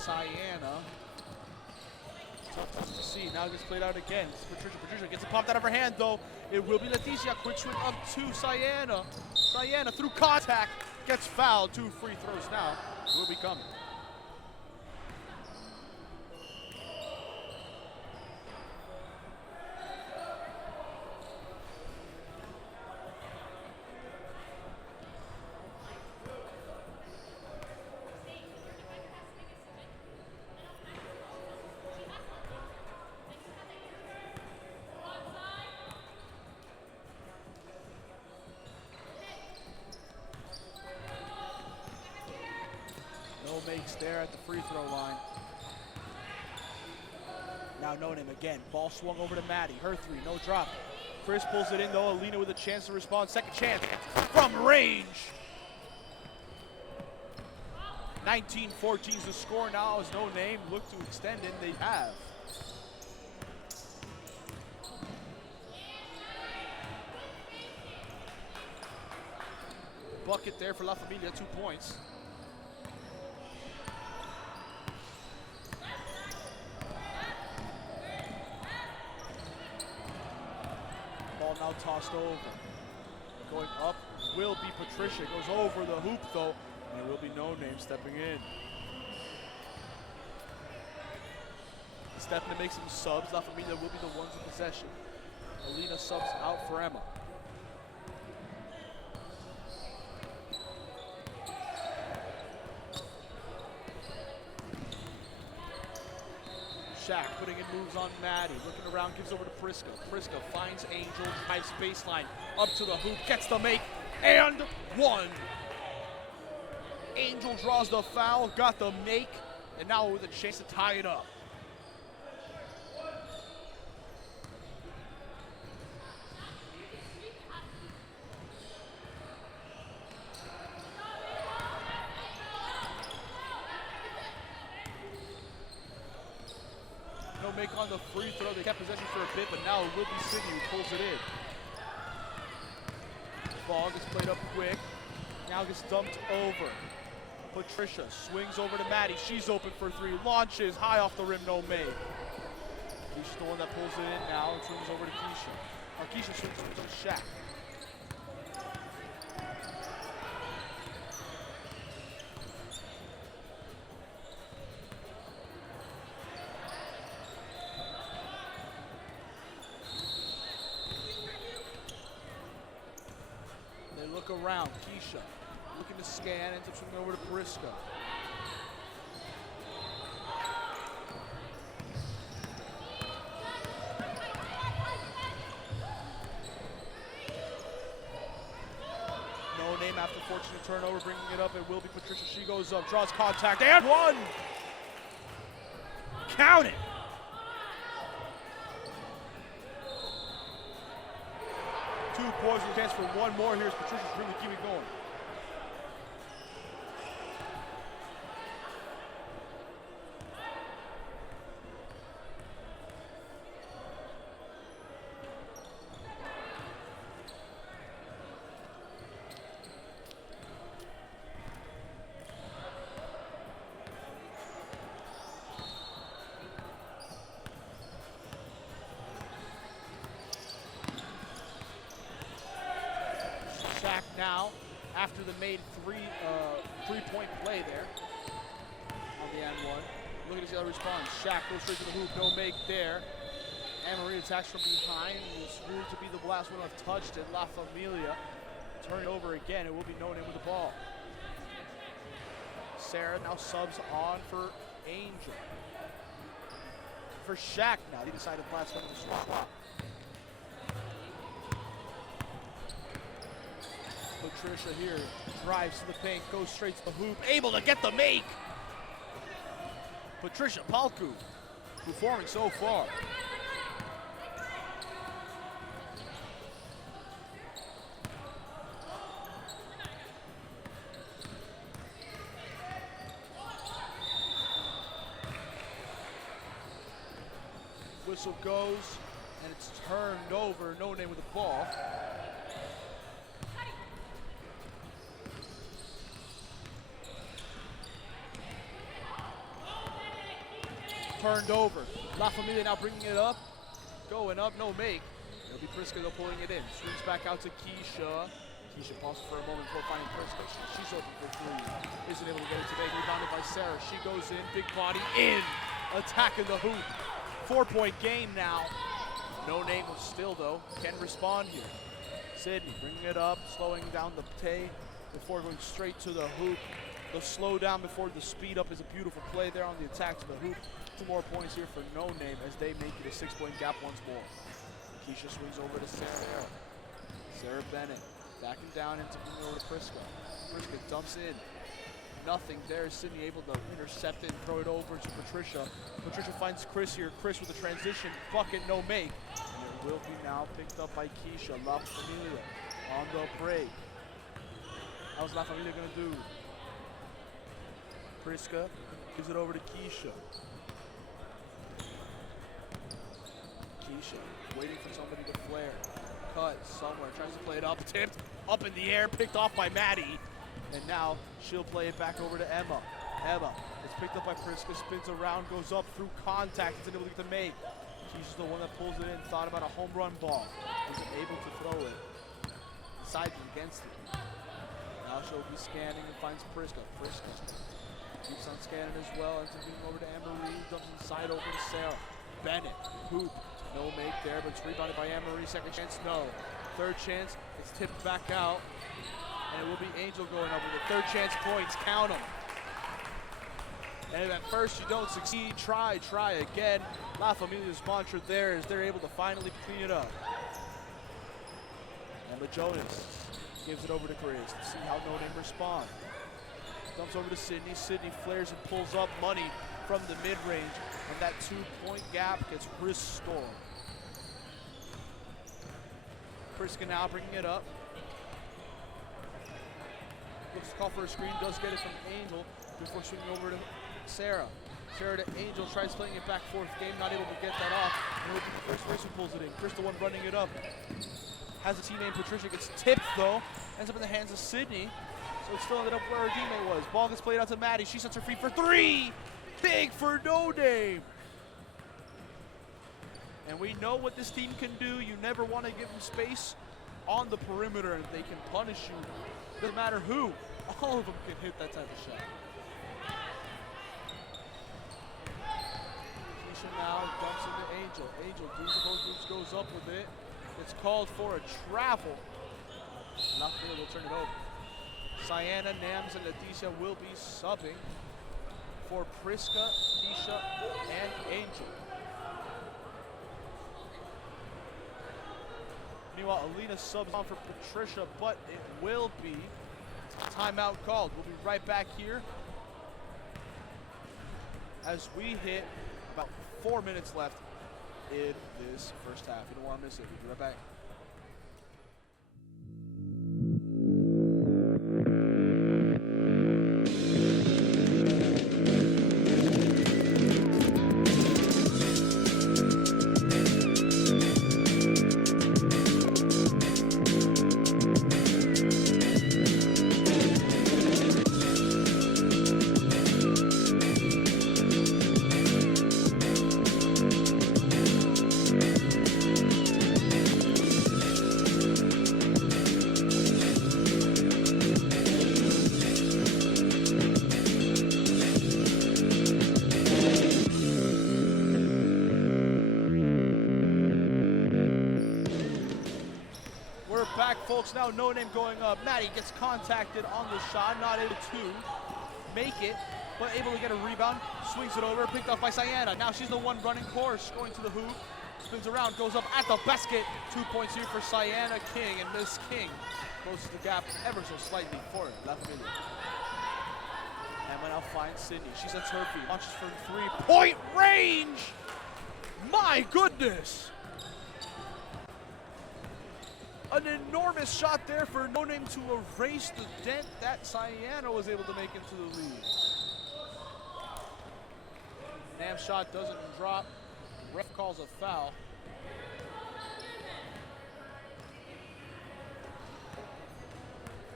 Sienna. Tough to see. Now it gets played out again. Patricia gets it popped out of her hand, though. It will be Leticia. Quick swing up to Sienna. Sienna through contact. Gets fouled. 2 free throws now will be coming. Makes there at the free throw line. Now No Name again. Ball swung over to Maddie. Her three, no drop. Chris pulls it in though. Alina with a chance to respond. Second chance from range. 19-14 is the score now as No Name look to extend it. They have. Bucket there for La Familia, 2 points. Now tossed over. Going up will be Patricia. Goes over the hoop though, and it will be No Name stepping in. Stepping to make some subs. La Familia will be the ones in possession. Alina subs out for Emma. Shaq putting in moves on Maddie, looking around, gives over to Prisca. Prisca finds Angel, drives baseline, up to the hoop, gets the make, and one. Angel draws the foul, got the make, and now with a chance to tie it up. Make on the free throw. They kept possession for a bit, but now it will be Sydney who pulls it in. Ball gets played up quick. Now gets dumped over. Patricia swings over to Maddie. She's open for three. Launches high off the rim. No make. Keisha's the one that pulls it in now and swings over to Keisha. Or Keisha swings over to Shaq. Around Keisha, looking to scan, ends up swinging over to Prisca. No Name after fortunate turnover, bringing it up. It will be Patricia. She goes up, draws contact, and one. Count it. Poison chance for one more here as Patricia's really keeping going. Now, after the made three-point play there on the N1. Look at his other response. Shaq goes straight to the hoop, no make there. Anne-Marie attacks from behind. Was ruled to be the last one to have touched it. La Familia turn it over again. It will be No Name with the ball. Sarah now subs on for Angel. For Shaq now, he decided last one to swap. Patricia here drives to the paint, goes straight to the hoop, able to get the make. Patricia Palku performing so far. Whistle goes, and it's turned over. No Name with the ball. turned over. La Familia now bringing it up. Going up, no make. It'll be Priska though pulling it in. Swings back out to Keisha. Keisha pauses for a moment before finding Priska. She's open for three. Isn't able to get it today. Rebounded by Sarah. She goes in, big body in. Attacking the hoop. 4-point game now. No name still though. Can respond here. Sydney bringing it up, slowing down the Tay before going straight to the hoop. The slow down before the speed up is a beautiful play there on the attack to the hoop. 2 more points here for No Name as they make it a 6-point gap once more. Keisha swings over to Sarah. Sarah Bennett backing down into over to Priska. Priska dumps in. Nothing there. Sydney able to intercept it and throw it over to Patricia. Patricia finds Chris here. Chris with a transition bucket, no make. And it will be now picked up by Keisha. La Familia on the break. How's La Familia gonna do? Priska gives it over to Keisha. Keisha waiting for somebody to flare. Cut somewhere, tries to play it up, tipped, up in the air, picked off by Maddie. And now she'll play it back over to Emma. Emma is picked up by Priska, spins around, goes up through contact, isn't able to get the make. Keisha's the one that pulls it in, thought about a home run ball. Isn't able to throw it. Decides against it. Now she'll be scanning and finds Priska. Priska keeps on scanning as well, ends up being over to Anne-Marie, dumps inside over to Sarah. Bennett, hoop, no make there, but it's rebounded by Anne-Marie. Second chance, no. Third chance, it's tipped back out. And it will be Angel going up with the third chance points, count them. And if at first you don't succeed, try again. La Familia's mantra there is they're able to finally clean it up. Emma Jonas gives it over to Grizz to see how No Name respond. Dumps over to Sydney. Sydney flares and pulls up money from the mid-range. And that 2-point gap gets restored. Priska now bringing it up. Looks to call for a screen, does get it from Angel before swinging over to Sarah. Sarah to Angel, tries playing it back forth game, not able to get that off. And it'll be Chris Race who pulls it in. Chris the one running it up. Has a teammate Patricia, gets tipped though. Ends up in the hands of Sydney. So it still ended up where her teammate was. Ball gets played out to Maddie. She sets her feet for 3. Big for No Name. And we know what this team can do. You never want to give them space on the perimeter, and they can punish you. Doesn't matter who. All of them can hit that type of shot. Keisha now dumps into Angel. Angel does both groups, goes up with it. It's called for a travel. Nothing will turn it over. Sienna, Nams, and Leticia will be subbing for Priska, Keisha, and Angel. Meanwhile, Alina subs on for Patricia, but it will be timeout called. We'll be right back here as we hit about 4 minutes left in this first half. You don't want to miss it. We'll be right back. Folks, now No Name going up. Maddie gets contacted on the shot, not able to make it, but able to get a rebound. Swings it over, picked up by Sienna. Now she's the one running course, going to the hoop. Spins around, goes up at the basket. 2 points here for Sienna King, and Miss King closes the gap ever so slightly for La Familia. And now finds Sydney. She sets her feet, launches from 3-point range. My goodness! An enormous shot there for No Name to erase the dent that Sienna was able to make into the lead. Nam's shot doesn't drop. Ref calls a foul.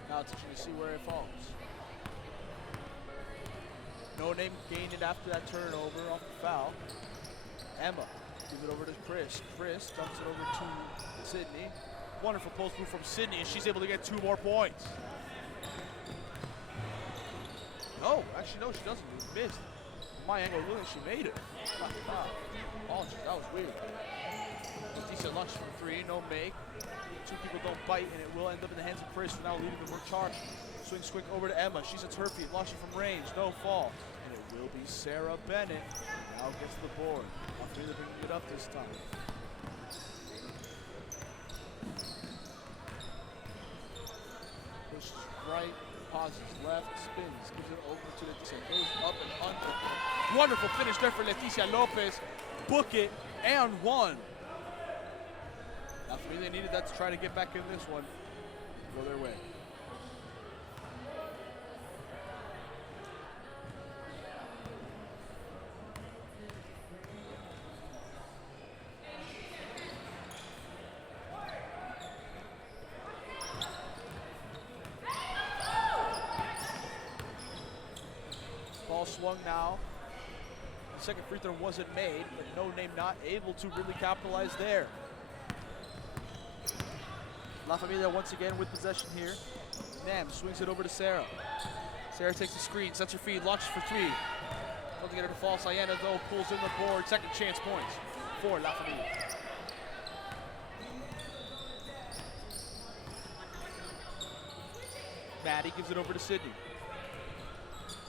Now it's interesting to see where it falls. No Name gained it after that turnover off the foul. Emma gives it over to Chris. Chris dumps it over to Sydney. Wonderful post move from Sydney, and she's able to get 2 more points. No, actually, no, she doesn't. She missed. My angle, really, she made it. Oh, that was weird. Decent launch from 3, no make. 2 people don't bite, and it will end up in the hands of Chris, who now leading the work charge. Swings quick over to Emma. She's at her feet, launching from range, no fall. And it will be Sarah Bennett. Now gets the board. Famillia bringing it up this time. Pushes right, pauses left, spins, gives it over to Leticia, goes up and under. Wonderful finish there for Leticia Lopez. Book it and 1. Now Famillia needed that to try to get back in this one. Go their way. Ball swung now. The second free throw wasn't made, but No Name not able to really capitalize there. La Famillia once again with possession here. Nam swings it over to Sarah. Sarah takes the screen, sets her feet, launches for 3. Looking at her to fall. Sayana though pulls in the board. Second chance points for La Famillia. Maddie gives it over to Sydney.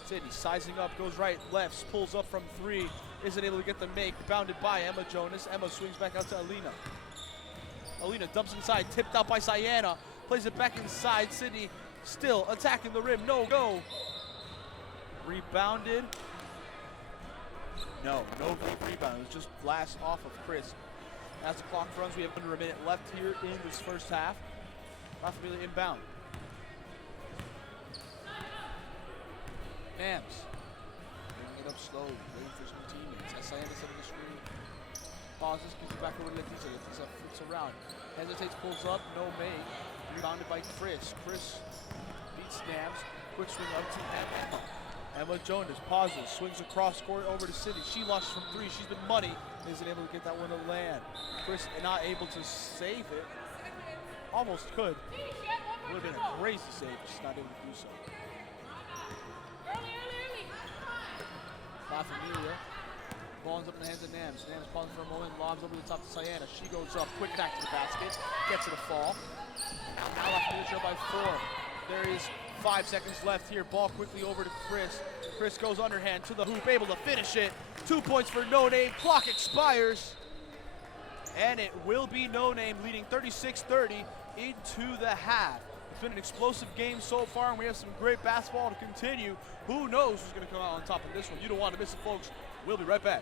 Sydney sizing up, goes right, left, pulls up from 3. Isn't able to get the make. Bounded by Emma Jonas. Emma swings back out to Alina. Alina dumps inside, tipped out by Sayana. Plays it back inside. Sydney still attacking the rim. No go. Rebounded. No rebound. It was just blast off of Chris. As the clock runs, we have under a minute left here in this first half. La Famillia inbound. Nams bringing it up slowly, waiting for some teammates. As Sayana setting the screen, pauses, gives it back over to Leticia. Leticia flips around, hesitates, pulls up, no make. Rebounded by Chris. Chris beats Nams. Quick swing up to Emma. Emma Jonas pauses, swings across court over to Sydney. She launches from 3. She's been money, isn't able to get that one to land. Chris not able to save it. Almost could. Would have been a crazy save, but she's not able to do so. La Famillia. Ball ends up in the hands of Nams. Nams pausing for a moment, lobs over the top to Sayana. She goes up, quick back to the basket, gets it a fall. Now La Famillia trail by 4. There is 5 seconds left here. Ball quickly over to Chris. Chris goes underhand to the hoop, able to finish it. 2 points for No Name. Clock expires. And it will be No Name leading 36-30 into the half. It's been an explosive game so far, and we have some great basketball to continue. Who knows who's going to come out on top of this one? You don't want to miss it, folks. We'll be right back.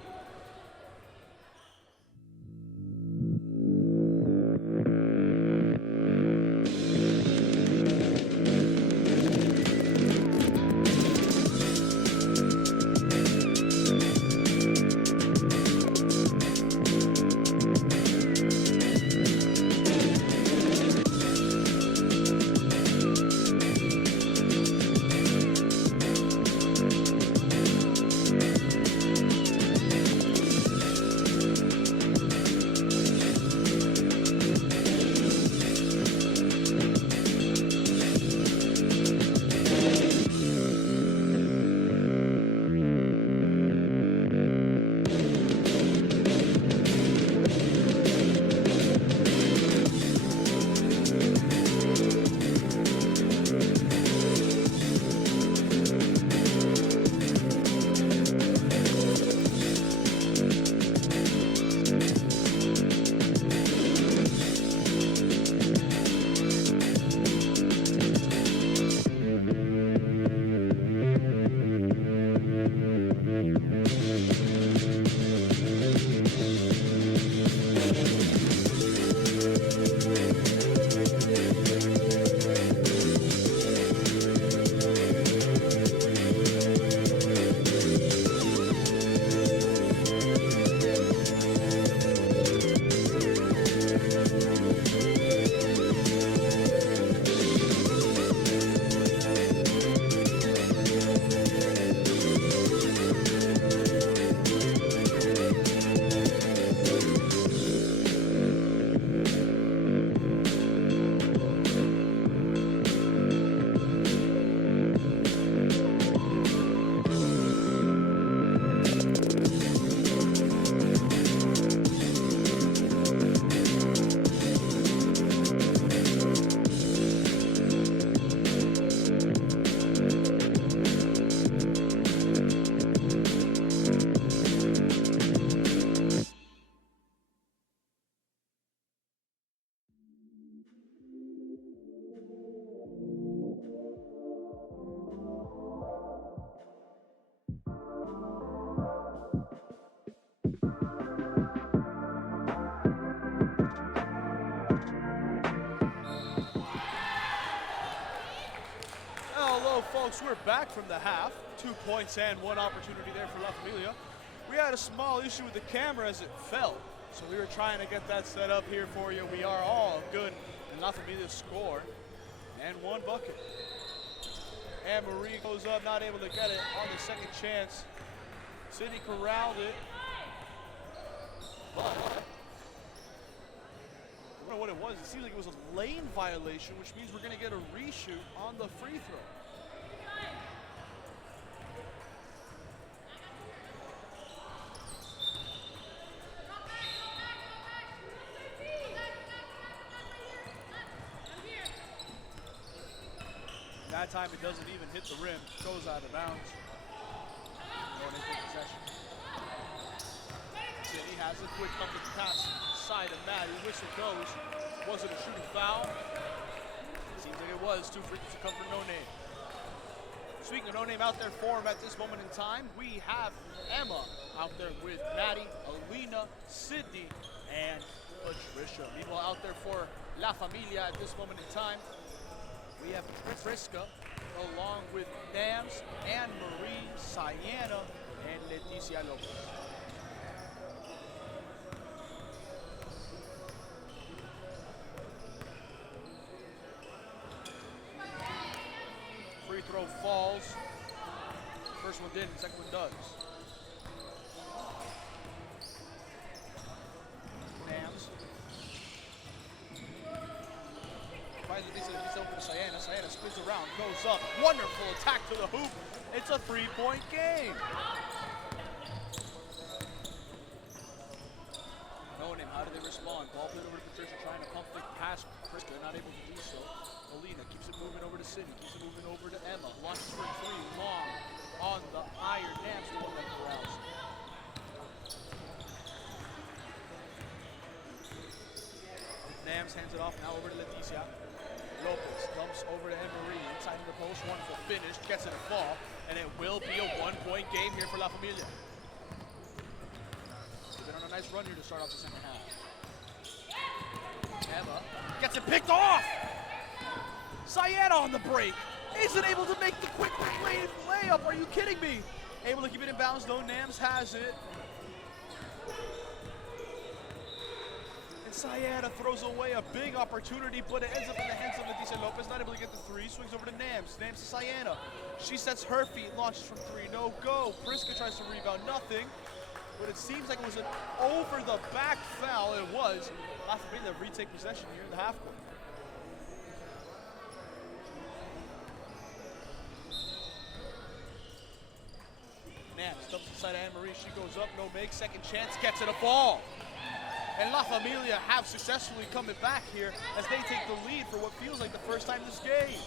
Hello, folks. We're back from the half. 2 points and 1 opportunity there for La Familia. We had a small issue with the camera as it fell, so we were trying to get that set up here for you. We are all good, and La Familia score and 1 bucket. And Marie goes up, not able to get it on the second chance. Sydney corralled it, but I don't know what it was. It seems like it was a lane violation, which means we're going to get a reshoot on the free throw. That time it doesn't even hit the rim, goes out of bounds. Going into possession. City has a quick couple pass side of Maddie. Whistle goes. Was it a shooting foul? Seems like it was. 2 free throws to come from No Name. Speaking of No Name out there for him at this moment in time, we have Emma out there with Maddie, Alina, Sydney, and Patricia. Meanwhile, out there for La Familia at this moment in time, we have Friska along with Nams, Anne Marie, Sayana, and Leticia Lopez. Free throw falls. First one didn't, second one does. Nams. Finds Leticia over to Sayana. Sayana spins around, goes up. Wonderful attack to the hoop. It's a 3-point game. No Name, how do they respond? Ball played over to Patricia, trying to pump the pass. Friska not able to do so. Alina keeps it moving over to City, keeps it moving over to Emma. Launches for 3, long on the iron. Nams the one that corrals. Nams hands it off now over to Leticia. Lopez dumps over to Anne-Marie, inside of the post, wonderful finish, gets it a fall, and it will be a 1-point game here for La Familia. They've been on a nice run here to start off the second half. Emma gets it picked off! Sayana on the break, isn't able to make the quick layup, are you kidding me? Able to keep it in bounds, though. Nams has it. Sayana throws away a big opportunity, but it ends up in the hands of Leticia Lopez, not able to get the 3, swings over to Nams. Nams to Sayana. She sets her feet, launches from 3, no go. Friska tries to rebound, nothing. But it seems like it was an over-the-back foul. It was. La Familia retake possession here in the half court. Nams dumps inside Anne-Marie. She goes up, no make. Second chance, gets it a fall. And La Familia have successfully coming back here as they take the lead for what feels like the first time this game.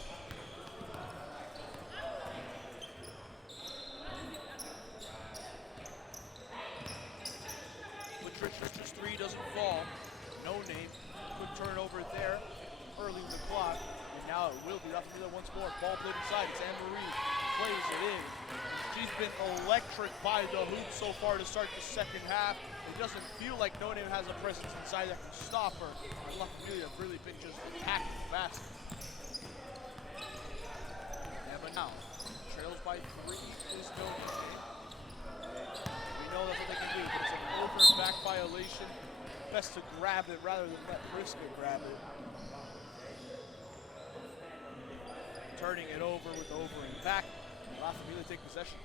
Patricia's 3 doesn't fall. No Name. Good turnover there early in the clock. And now it will be La Familia once more. Ball played inside. It's Anne-Marie. Plays it in. She's been electric by the hoop so far to start the second half. It doesn't feel like No Name has a presence inside that can stop her. And La Familia have really been just attacking fast. Emma now trails by 3 is No Name. We know that's what they can do, but it's an over and back violation. Best to grab it rather than let Friska grab it. Turning it over with over and back. La Familia take possession.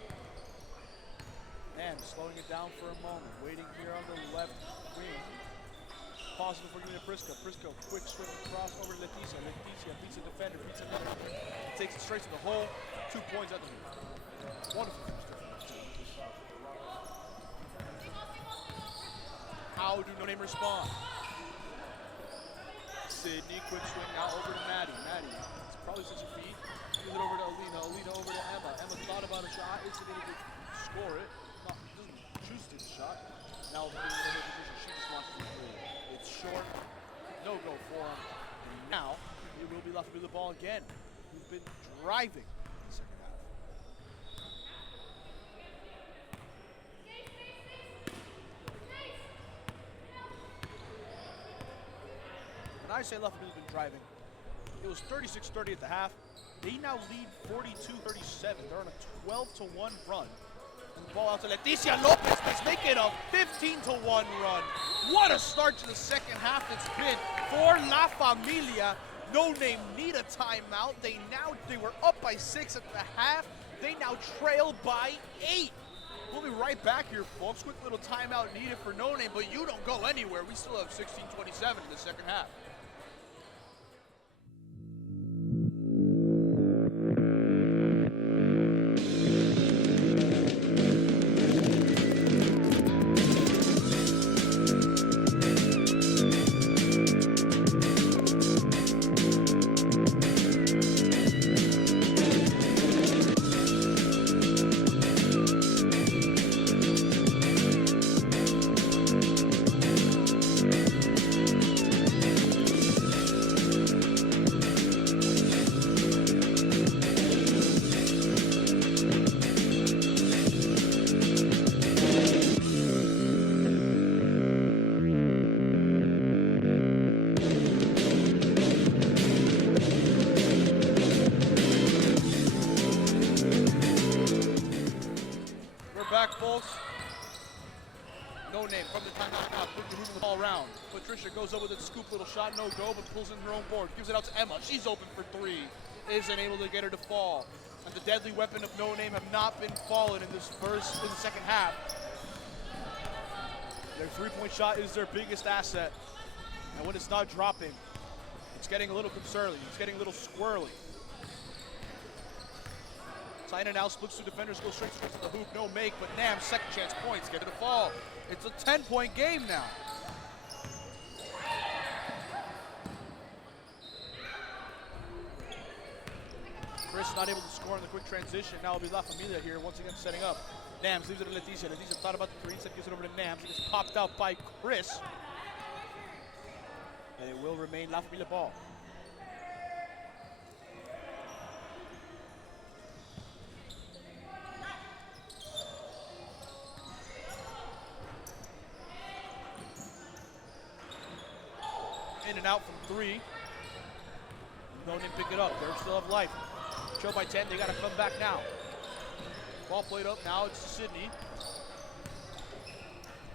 And slowing it down for a moment. Waiting here on the left wing. Pausing before giving it to Friska. Friska, quick swing across over to Leticia. Leticia beats a defender, beats another. Takes it straight to the hole. 2 points at the hoop. Wonderful. How do No Name respond? Sydney, quick swing now over to Maddie. Maddie, it's probably such a feed. Gives it over to Alina. Alina over to Emma. Emma thought about a shot. Isn't able to score it. Doesn't choose to take the shot. Now in another position, she just launches it through. It's short. No go for him. And now it will be left with the ball again. We've been driving in the second half. When I say La Familia's been driving, it was 36-30 at the half. They now lead 42-37. They're on a 12-1 run. And the ball out to Leticia Lopez. Let's make it a 15-1 run. What a start to the second half it's been for La Familia. No Name need a timeout. They were up by 6 at the half. They now trail by 8. We'll be right back here, folks. Quick little timeout needed for No Name, but you don't go anywhere. We still have 16-27 in the second half. No Name from the timeout, quickly moving the ball around. Patricia goes up with a scoop, little shot, no go, but pulls in her own board. Gives it out to Emma. She's open for 3. Isn't able to get her to fall. And the deadly weapon of No Name have not been fallen in the second half. Their 3-point shot is their biggest asset. And when it's not dropping, it's getting a little concerning. It's getting a little squirrely. Taina now splits two defenders, goes straight to the hoop, no make, but Nam, second chance points, get it to fall. It's a 10-point game now. Chris not able to score in the quick transition. Now it'll be La Familia here, once again setting up. Nams leaves it to Leticia. Leticia thought about the 3, instead gives it over to Nams. It gets popped out by Chris. And it will remain La Familia ball. In and out from 3. No Name pick it up. They still have life. Trail by 10. They got to come back now. Ball played up. Now it's to Sydney.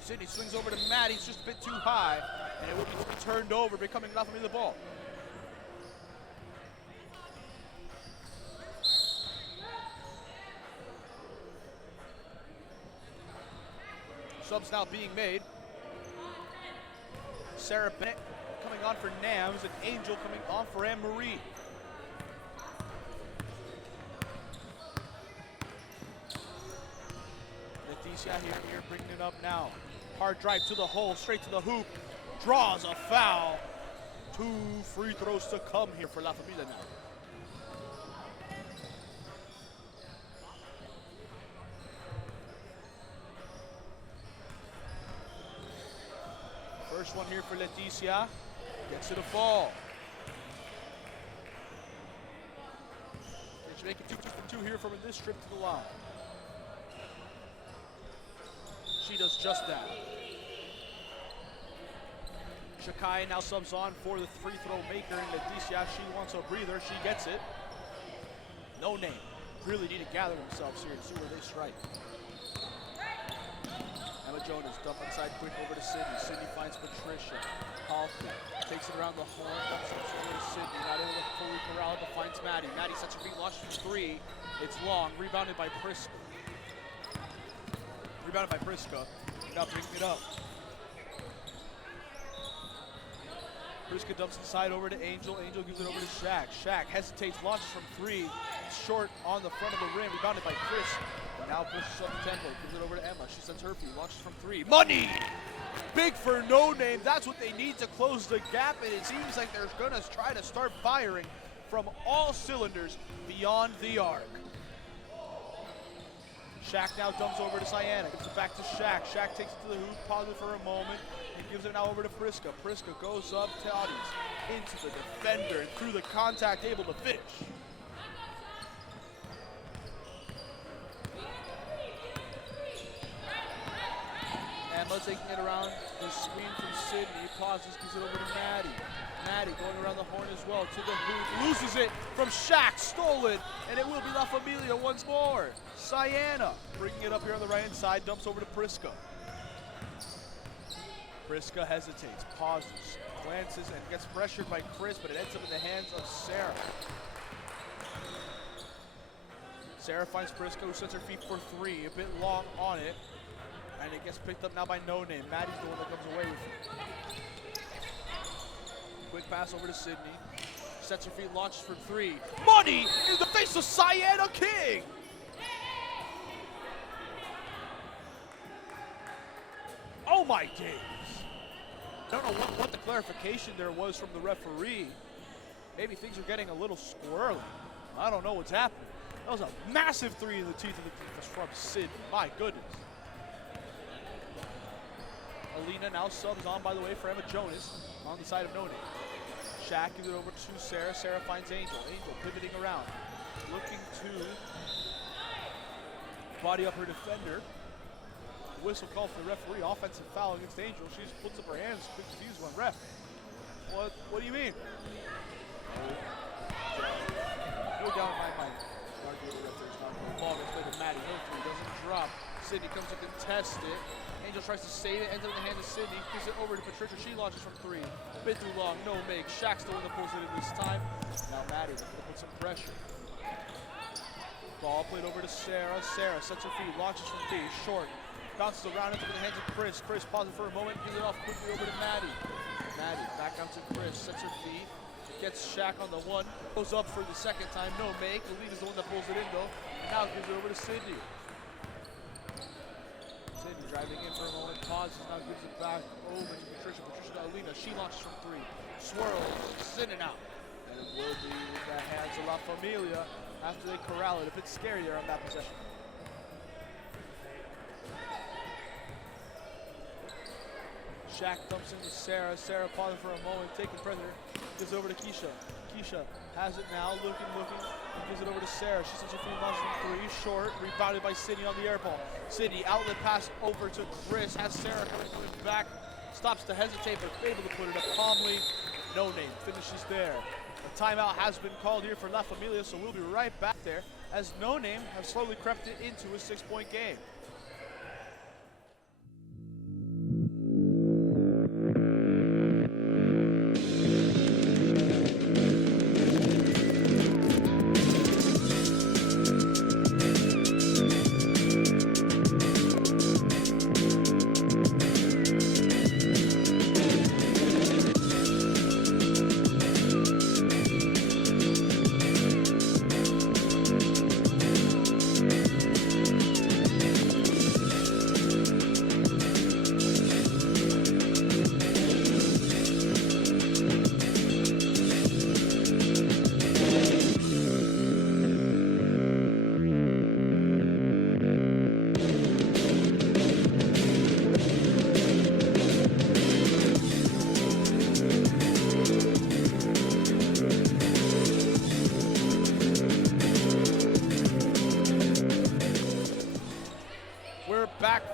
Sydney swings over to Maddie. It's just a bit too high. And it will be turned over, becoming La Familia the ball. Subs now being made. Sarah Bennett coming on for Nams, and Angel coming on for Anne-Marie. Leticia here bringing it up now. Hard drive to the hole, straight to the hoop. Draws a foul. 2 free throws to come here for La Familia now. First one here for Leticia. Gets it a fall. They should make it 2 for 2 here from this trip to the line. She does just that. Shakai now subs on for the free throw maker, and Leticia, she wants a breather. She gets it. No Name. Really need to gather themselves here and see where they strike. Emma Jonas, dump inside quick over to Sydney. Sydney finds Patricia. Halfway, takes it around the horn, dumps it over to Sydney. Not able to fully corral it, but finds Maddie. Maddie sets her feet, launches from 3. It's long, rebounded by Priska. Now bringing it up. Priska dumps inside over to Angel. Angel gives it over to Shaq. Shaq hesitates, launches from 3. Short on the front of the rim, rebounded by Chris. Now pushes up the tempo, gives it over to Emma. She sends her feet, launches from 3. Money! Big for No Name. That's what they need to close the gap, and it seems like they're gonna try to start firing from all cylinders beyond the arc. Shaq now dumps over to Sienna, gives it back to Shaq. Shaq takes it to the hoop, pauses for a moment, and gives it now over to Priska. Priska goes up, Toddies into the defender, and through the contact, able to finish. Timeout taking it around the screen from Sydney. Pauses, gives it over to Maddie. Maddie going around the horn as well to the hoop. Loses it from Shaq. Stolen. And it will be La Familia once more. Sienna bringing it up here on the right-hand side. Dumps over to Prisca. Prisca hesitates, pauses, glances, and gets pressured by Chris, but it ends up in the hands of Sarah. Sarah finds Prisca, who sets her feet for three, a bit long on it, and it gets picked up now by No Name. Maddie's the one that comes away with it. Quick pass over to Sydney. Sets her feet, launches for three. Money in the face of Sienna King! Oh my days! I don't know what the clarification there was from the referee. Maybe things are getting a little squirrely. I don't know what's happening. That was a massive three in the teeth of the defense from Sydney. My goodness. Alina now subs on, by the way, for Emma Jonas on the side of No Name. Shaq gives it over to Sarah. Sarah finds Angel. Angel pivoting around. Looking to body up her defender. Whistle call for the referee. Offensive foul against Angel. She just puts up her hands, quick confused one. Ref. What do you mean? No doubt in my mind. Ball gets played to Maddie. No three. Doesn't drop. Sydney comes to contest it. Angel tries to save it. Ends up in the hands of Sydney. Gives it over to Patricia. She launches from three. A bit too long. No make. Shaq's the one that pulls it in this time. Now Maddie looking to put some pressure. Ball played over to Sarah. Sarah sets her feet. Launches from B. Short. Bounces around into the hands of Chris. Chris pauses for a moment, gives it off quickly over to Maddie. Maddie back out to Chris, sets her feet, gets Shaq on the one, goes up for the second time, no make. Alina's the one that pulls it in though, and now gives it over to Sydney. Sydney driving in for a moment, pauses, now gives it back over to Patricia. Patricia to Alina, she launches from three, swirls, in and out. And it will be with the hands of La Familia after they corral it. A bit scary there on that possession. Shaq dumps into Sarah. Sarah pauses for a moment, taking pressure. Gives it over to Keisha. Keisha has it now, looking, and gives it over to Sarah. She sets her feet, launches from three, short, rebounded by Sydney on the air ball. Sydney, outlet pass over to Chris, has Sarah coming back, stops to hesitate, but able to put it up calmly. No Name finishes there. A timeout has been called here for La Familia, so we'll be right back there as No Name has slowly crept it into a 6-point game.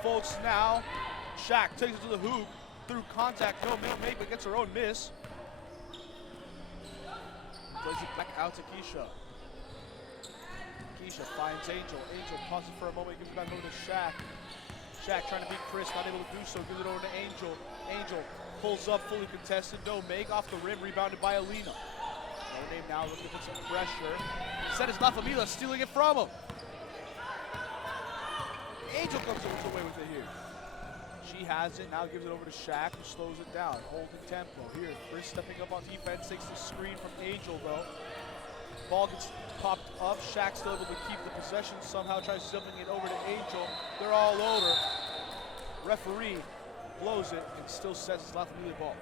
Folks, now Shaq takes it to the hoop through contact. No make, but gets her own miss. Plays it back out to Keisha. Keisha finds Angel. Angel pauses for a moment, gives it back over to Shaq. Shaq trying to beat Chris, not able to do so. Gives it over to Angel. Angel pulls up, fully contested. No make, off the rim, rebounded by Alina. No Name now looking to put some pressure. Instead is La Familia stealing it from him. Angel comes away with it here. She has it, now gives it over to Shaq, who slows it down, holding tempo. Here, Chris stepping up on defense, takes the screen from Angel though. Ball gets popped up, Shaq still able to keep the possession, somehow tries zipping it over to Angel. They're all over. Referee blows it and still says it's La Familia ball.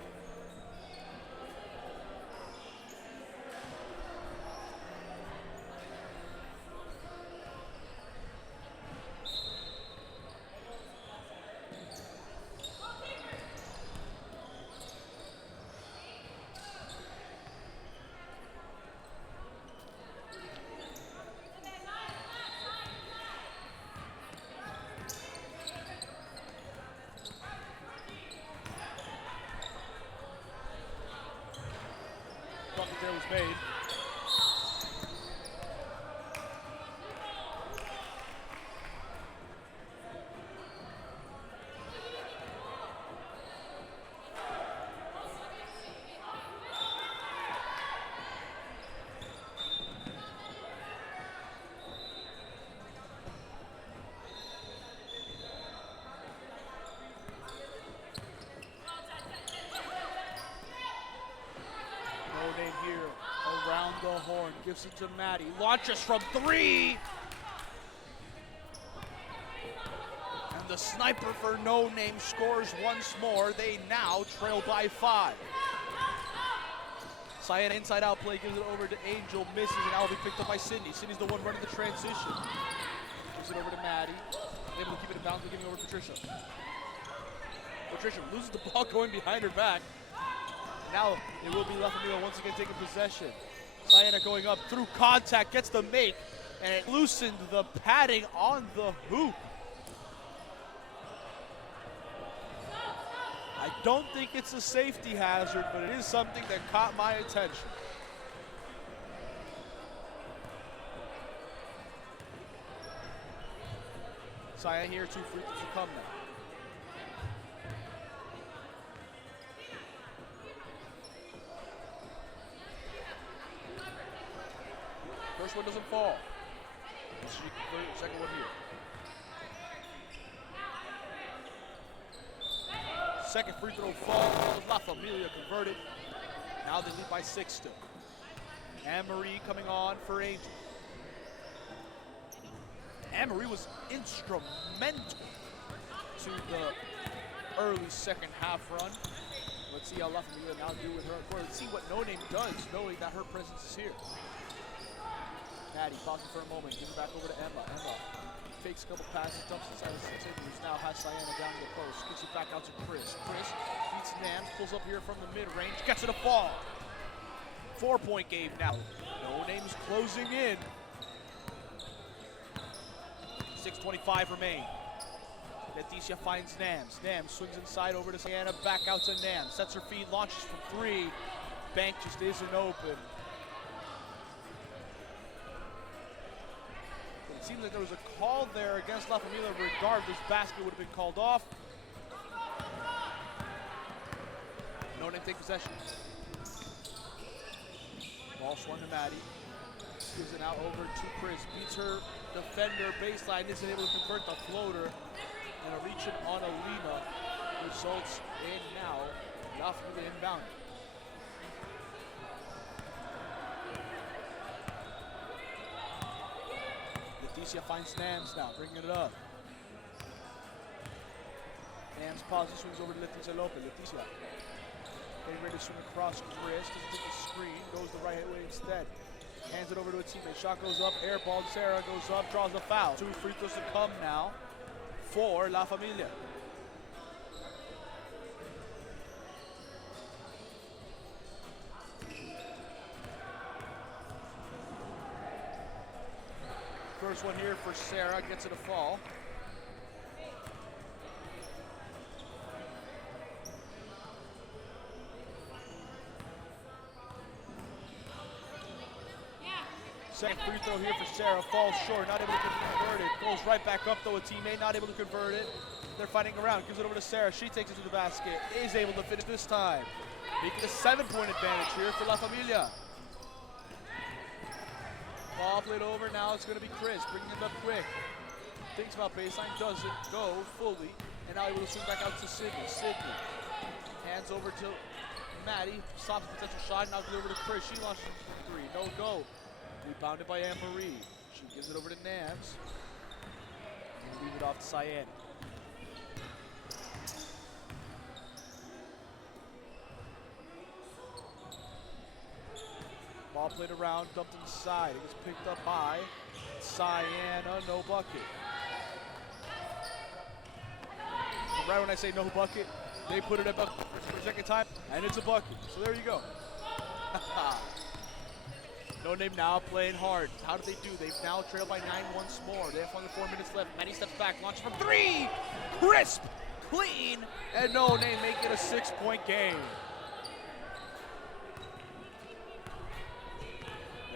made. Here around the horn, gives it to Maddie, launches from 3. And the sniper for No Name scores once more. They now trail by 5. Cyan inside out play, gives it over to Angel, misses, and now will be picked up by Sydney. Sydney's the one running the transition. Gives it over to Maddie, able to keep it in bounds, giving it over to Patricia. Patricia loses the ball going behind her back. Now it will be La Famillia once again taking possession. Diana going up through contact, gets the make, and it loosened the padding on the hoop. I don't think it's a safety hazard, but it is something that caught my attention. Cyan here, 2 free throws to come now. First one doesn't fall. Second one here. Second free throw falls. La Famillia converted. Now they lead by 6 still. Anne-Marie coming on for Angel. Anne-Marie was instrumental to the early second half run. Let's see how La Famillia now do with her. Let's see what No Name does, knowing that her presence is here. Maddie pausing for a moment, giving back over to Emma. Emma fakes a couple passes, dumps inside of 6 inches. Now has Sienna down to the post. Gets it back out to Chris. Chris beats Nams, pulls up here from the mid-range, gets it a fall. 4-point game now. No Name's closing in. 6:25 remain. Leticia finds Nams. Nams swings inside over to Sienna, back out to Nams. Sets her feet, launches from 3. Bank just isn't open. It seems like there was a call there against La Famillia. Regardless, basket would have been called off. No Name take possession. Ball swung to Maddie. Gives it out over to Chris. Beats her defender baseline. Isn't able to convert the floater. And a reach on Alina results in now La Famillia inbound. Leticia finds Nams now, bringing it up. Nams pauses, swings over to Leticia Lopez. Leticia getting ready to swing across Chris, doesn't take the screen, goes the right way instead. Hands it over to a teammate. Shot goes up, air ball. Sarah goes up, draws a foul. 2 free throws to come now for La Famillia. First one here for Sarah, gets it a fall. Second free throw here for Sarah, falls short, not able to convert it. Goes right back up though, a teammate not able to convert it. They're fighting around, gives it over to Sarah. She takes it to the basket, is able to finish this time. Making a 7-point advantage here for La Famillia. Ball played over, now it's gonna be Chris, bringing it up quick. Thinks about baseline, doesn't go fully, and now able to swing back out to Sydney. Sydney hands over to Maddie, stops the potential shot, now goes over to Chris. She launches from 3, no go. Rebounded by Anne-Marie. She gives it over to Nams. And leave it off to Cyan. Ball played around, dumped inside. It was picked up by Cyan, no bucket. And right when I say no bucket, they put it up for a second time, and it's a bucket. So there you go. No Name now playing hard. How did they do? They've now trailed by 9 once more. They have under 4 minutes left. Maddie steps back, launches from 3. Crisp, clean, and No Name make it a 6-point game.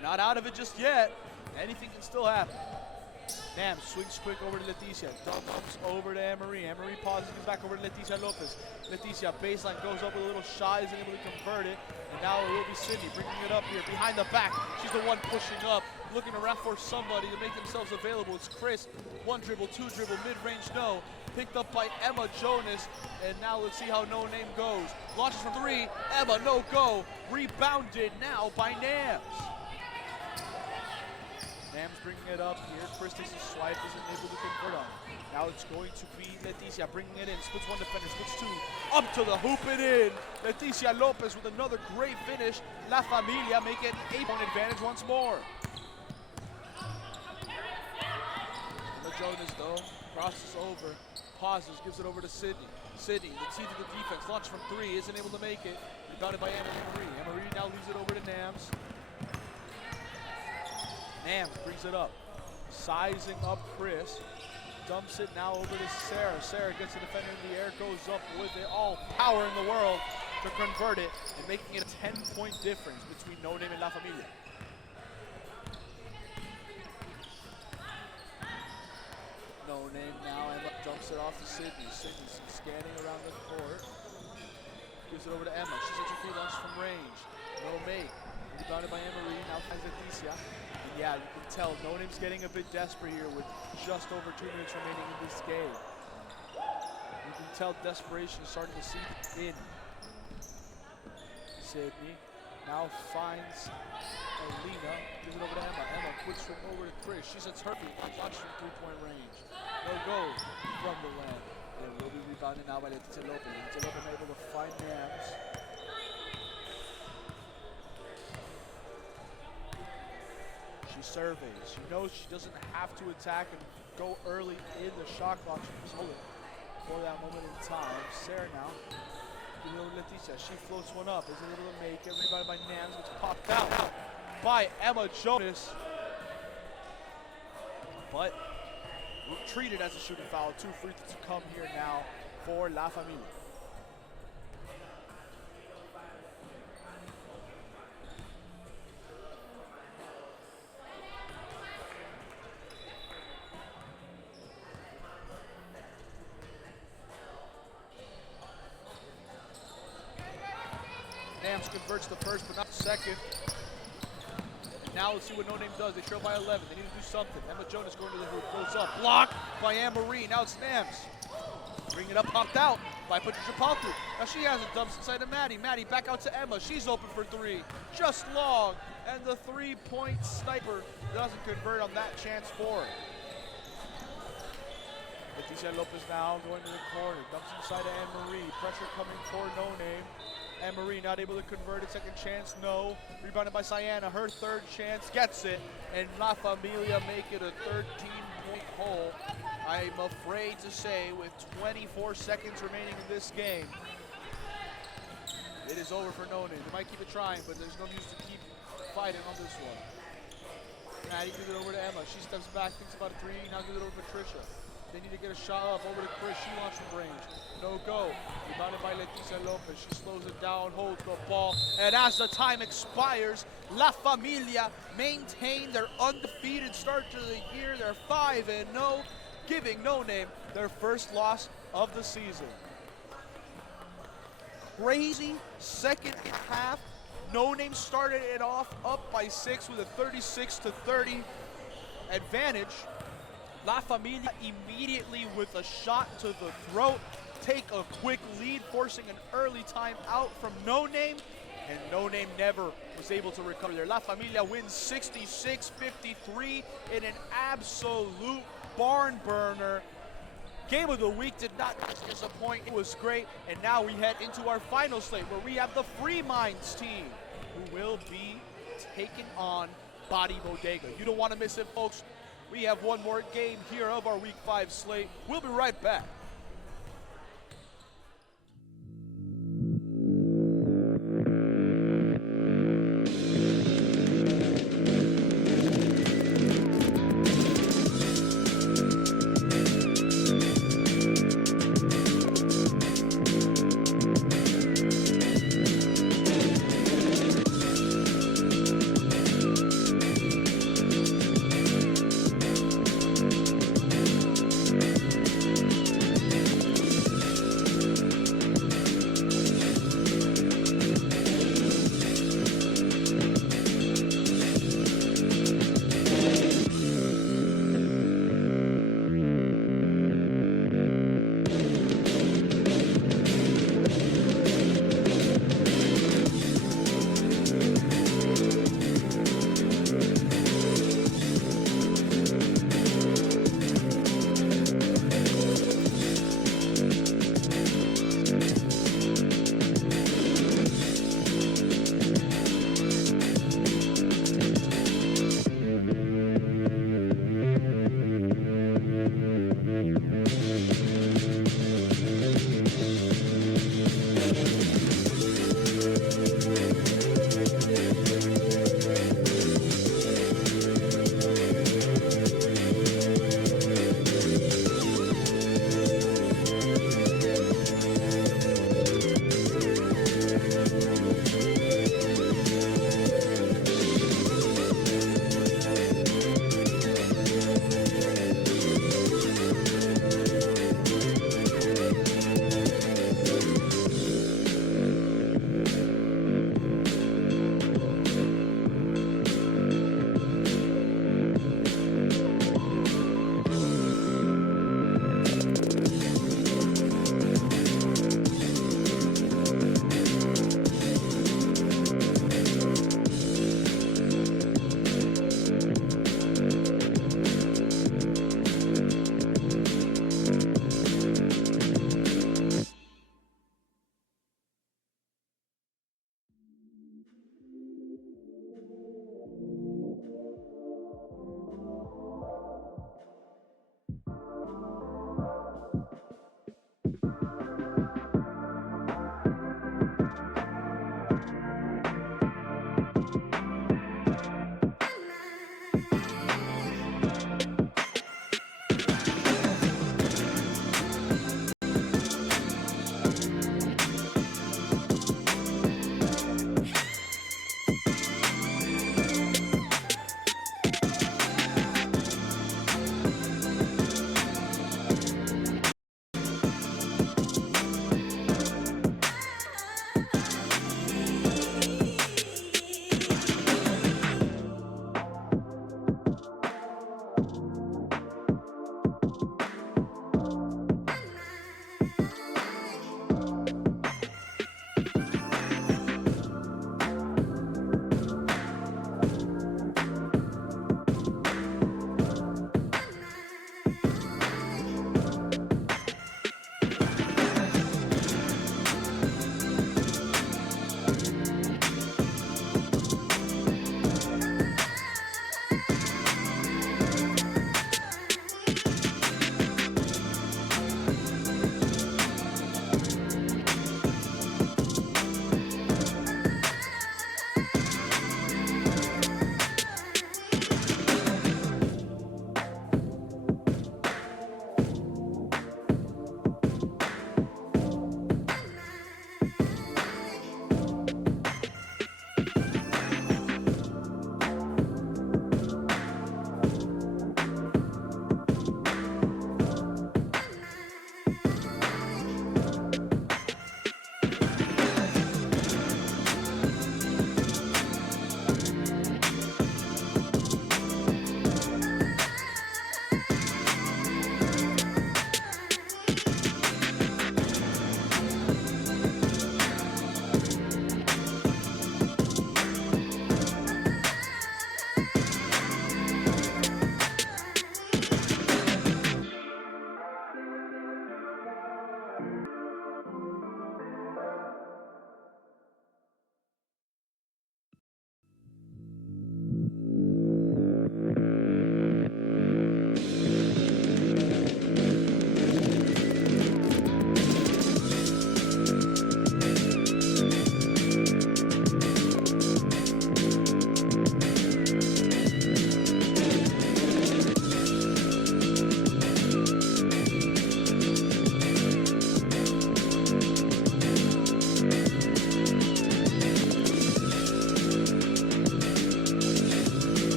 We're not out of it just yet. Anything can still happen. Nam swings quick over to Leticia. Dumps over to Anne-Marie. Anne-Marie pauses, goes back over to Leticia Lopez. Leticia, baseline, goes up with a little shot, isn't able to convert it. And now it will be Sydney bringing it up here behind the back. She's the one pushing up, looking around for somebody to make themselves available. It's Chris. One dribble, two dribble, mid-range, no. Picked up by Emma Jonas. And now let's see how No Name goes. Launches from three. Emma, no go. Rebounded now by Nams. Nams bringing it up here. Chris takes a swipe, isn't able to convert on it. Now it's going to be Leticia bringing it in. Splits one defender, splits two. Up to the hoop and in. Leticia Lopez with another great finish. La Familia make it an 8-point advantage once more. Emma Jonas though, crosses over, pauses, gives it over to Sydney. Sydney, the T to the defense, launch from three, isn't able to make it. Rebounded by Anne-Marie. Anne-Marie now leaves it over to Nams. Nams brings it up, sizing up Chris. Dumps it now over to Sarah. Sarah gets the defender in the air, goes up with it, all power in the world to convert it, and making it a 10-point difference between No Name and La Familia. No Name now, Emma dumps it off to Sydney. Sydney's scanning around the court. Gives it over to Emma. She sets a free launch from range. No make. Rebounded by Anne-Marie, now finds Leticia. And yeah, you can tell No Name's getting a bit desperate here with just over 2 minutes remaining in this game. You can tell desperation is starting to seep in. Sydney now finds Alina, gives it over to Emma. Emma puts from over to Chris. She sets her feet, launch from 3-point range. No go from the land. And it will be rebounded now by Leticia Lopez. Leticia Lopez able to find Nams. She surveys. She knows she doesn't have to attack and go early in the shot clock. She's holding for that moment in time. Sarah now. Leticia. She floats one up. Isn't able to make it. Rebounded by Nams. It's popped out by Emma Jonas. But treated as a shooting foul. 2 free throws to come here now for La Familia. Nams converts the first, but not the second. Now let's see what No Name does. They trail by 11. They need to do something. Emma Jonas going to the hoop, goes up, blocked by Anne-Marie. Now it's Nams. Bring it up, popped out by Patricia Paltu. Now she has it, dumps inside to Maddie. Maddie back out to Emma. She's open for three, just long. And the 3-point sniper doesn't convert on that chance for her. Leticia Lopez now going to the corner, dumps inside to Anne-Marie. Pressure coming for No Name. Anne-Marie not able to convert it, second chance, no. Rebounded by Sienna, her third chance, gets it. And La Familia make it a 13-point hole. I'm afraid to say with 24 seconds remaining in this game, it is over for No Name. They might keep it trying, but there's no use to keep fighting on this one. Maddie gives it over to Emma. She steps back, thinks about a three, now gives it over to Patricia. They need to get a shot up over to Chris. She launched from range. No go. Rebounded by Leticia Lopez. She slows it down, holds the ball. And as the time expires, La Familia maintain their undefeated start to the year. They're 5-0, giving No Name their first loss of the season. Crazy second half. No Name started it off up by 6 with a 36-30 advantage. La Familia immediately with a shot to the throat, take a quick lead, forcing an early time out from No Name, and No Name never was able to recover there. La Familia wins 66-53 in an absolute barn burner. Game of the week did not disappoint. It was great, and now we head into our final slate where we have the Free Minds team who will be taking on Bodega. You don't want to miss it, folks. We have one more game here of our Week 5 slate. We'll be right back.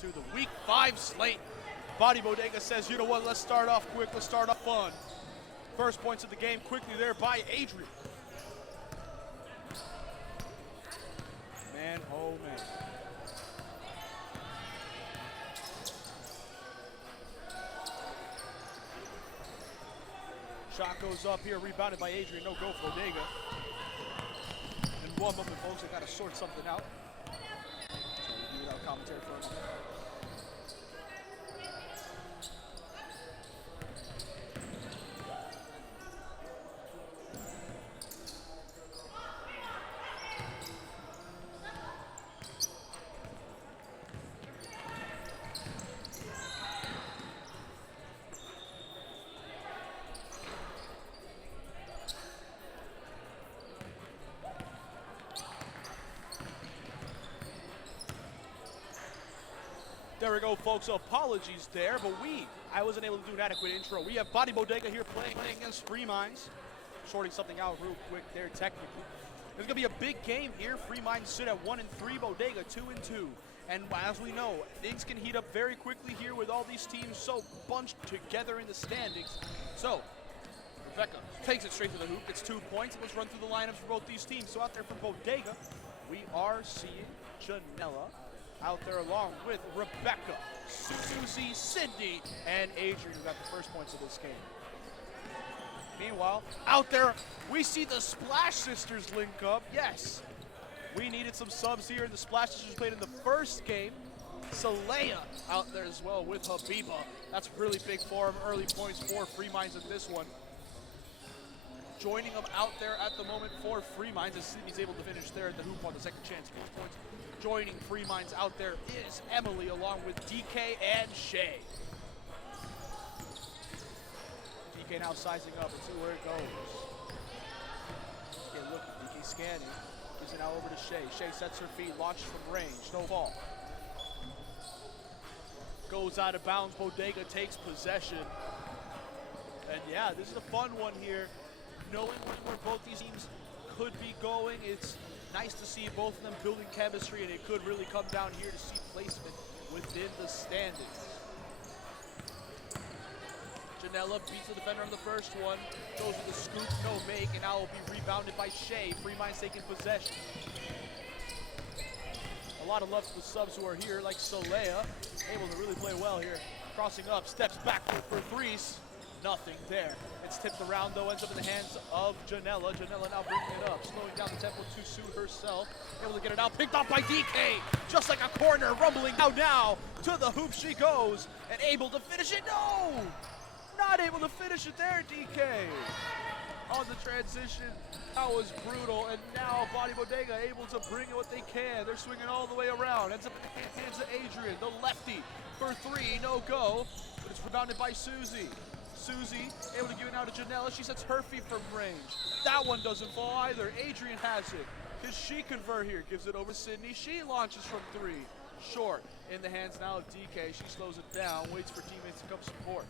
to the Week 5 slate. Body Bodega says, you know what, let's start off quick, let's start off fun. First points of the game quickly there by Adrian. Man, oh man. Shot goes up here, rebounded by Adrian, no go for Bodega. In one moment, folks, I gotta sort something out. So we'll do without commentary for a moment. There we go, folks. So apologies there, but I wasn't able to do an adequate intro. We have Body Bodega here playing against Free Minds. Sorting something out real quick there, technically. There's going to be a big game here. Free Minds sit at 1-3, Bodega 2-2. And as we know, things can heat up very quickly here with all these teams so bunched together in the standings. So, Rebecca takes it straight to the hoop, gets 2 points. Let's run through the lineups for both these teams. So out there for Bodega, we are seeing Janella out there along with Rebecca, Susie, Cindy, and Adrian, who got the first points of this game. Meanwhile, out there, we see the Splash Sisters link up. Yes, we needed some subs here, and the Splash Sisters played in the first game. Saleya out there as well with Habiba. That's really big for him. Early points for Free Minds in this one. Joining them out there at the moment for Free Minds as Sydney's able to finish there at the hoop on the second chance. 4 points. Joining Free Minds out there is Emily along with DK and Shay. DK now sizing up and see where it goes. Okay, look, DK scanning. Gives it now over to Shay. Shay sets her feet, launches from range, no fall. Goes out of bounds, Bodega takes possession. And yeah, this is a fun one here. Knowing where both these teams could be going, it's nice to see both of them building chemistry, and it could really come down here to see placement within the standings. Janella beats the defender on the first one, goes with the scoop, no make, and now will be rebounded by Shay. Free Minds taking possession. A lot of love to the subs who are here, like Saleya, able to really play well here. Crossing up, steps back for threes. Nothing there. It's tipped around though, ends up in the hands of Janella. Janella now bringing it up, slowing down the tempo to suit herself. Able to get it out, picked off by DK. Just like a corner, rumbling now to the hoop she goes, and able to finish it. No! Not able to finish it there, DK. On the transition, that was brutal, and now Body Bodega able to bring it what they can. They're swinging all the way around. Ends up in the hands of Adrian, the lefty, for three, no go, but it's rebounded by Susie. Susie able to give it now to Janella. She sets her feet from range. That one doesn't fall either. Adrian has it. Can she convert here? Gives it over to Sydney. She launches from three. Short in the hands now of DK. She slows it down, waits for teammates to come support.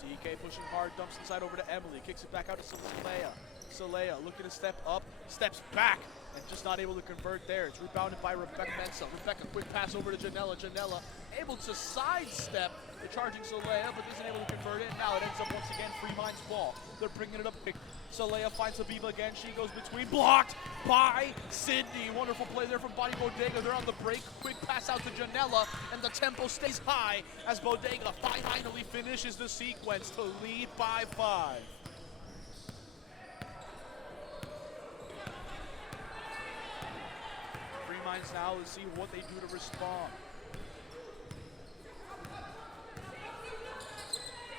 DK pushing hard, dumps inside over to Emily. Kicks it back out to Saleya. Saleya looking to step up, steps back, and just not able to convert there. It's rebounded by Rebecca Mensa. Rebecca, quick pass over to Janella. Janella able to sidestep the charging Saleya, but isn't able to convert it. And now it ends up once again Free Minds ball. They're bringing it up big. Saleya finds Habiba again. She goes between. Blocked by Sydney. Wonderful play there from Body Bodega. They're on the break. Quick pass out to Janella, and the tempo stays high as Bodega finally finishes the sequence to lead by 5. Free Minds now, let's see what they do to respond.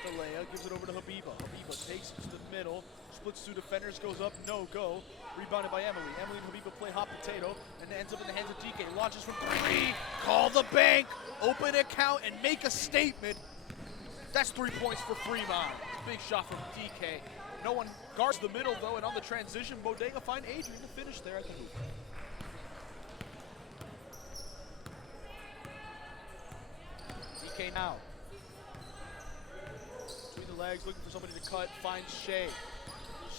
Saleya gives it over to Habiba. Habiba takes it to the middle, splits two defenders, goes up, no go. Rebounded by Emily. Emily and Habiba play hot potato, and it ends up in the hands of DK. Launches from three. Call the bank, open account, and make a statement. That's 3 points for Free Minds. Big shot from DK. No one guards the middle though, and on the transition, Bodega find Adrian to finish there at the hoop. DK now. Between the legs, looking for somebody to cut, finds Shay.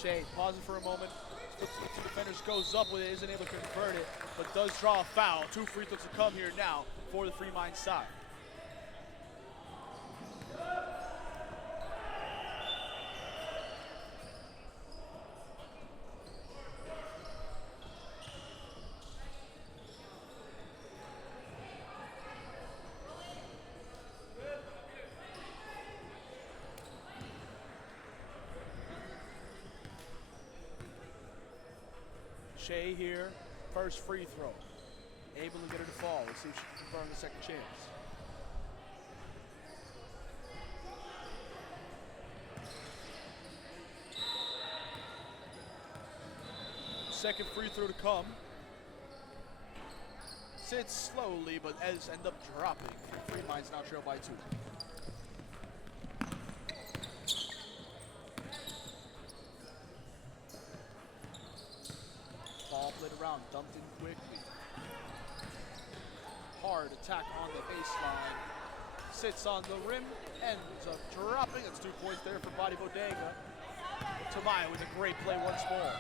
Shay, pausing for a moment, looks at the two defenders, goes up with it, isn't able to convert it, but does draw a foul. 2 free throws to come here now for the Free Mind side. Shea here, first free throw. Able to get her to fall. Let's see if she can confirm the second chance. Second free throw to come. Sits slowly, but ends up dropping. Free Minds now trail by 2. Ball played around, dumped in quickly. Hard attack on the baseline. Sits on the rim, ends up dropping. It's 2 points there for Bodega. Tamaya with a great play once more.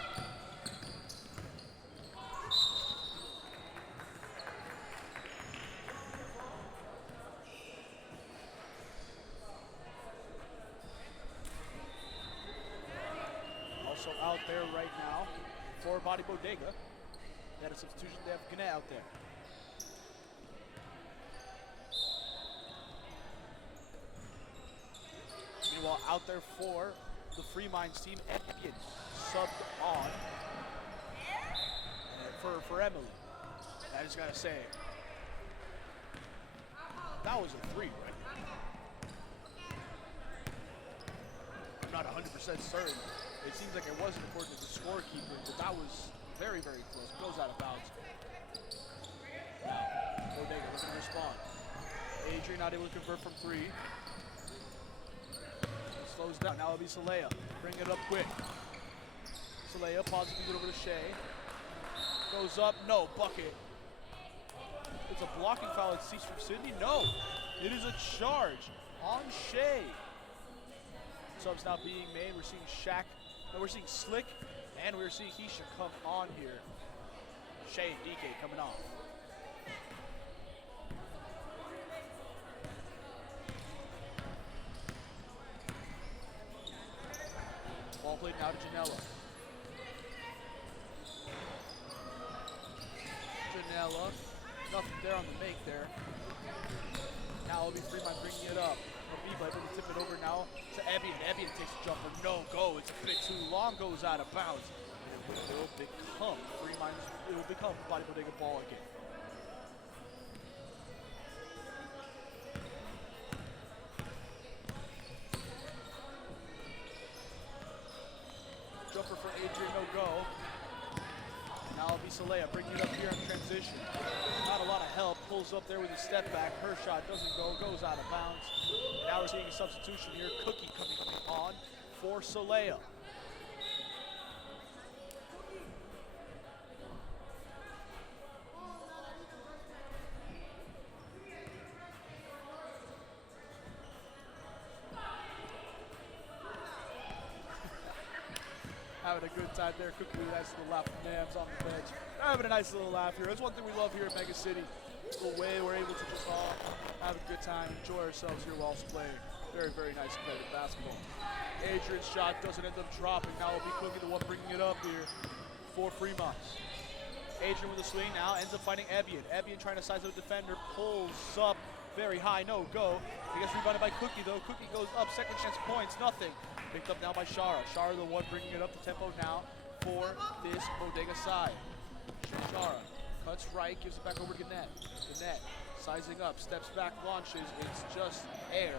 Also out there right now for Bodega. They had a substitution. They have Gannett out there. Meanwhile, out there for the Free Minds team, Emily subbed on for Emily. I just gotta say, that was a 3, right? I'm not 100% certain. It seems like it wasn't according to the scorekeeper, but that was very, very close. Goes out of bounds. Now, Bodega doesn't respond. Adrian not able to convert from 3. Slows down. Now it'll be Salea. Bring it up quick. Salea positively it over to Shea. Goes up. No. Bucket. It's a blocking foul. It seeks from Sydney. No. It is a charge on Shea. Subs now being made. We're seeing Shaq. No, we're seeing Slick. And we're seeing Keisha come on here. Shea and DK coming off. Ball played now to Janela. Janela, nothing there on the make there. Now it'll be Free Mind bringing it up. Mabiba able to tip it over now to Ebian. Ebian takes a jumper, no go. It's a bit too long, goes out of bounds. And it will become Free Mind. It will become Bodega ball again. Jumper for Adrian, no go. Now it'll be Salea bringing it up here in transition. Not a lot of help, pulls up there with a step back. Her shot doesn't go, goes out of bounds. And now we're seeing a substitution here. Cookie coming on for Salea. Having a good time there. Cookie with a nice little laugh from Nams on the bench. Having a nice little laugh here. That's one thing we love here at Megacity. The way we're able to just all have a good time, enjoy ourselves here whilst playing. Very, very nice competitive basketball. Adrian's shot doesn't end up dropping. Now it'll be Cookie the one bringing it up here for Free Minds. Adrian with a swing now, ends up finding Ebian. Ebian trying to size up a defender, pulls up very high, no go. He gets rebounded by Cookie though. Cookie goes up, second chance points, nothing. Picked up now by Shara. Shara the one bringing it up the tempo now for this Bodega side. Shara cuts right, gives it back over to Gannett. Gannett sizing up, steps back, launches. It's just air,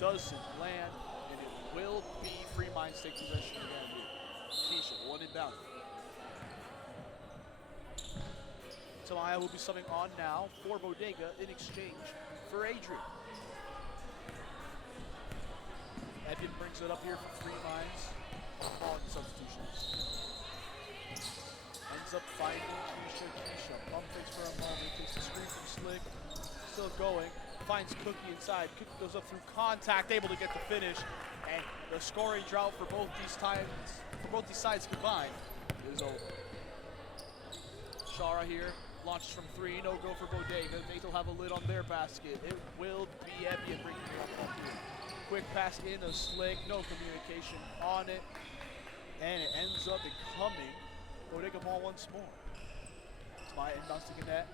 doesn't land, and it will be Free Minds take possession again here. Keisha, one inbound. Tamaya will be subbing on now for Bodega in exchange for Adrian. Ebian brings it up here for Free Minds. Calling substitutions. Ends up finding Keisha. Keisha pump fakes for a moment. Takes the screen from Slick. Still going. Finds Cookie inside. Cookie goes up through contact. Able to get the finish. And the scoring drought for both these sides combined is over. Shara here, launches from 3, no go for Bodega. They still have a lid on their basket. It will be Evian bringing it up here. Quick pass in a Slick, no communication on it. And it ends up becoming Bodega ball once more. Tamaya inbounds to Gannett.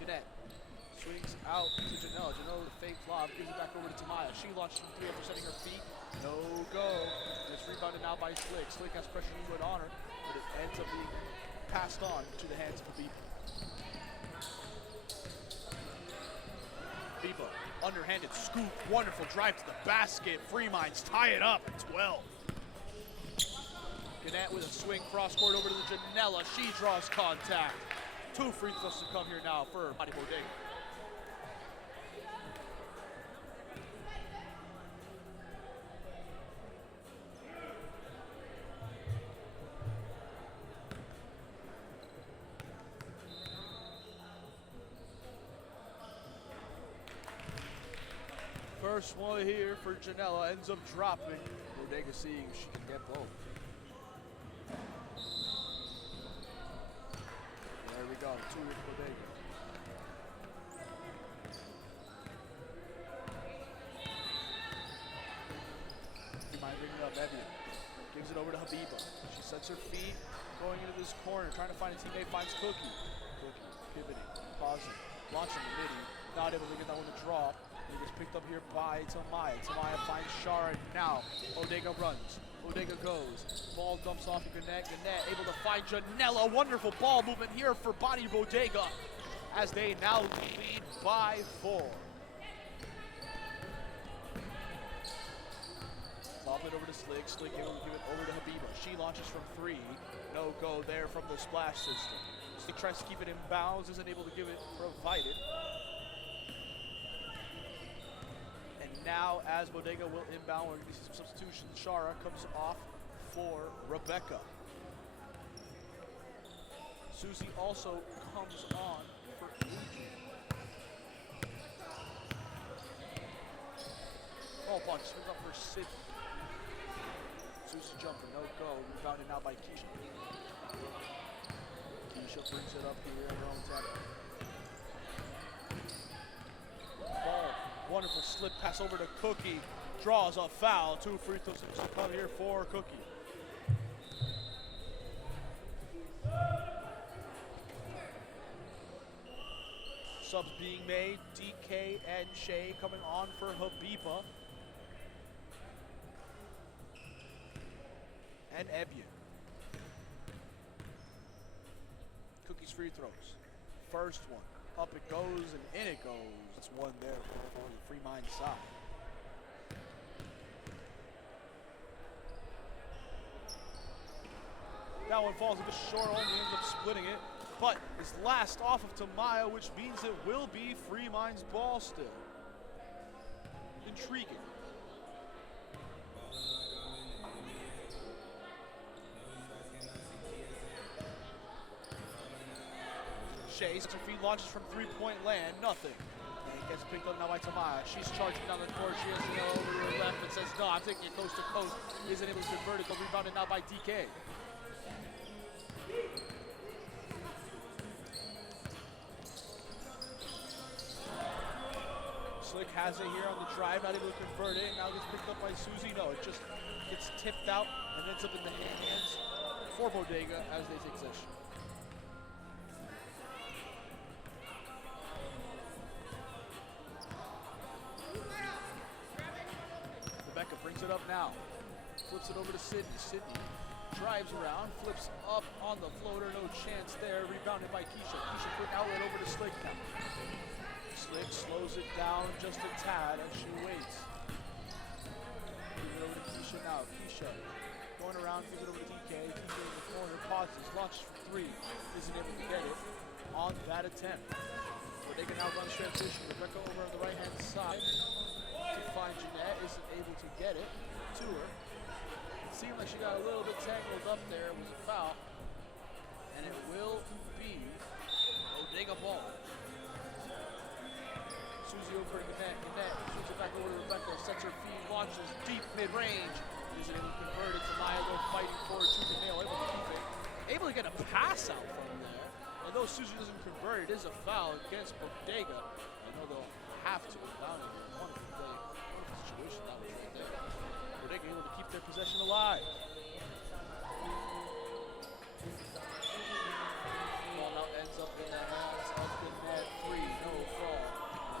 Gannett swings out to Janela. Janela with a fake lob, gives it back over to Tamaya. She launches from 3 after setting her feet. No go. And it's rebounded now by Slick. Slick has pressure to it on her, but it ends up being passed on to the hands of Habiba. Habiba, underhanded scoop, wonderful drive to the basket. Free Minds tie it up at 12. Gannett with a swing cross court over to the Janela. She draws contact. 2 free throws to come here now for Bodega. First one here for Janela ends up dropping. Bodega seeing if she can get both. There we go, 2 with Bodega. You might bring it up, Evian. Gives it over to Habiba. She sets her feet, going into this corner, trying to find a teammate, finds Cookie. Cookie, pivoting, pausing, launching the midi, not able to get that one to drop. It gets picked up here by Tamaya. Tamaya finds Shara now. Bodega runs. Bodega goes. Ball dumps off to Gannett. Gannett able to find Janela. Wonderful ball movement here for Body Bodega as they now lead by 4. Lob it over to Slick. Slick able to give it over to Habiba. She launches from 3. No go there from the splash system. Slick tries to keep it in bounds. Isn't able to give it provided. Now, as Bodega will inbound, we're going to see some substitutions. Shara comes off for Rebecca. Susie also comes on for Adrian. Ball block swings up for Sydney. Susie jumper, no go. Rebounded now by Keisha. Keisha brings it up here in her own tempo. Ball. Wonderful slip pass over to Cookie. Draws a foul. 2 free throws to come here for Cookie. Subs being made. DK and Shay coming on for Habiba. And Evian. Cookie's free throws. First one. Up it goes and in it goes. It's one there for the Free Mind side. That one falls a bit short, only ends up splitting it. But it's last off of Tamaya, which means it will be Free Mind's ball still. Intriguing. Chase, her feet launches from 3-point land, nothing. And gets picked up now by Tamaya. She's charging down the court. She has to go over to her left and says, no, I'm taking it coast to coast. Isn't able to convert it, but rebounded now by DK. Slick has it here on the drive, not able to convert it. Now gets picked up by Susie. No, it just gets tipped out and ends up in the hands for Bodega as they take possession. Rebecca brings it up now. Flips it over to Sydney. Sydney drives around, flips up on the floater. No chance there. Rebounded by Keisha. Keisha quick outlet over to Slick now. Slick slows it down just a tad as she waits. Give it over to Keisha now. Keisha going around, give it over to DK. DK in the corner, pauses, launches for 3. Isn't able to get it on that attempt. But they can now run transition. Rebecca over on the right-hand side to find Jeanette. Isn't able to get it to her. It seemed like she got a little bit tangled up there. It was a foul. And it will be Bodega ball. Susie over to Gannett. Gannett shoots it back over to Rebecca. Sets her feet, launches deep mid-range. isn't able to convert it. Tamaya though fighting for it, tooth and nail, able to keep it. Able to get a pass out from there. And though Susie doesn't convert, it is a foul against Bodega. I know they'll have to allow it. Wonderful play, wonderful situation that was right there. Bodega able to keep their possession alive. Ball now ends up in the hands of the net. 3, no fall.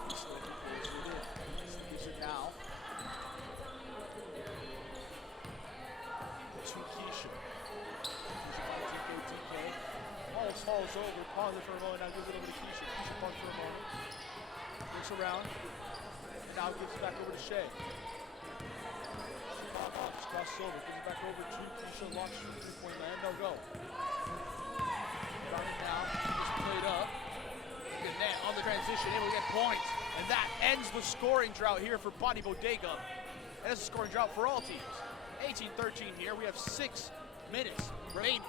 He still goes with it. Use it now. To Keisha. Keisha finds DK. Almost falls over, pauses for a moment, now gives it over to Keisha. Keisha pauses for a moment. Looks around. And now gives it back over to Shea. Just crosses over, gives it back over to Keisha. Launches from the 3-point land. No go. Got it now. Just played up. Good net on the transition, able to get points. And that ends the scoring drought here for Bonnie Bodega. And it's a scoring drought for all teams. 18-13 here. We have 6 minutes remaining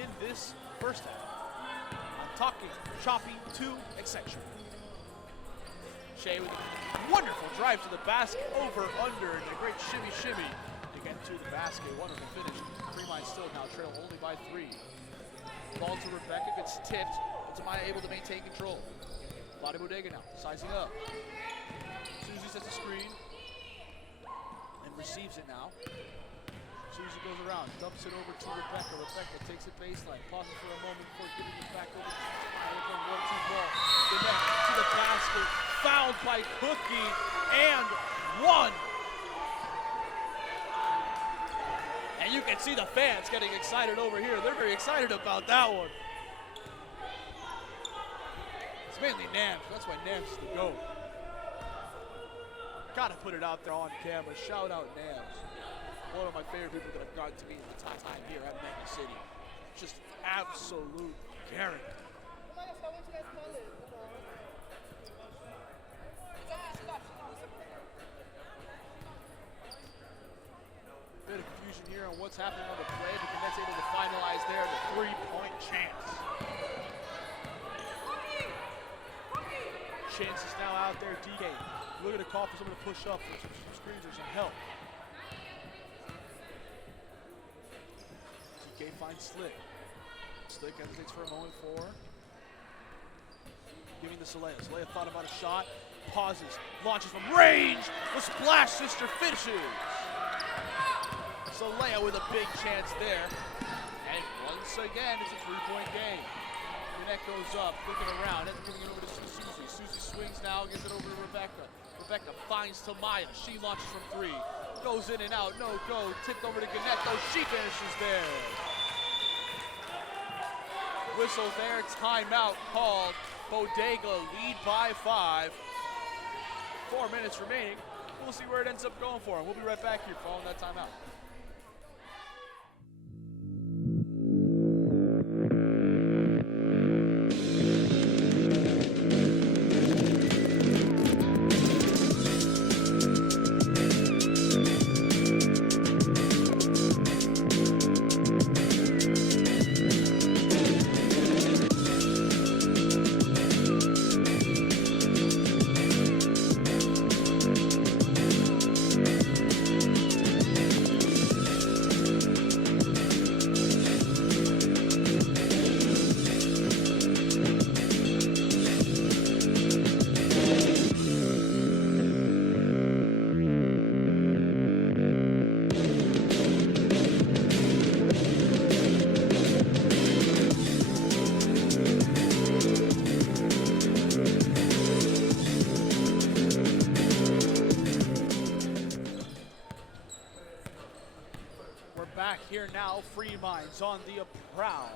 in this first half. I'm talking choppy to exception. Shea with a wonderful drive to the basket, over, under, and a great shimmy to get to the basket. Wonderful finish. Fremont still now trail only by 3. Ball to Rebecca, gets tipped. Tamaya able to maintain control. Bonnie Bodega now, sizing up. Susie sets a screen and receives it now. Susie goes around, dumps it over to Rebecca. Rebecca takes it baseline, pauses for a moment before giving it back over to Tamaya. 1-2 ball. The net to the basket, fouled by Cookie, and 1. And you can see the fans getting excited over here. They're very excited about that one. It's mainly Nams. That's why Nams is the GOAT. Gotta put it out there on camera. Shout out Nams. One of my favorite people that have gotten to meet in the time here at Megacity. Just absolute character. Bit of confusion here on what's happening on the play, but Connect's able to finalize there the 3-point chance. Chance is now out there, DK. Looking to call for someone to push up for some screens or some help. DK finds Slick. Slick hesitates for a moment for giving to Saleha. Saleha thought about a shot, pauses, launches from range. The Splash Sister finishes. Saleha with a big chance there. And once again, it's a 3-point game. The net goes up, looking around, ends up giving it over to Susie. Susie swings now, gives it over to Rebecca. Rebecca finds Tamaya. She launches from 3. Goes in and out, no go. Tipped over to Gannett, though she finishes there. Whistle there, timeout called. Bodega lead by 5. 4 minutes remaining. We'll see where it ends up going for them. We'll be right back here following that timeout. Here now, Free Minds on the prowl.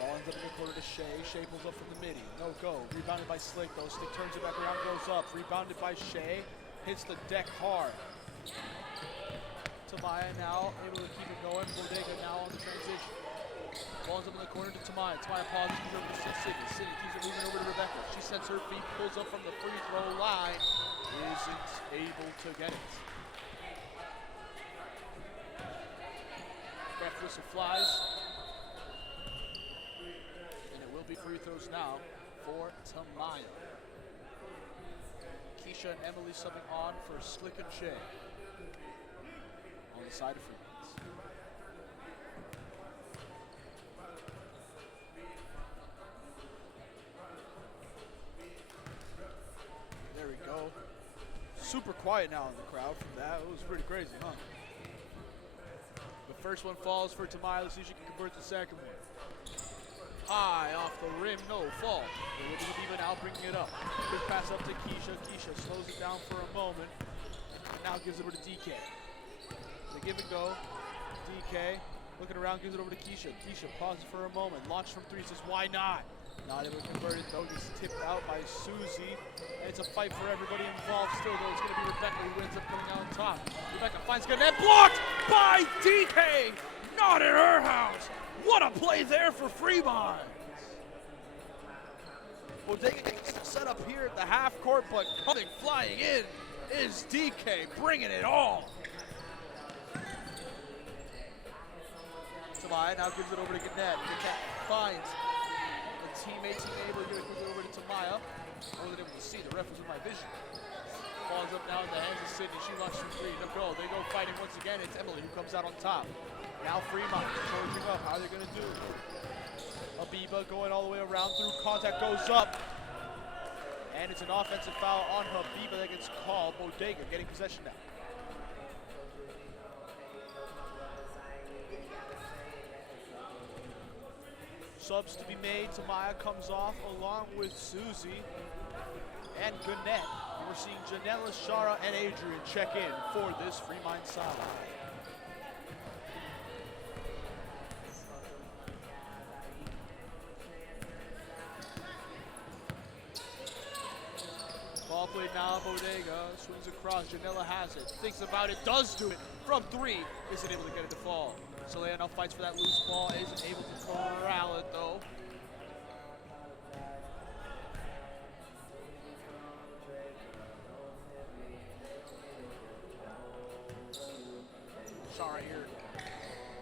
Ball ends up in the corner to Shea. Shea pulls up from the midi. No go. Rebounded by Slick, though. Slick turns it back around, goes up. Rebounded by Shea. Hits the deck hard. Tamaya now able to keep it going. Bodega now on the transition. Ball ends up in the corner to Tamaya. Tamaya pauses, gives it over to Sydney. Sydney keeps it moving over to Rebecca. She sets her feet, pulls up from the free throw line. Isn't able to get it. Ref whistle flies. And it will be free throws now for Tamaya. Keisha and Emily subbing on for Slick and Shea on the side of Freeman's. super quiet now in the crowd from that. It was pretty crazy, huh? The first one falls for Tamaya. Let's see if she can convert the second one. High off the rim, no fall. Diva now bringing it up. Quick pass up to Keisha. Keisha slows it down for a moment. Now gives it over to DK. They give and go. DK looking around, gives it over to Keisha. Keisha pauses for a moment. Launch from three, says why not? Not able to convert it though. Gets tipped out by Susie. And it's a fight for everybody involved still though. It's going to be Rebecca who ends up coming out on top. Rebecca finds good net. Blocked by DK. Not in her house. What a play there for Fremont. Bodega gets set up here at the half court, but coming flying in is DK, bringing it all. Tamaya now gives it over to Gannett. Gannett finds the teammates able to give it over to Tamaya. I wasn't able to see, the ref was in my vision. Falls up now in the hands of Sydney. She launches from three. No go. They go fighting once again. It's Emily who comes out on top. Now Fremont charging up. How are they going to do? Habiba going all the way around through contact, goes up. And it's an offensive foul on Habiba that gets called. Bodega getting possession now. Subs to be made. Tamaya comes off along with Susie and Gannett. We're seeing Janella, Shara, and Adrian check in for this Fremont side. Ball played now, Bodega swings across. Janella has it, thinks about it, does do it from three. Isn't able to get it to fall. Solea now fights for that loose ball, isn't able to corral it though. Shara here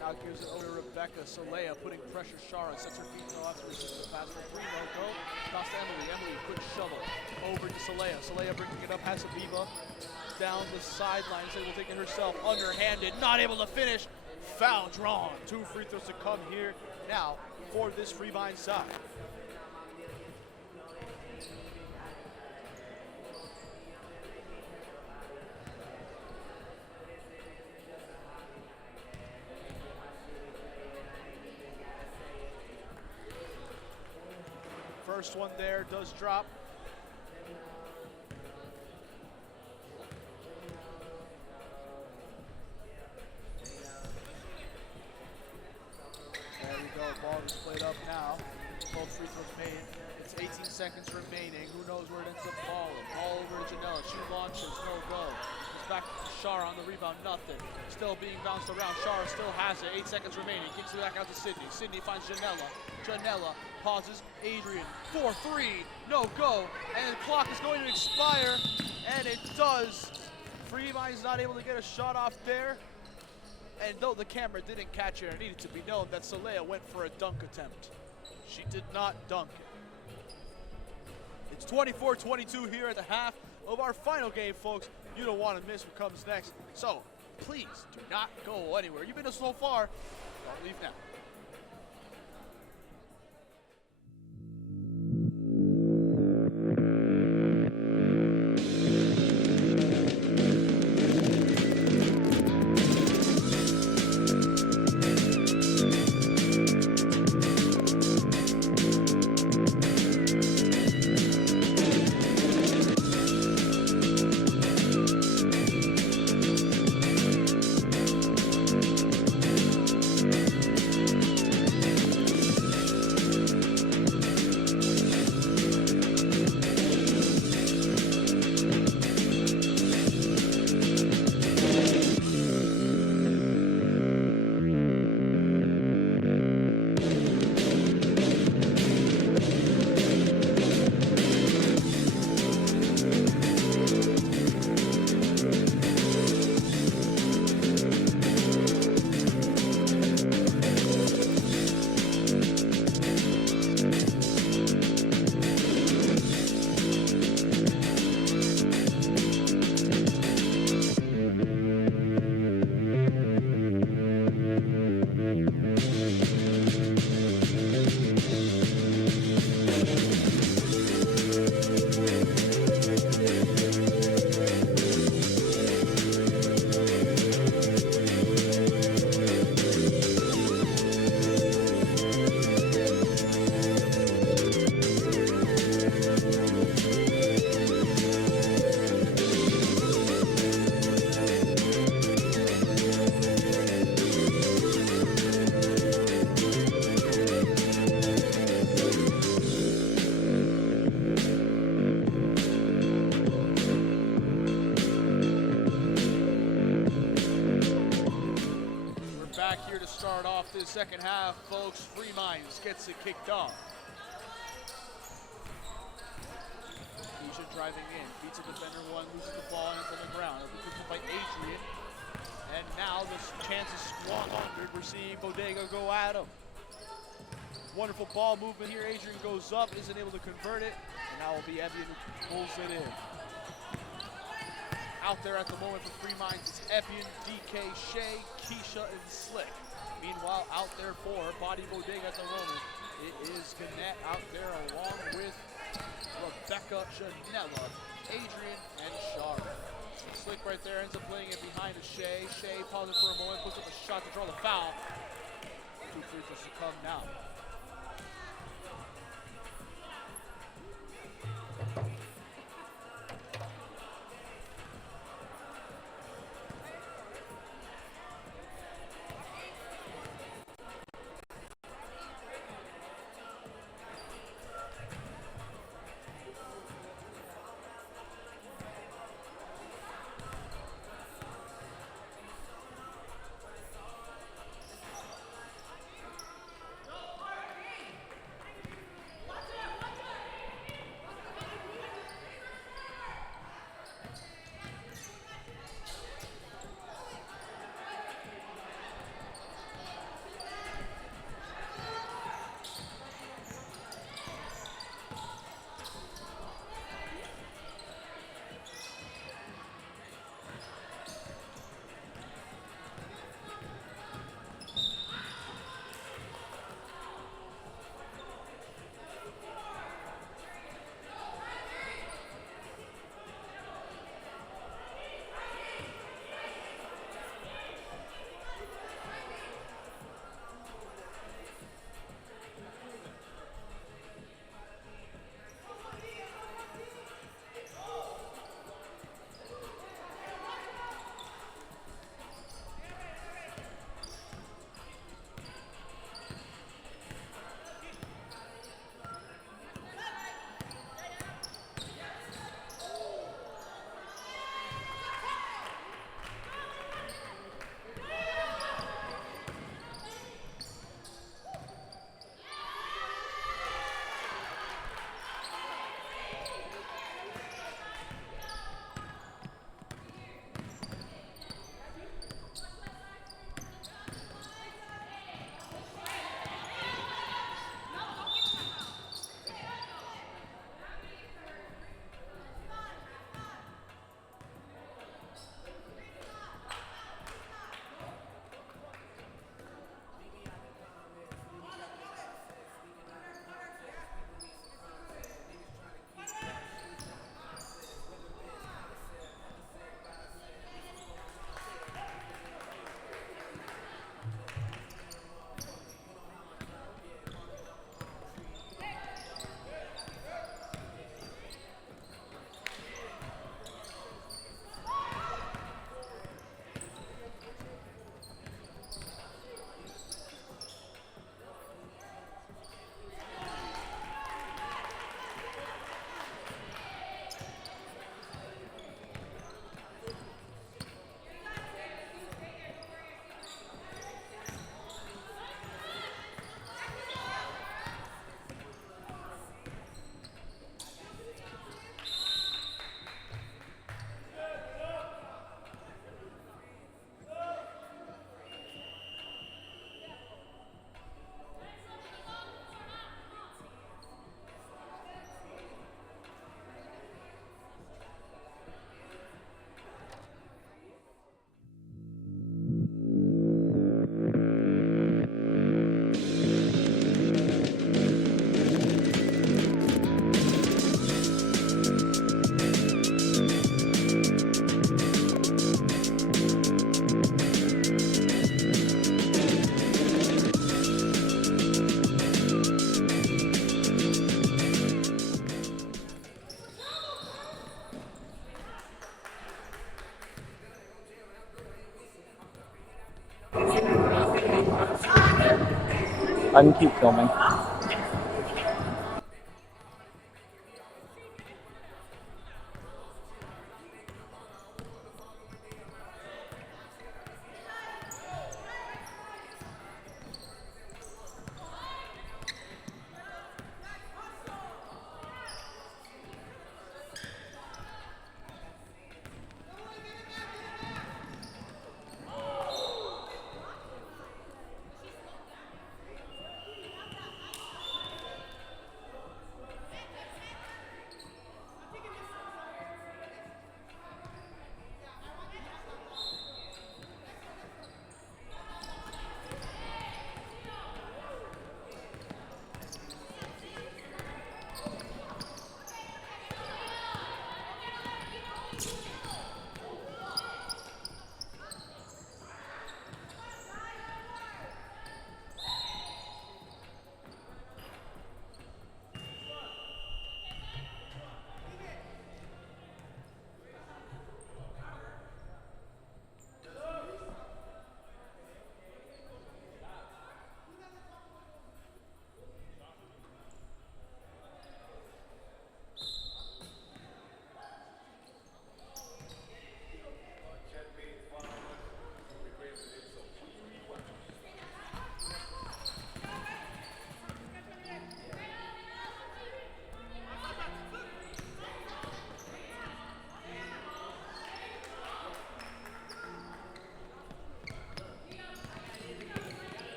now gives it over to Rebecca. Solea putting pressure. Shara sets her feet no after receives the pass for three. No go. Pass to Emily. Emily, quick shovel over to Solea. Solea bringing it up. Has Habiba down the sidelines. Able to take it herself. Underhanded. Not able to finish. Foul drawn. 2 free throws to come here now for this Fremont side. First one there does drop. There we go, ball is played up now. Both free throws made. It's 18 seconds remaining. Who knows where it ends up falling. Ball over to Janella. She launches, no go. It's back to Shara on the rebound, nothing. Still being bounced around. Shara still has it. 8 seconds remaining. Kicks it back out to Sydney. Sydney finds Janella. Janella pauses. Adrian, 4-3, no go. And the clock is going to expire, and it does. Fremont is not able to get a shot off there. And though the camera didn't catch it, it needed to be known that Solea went for a dunk attempt. She did not dunk it. It's 24-22 here at the half of our final game, folks. You don't want to miss what comes next. So please do not go anywhere. You've been us so far. Don't leave now. into the second half, folks. Free Minds gets it kicked off. Keisha driving in, beats a defender one, loses the ball, and it's on the ground. It'll be picked up by Adrian. And now this chance is squandered. We're seeing Bodega go at him. Wonderful ball movement here. Adrian goes up, isn't able to convert it. And now will be Evian who pulls it in. Out there at the moment for Free Minds, it's Evian, DK, Shea, Keisha, and Slick. Meanwhile, out there for Body Bodega at the moment, it is Gannett out there along with Rebecca, Janella, Adrian, and Shara. Slick right there ends up playing it behind to Shea. Shea pauses for a moment, puts up a shot to draw the foul. 2 free throws to come now. I can keep filming.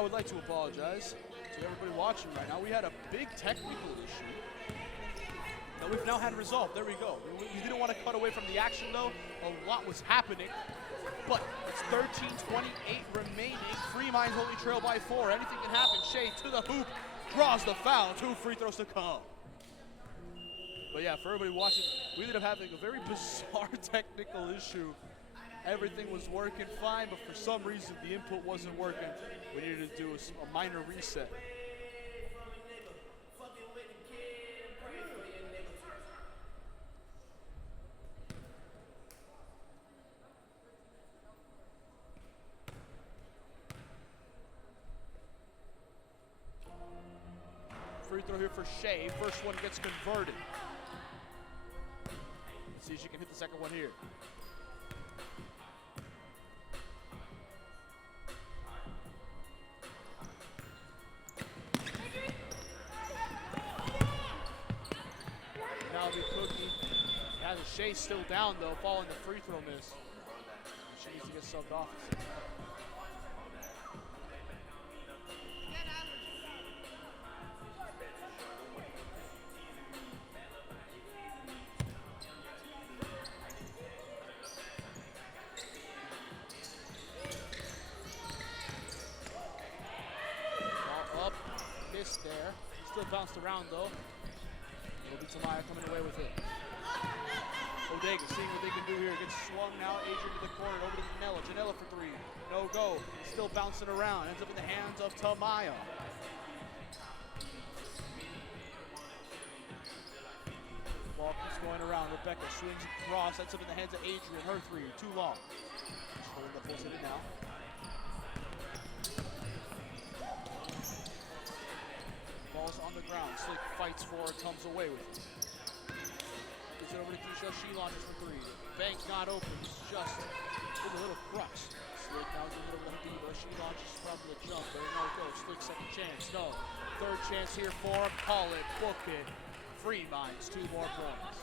I would like to apologize to everybody watching right now. We had a big technical issue that we've now had resolved. There we go. We didn't want to cut away from the action though. A lot was happening. But it's 13:28 remaining. Free Minds only trail by 4. Anything can happen. Shea to the hoop, draws the foul. 2 free throws to come. But yeah, for everybody watching, we ended up having a very bizarre technical issue. Everything was working fine, but for some reason the input wasn't working. We needed to do a minor reset. Free throw here for Shea. First one gets converted. Let's see if she can hit the second one here. Now the Cookie has a Shea still down though, following the free throw miss. She needs to get subbed off. There. Still bounced around though. It'll be Tamaya coming away with it. Bodega seeing what they can do here. Gets swung now. Adrian to the corner. Over to Janela. Janela for 3. No go. Still bouncing around. Ends up in the hands of Tamaya. Ball keeps going around. Rebecca swings across. Ends up in the hands of Adrian. Her 3. Too long. She's holding the full city now. Ball's on the ground. Slick fights for it, comes away with it. Gives it over to Keisha. She launches for 3. Bank not open. Just with a little crux. Slick now gives it over to Diva. She launches from the jump. There no go. Slick second chance. No. Third chance here for him. Call it. Book it. Free Minds. 2 more points.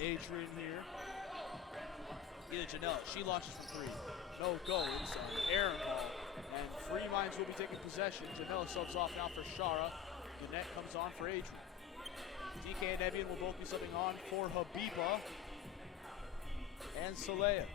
Adrian here. Either Janelle. She launches from 3. No go. Inside. Air ball. And Free Minds will be taking possession. Janelle subs off now for Shara. The net comes on for Adrian. DK and Evian will both be subbing on for Habiba and Saleha.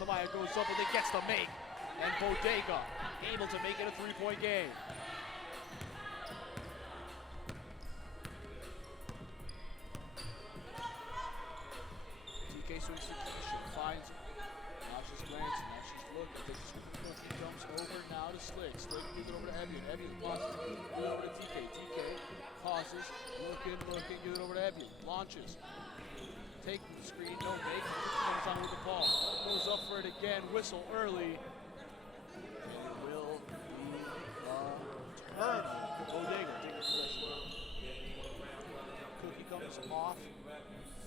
Tamaya goes up and it gets the make. And Bodega able to make it a 3-point game. TK swings to Keisha, finds it. Now she's glancing, now she's looking. She jumps over now to Slick. Slick gives it over to Evian. Evian pauses, gives it over to TK. TK pauses, looking, gives it over to Evian. Launches. Take the screen, no make. Comes on with the ball. Goes up for it again. Whistle early. And it will be a turn. Bodega taking possession. Cookie comes off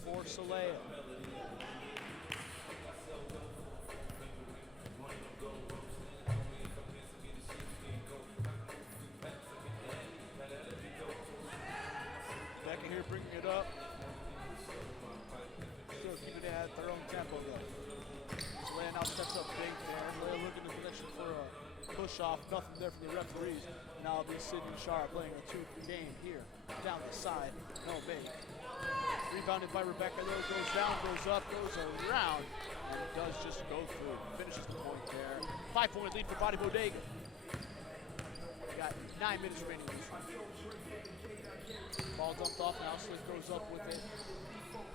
for Saleha. Becca here bringing it up. Keeping it at their own tempo though. Saleha now steps up big there. Saleha looking to connection for a push off. Nothing there from the referees. Now it'll be Sydney Shara playing a 2 game here. Down the side. No big. Rebounded by Rebecca though. Goes down, goes up, goes around. And it does just go through. Finishes the point there. 5-point lead for Body Bodega. We got 9 minutes remaining in this one. Ball dumped off now. Slick goes up with it.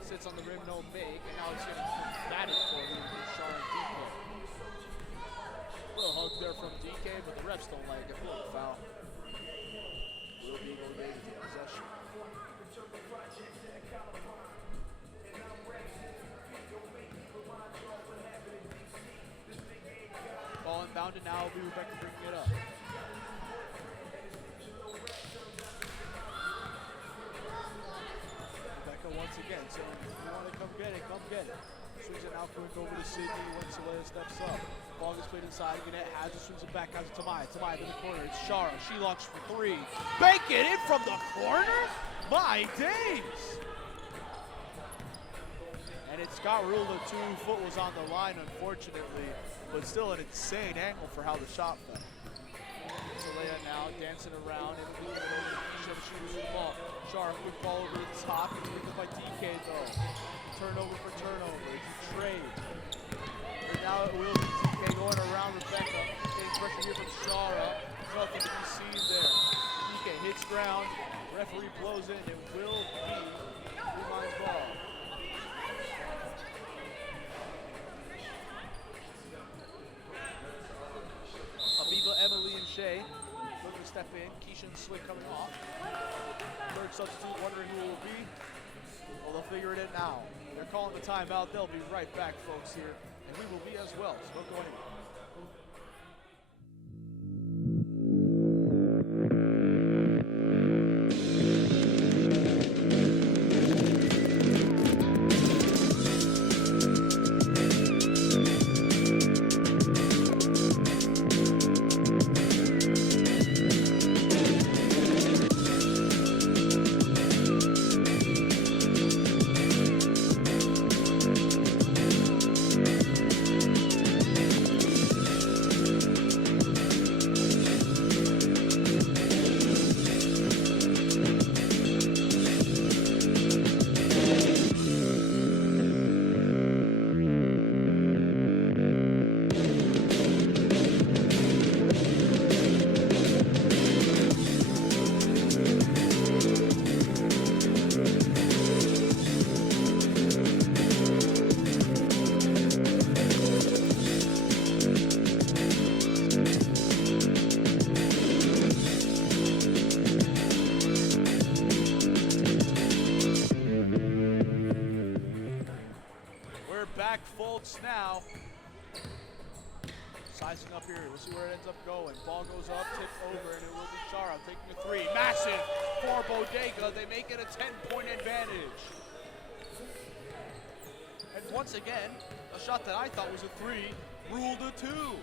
Sits on the rim, no make, and now it's getting batted for Shara and DK. Little hug there from DK, but the refs don't like it. Little foul. will be Bodega's in possession. Ball inbounded now, will be Rebecca bringing it up. Rebecca once again saying, if you want to come get it, come get it. Swings it now quick over to Sydney when Celaya steps up. Ball gets played inside, Gannett has it, swings it back, has it to Tamaya. Tamaya in the corner, it's Shara. She launches for three. Bank it in from the corner? My days! And it's got ruled that 2 foot was on the line, unfortunately, but still an insane angle for how the shot fell. Celaya now dancing around and moving over to Keisha to shoot the ball. Shara, quick ball over the top, and picked up by DK though. Turnover for turnover, it's a trade. And now it will be DK going around Rebecca, getting pressure here from Shara. Nothing to be seen there. DK hits ground, referee blows in, it will be Fremant's ball. Emily and Shay looking to step in. Keisha and Slick coming off. Third substitute wondering who it will be. Well, they'll figure it out now. They're calling the timeout. They'll be right back, folks, here. And we will be as well, so don't go anywhere. Back, folks, now. Sizing up here. We'll see where it ends up going. Ball goes up, tipped over, and it will be Shara taking a three. Massive for Bodega. They make it a 10-point advantage. And once again, a shot that I thought was a three ruled a two.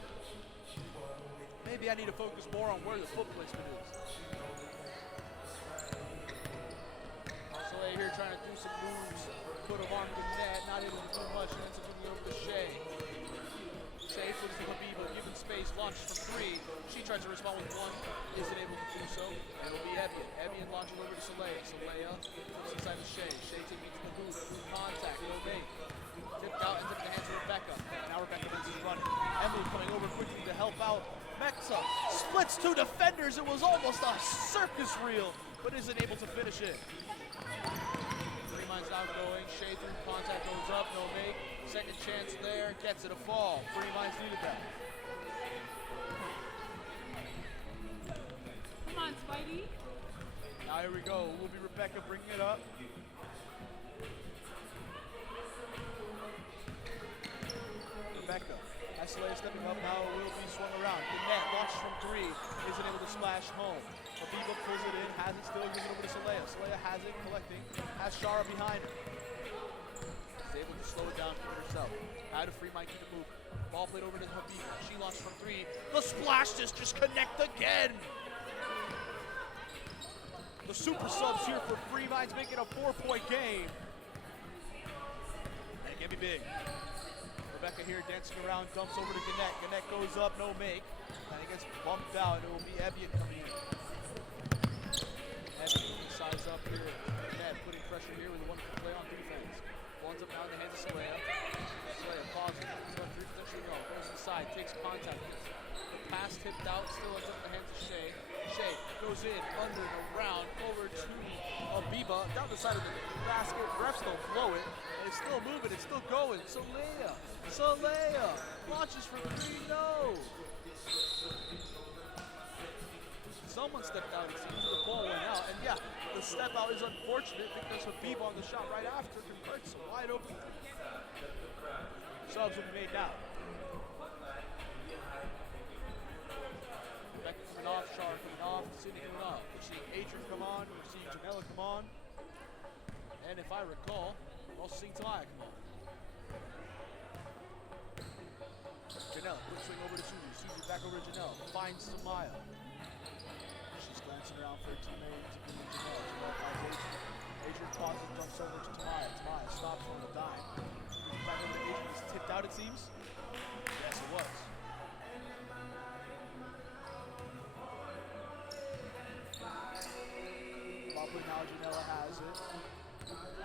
Maybe I need to focus more on where the foot placement is. Celaya here trying to do some moves. Put him on the net, not able to do much, and ends up moving over to Shay. Shay flips to Habiba, given space, launches from three. She tries to respond with one, isn't able to do so. And it'll be Evian. Evian launching over to Celaya. Celaya moves inside to Shay. Shay taking to the boot, contact, no make. Tipped out, ends up in the hands of Rebecca. And now Rebecca ends up running. Emily coming over quickly to help out. Mexa splits 2 defenders. It was almost a circus reel, but isn't able to finish it. Fremont's outgoing, Shay through contact, goes up, no make. Second chance there, gets it a fall. Fremont's needed that. Come on, Spidey. Now here we go, will be Rebecca bringing it up. Rebecca, Celaya stepping up, now it will be swung around. Gannett launches from three, isn't able to splash home. Habiba pulls it in, has it still, gives it over to Celaya. Celaya has it, collecting, has Shara behind her. Is able to slow it down, keep it herself. Out of Fremont, keep it moving. Ball played over to Habiba. She launches from three. The splash just connect again. The super subs here for Fremont's making a 4-point game. And it can be big. Rebecca here dancing around, dumps over to Gannett. Gannett goes up, no make. And it gets bumped out. It will be Evian coming in. Evian size up here. Gannett putting pressure here with a wonderful play on defense. One's up now in the hands of Celaya. Celaya pauses. He's got 3 potentially go. Goes inside, takes contact. The pass tipped out, still ends up in the hands of Shay. Shay goes in, under and around, over to Habiba, down the side of the basket. Refs don't blow it, and it's still moving, it's still going. Celaya launches for three, no. someone stepped out, it seems, the ball went out. And yeah, the step out is unfortunate because Habib on the shot right after converts a wide open. Subs will be made now. Beck coming off, Char coming off, Sidney coming off. We're seeing Adrian come on, we're seeing Janela come on. And if I recall, we're also seeing Tamaya come on. Janela, quick swing over to Suzy. Suzy back over to Janela, finds Tamaya. She's glancing around for a teammate to be Janela. Janela finds Adrian. Adrian pauses, jumps over to Tamaya. Tamaya stops on the dime. Back over to Adrian, he's tipped out it seems. Yes, it was. Probably now Janela has it.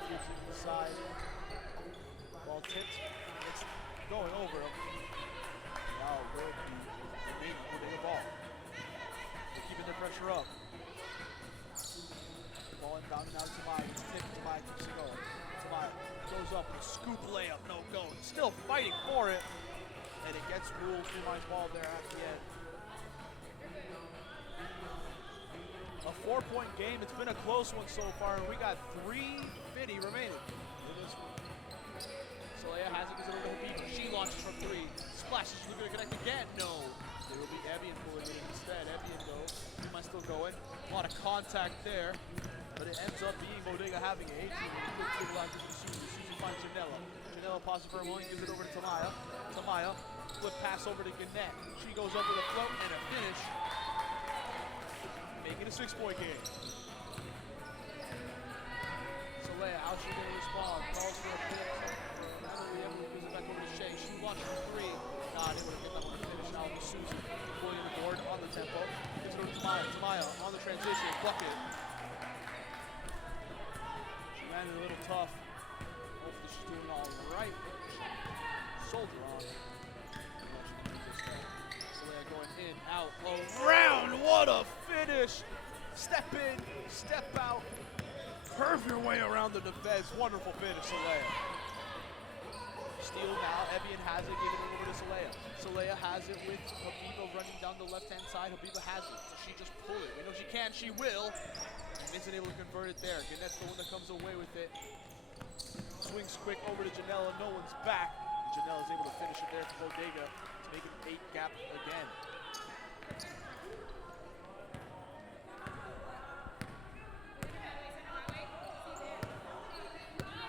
Gives it to the side. Ball tipped. It's going over him. Now will be remaining holding the ball. They're keeping the pressure up. Ball inbounding now to Tamaya. It's tipped. Tamaya keeps it going. Tamaya goes up with a scoop layup. No go. Still fighting for it. And it gets ruled. Freeman's ball there at the end. A 4-point game. It's been a close one so far, and we got 3:50 remaining in this one. Solea has it, gives it over to Habib. She launches from 3. Splashes, looking to connect again. No. There will be Evian pulling it instead. Evian though. Freeman still going. A lot of contact there, but it ends up being Bodega having it. 18. Quick dribble out to Suzy. Suzy finds Janela. Janela passes for a moment, gives it over to Tamaya. Tamaya, flip pass over to Gannett. She goes up with a float and a finish. Making a 6-point game. Solea, how she going to respond? Calls for a finish. Emily gives it back over to Shea. She launched from 3. Not able to get that one to finish. Now with Suzy pulling the board on the tempo. Gives it over to Tamaya. Tamaya on the transition. Bucket. She landed a little tough. Hopefully she's doing all right. Soldier on. Going in, out, around, what a finish! Step in, step out, curve your way around the defense. Wonderful finish, Solea. Steal now, Evian has it, giving it over to Solea. Solea has it with Habiba running down the left-hand side. Habiba has it, she just pull it. We know she can, she will. And isn't able to convert it there. Gannett's the one that comes away with it. Swings quick over to Janela, no one's back. Janela's able to finish it there for Bodega. Make an 8-gap again.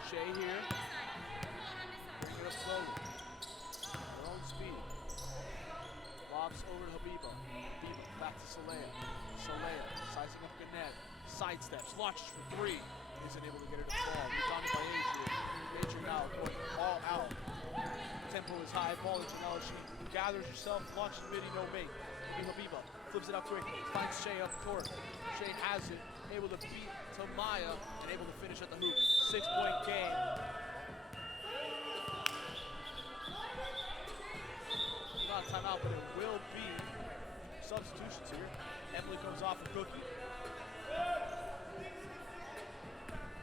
Shea here. Bring it up slowly. Their own speed. Lobs over to Habiba. Habiba back to Solea. Solea sizing up Gannett. Sidesteps. Launches for 3. Isn't able to get it to fall. Rebounded by Adrian. Adrian now going all out. Tempo is high. Ball to Janela. She gathers herself, launches midi, no make. Habiba flips it out quick, finds Shea up court. Shea has it, able to beat Tamaya, and able to finish at the hoop. 6-point game. Not a timeout, but it will be substitutions here. Emily comes off for Cookie.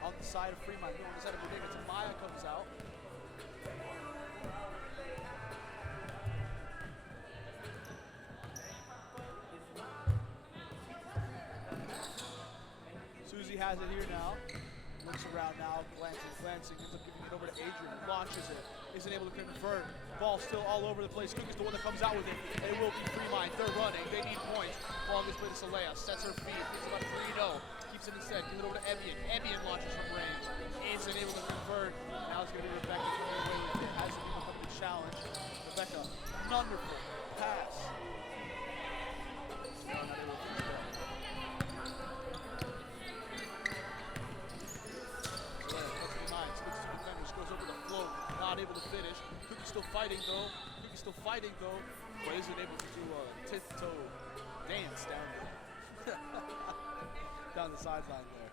On the side of Fremont, on the side of Bodega, Tamaya comes out. Suzy has it here now. Looks around now, glancing, ends up giving it over to Adrian, launches it, isn't able to convert. Ball still all over the place. Cookie's the one that comes out with it. And it will be Fremont. They're running, they need points. Ball gets played to Solea, sets her feet, gives it up 3-0. Keeps it instead, gives it over to Evian. Evian launches from range, isn't able to convert. Now it's going to be Rebecca coming away with it. Hasn't even come to the challenge. Rebecca, wonderful pass. No, not able to finish that. Goes over the float, not able to finish. Cookie's still fighting though. But isn't able to do a tiptoe dance down the sideline there.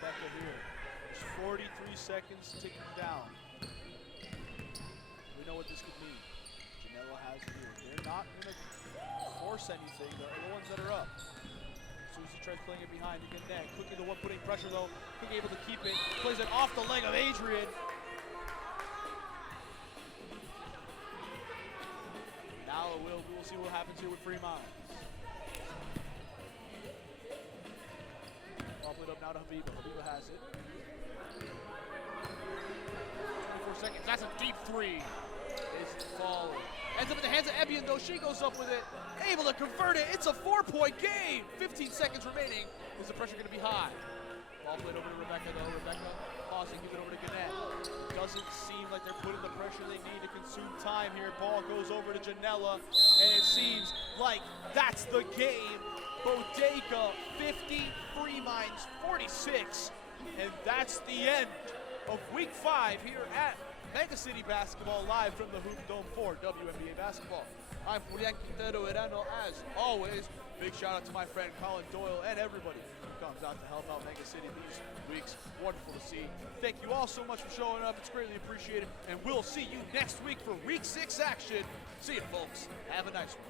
Becca here. 43 seconds ticking down. We know what this could mean. Janela has it here. They're not going to force anything, are the ones that are up. Susie tries playing it behind the net. Cookie the one putting pressure though. Cookie able to keep it. Plays it off the leg of Adrian. Now we'll see what happens here with Fremont. Ball played up now to Habiba. Habiba has it. 24 seconds. That's a deep three. It's falling. Ends up in the hands of Ebian though. She goes up with it. Able to convert it. It's a 4-point game. 15 seconds remaining. Is the pressure going to be high? Ball played over to Rebecca though. Rebecca pausing, give it over to Gannett. Doesn't seem like they're putting the pressure they need to consume time here. Ball goes over to Janella, and it seems like that's the game. Bodega 50, Fremont 46, and that's the end of week 5 here at Megacity Basketball, live from the Hoop Dome for WMBA Basketball. I'm Julian Quintero Herano, as always. Big shout out to my friend Colin Doyle and everybody who comes out to help out Megacity these weeks. Wonderful to see. Thank you all so much for showing up. It's greatly appreciated. And we'll see you next week for week 6 action. See you, folks. Have a nice one.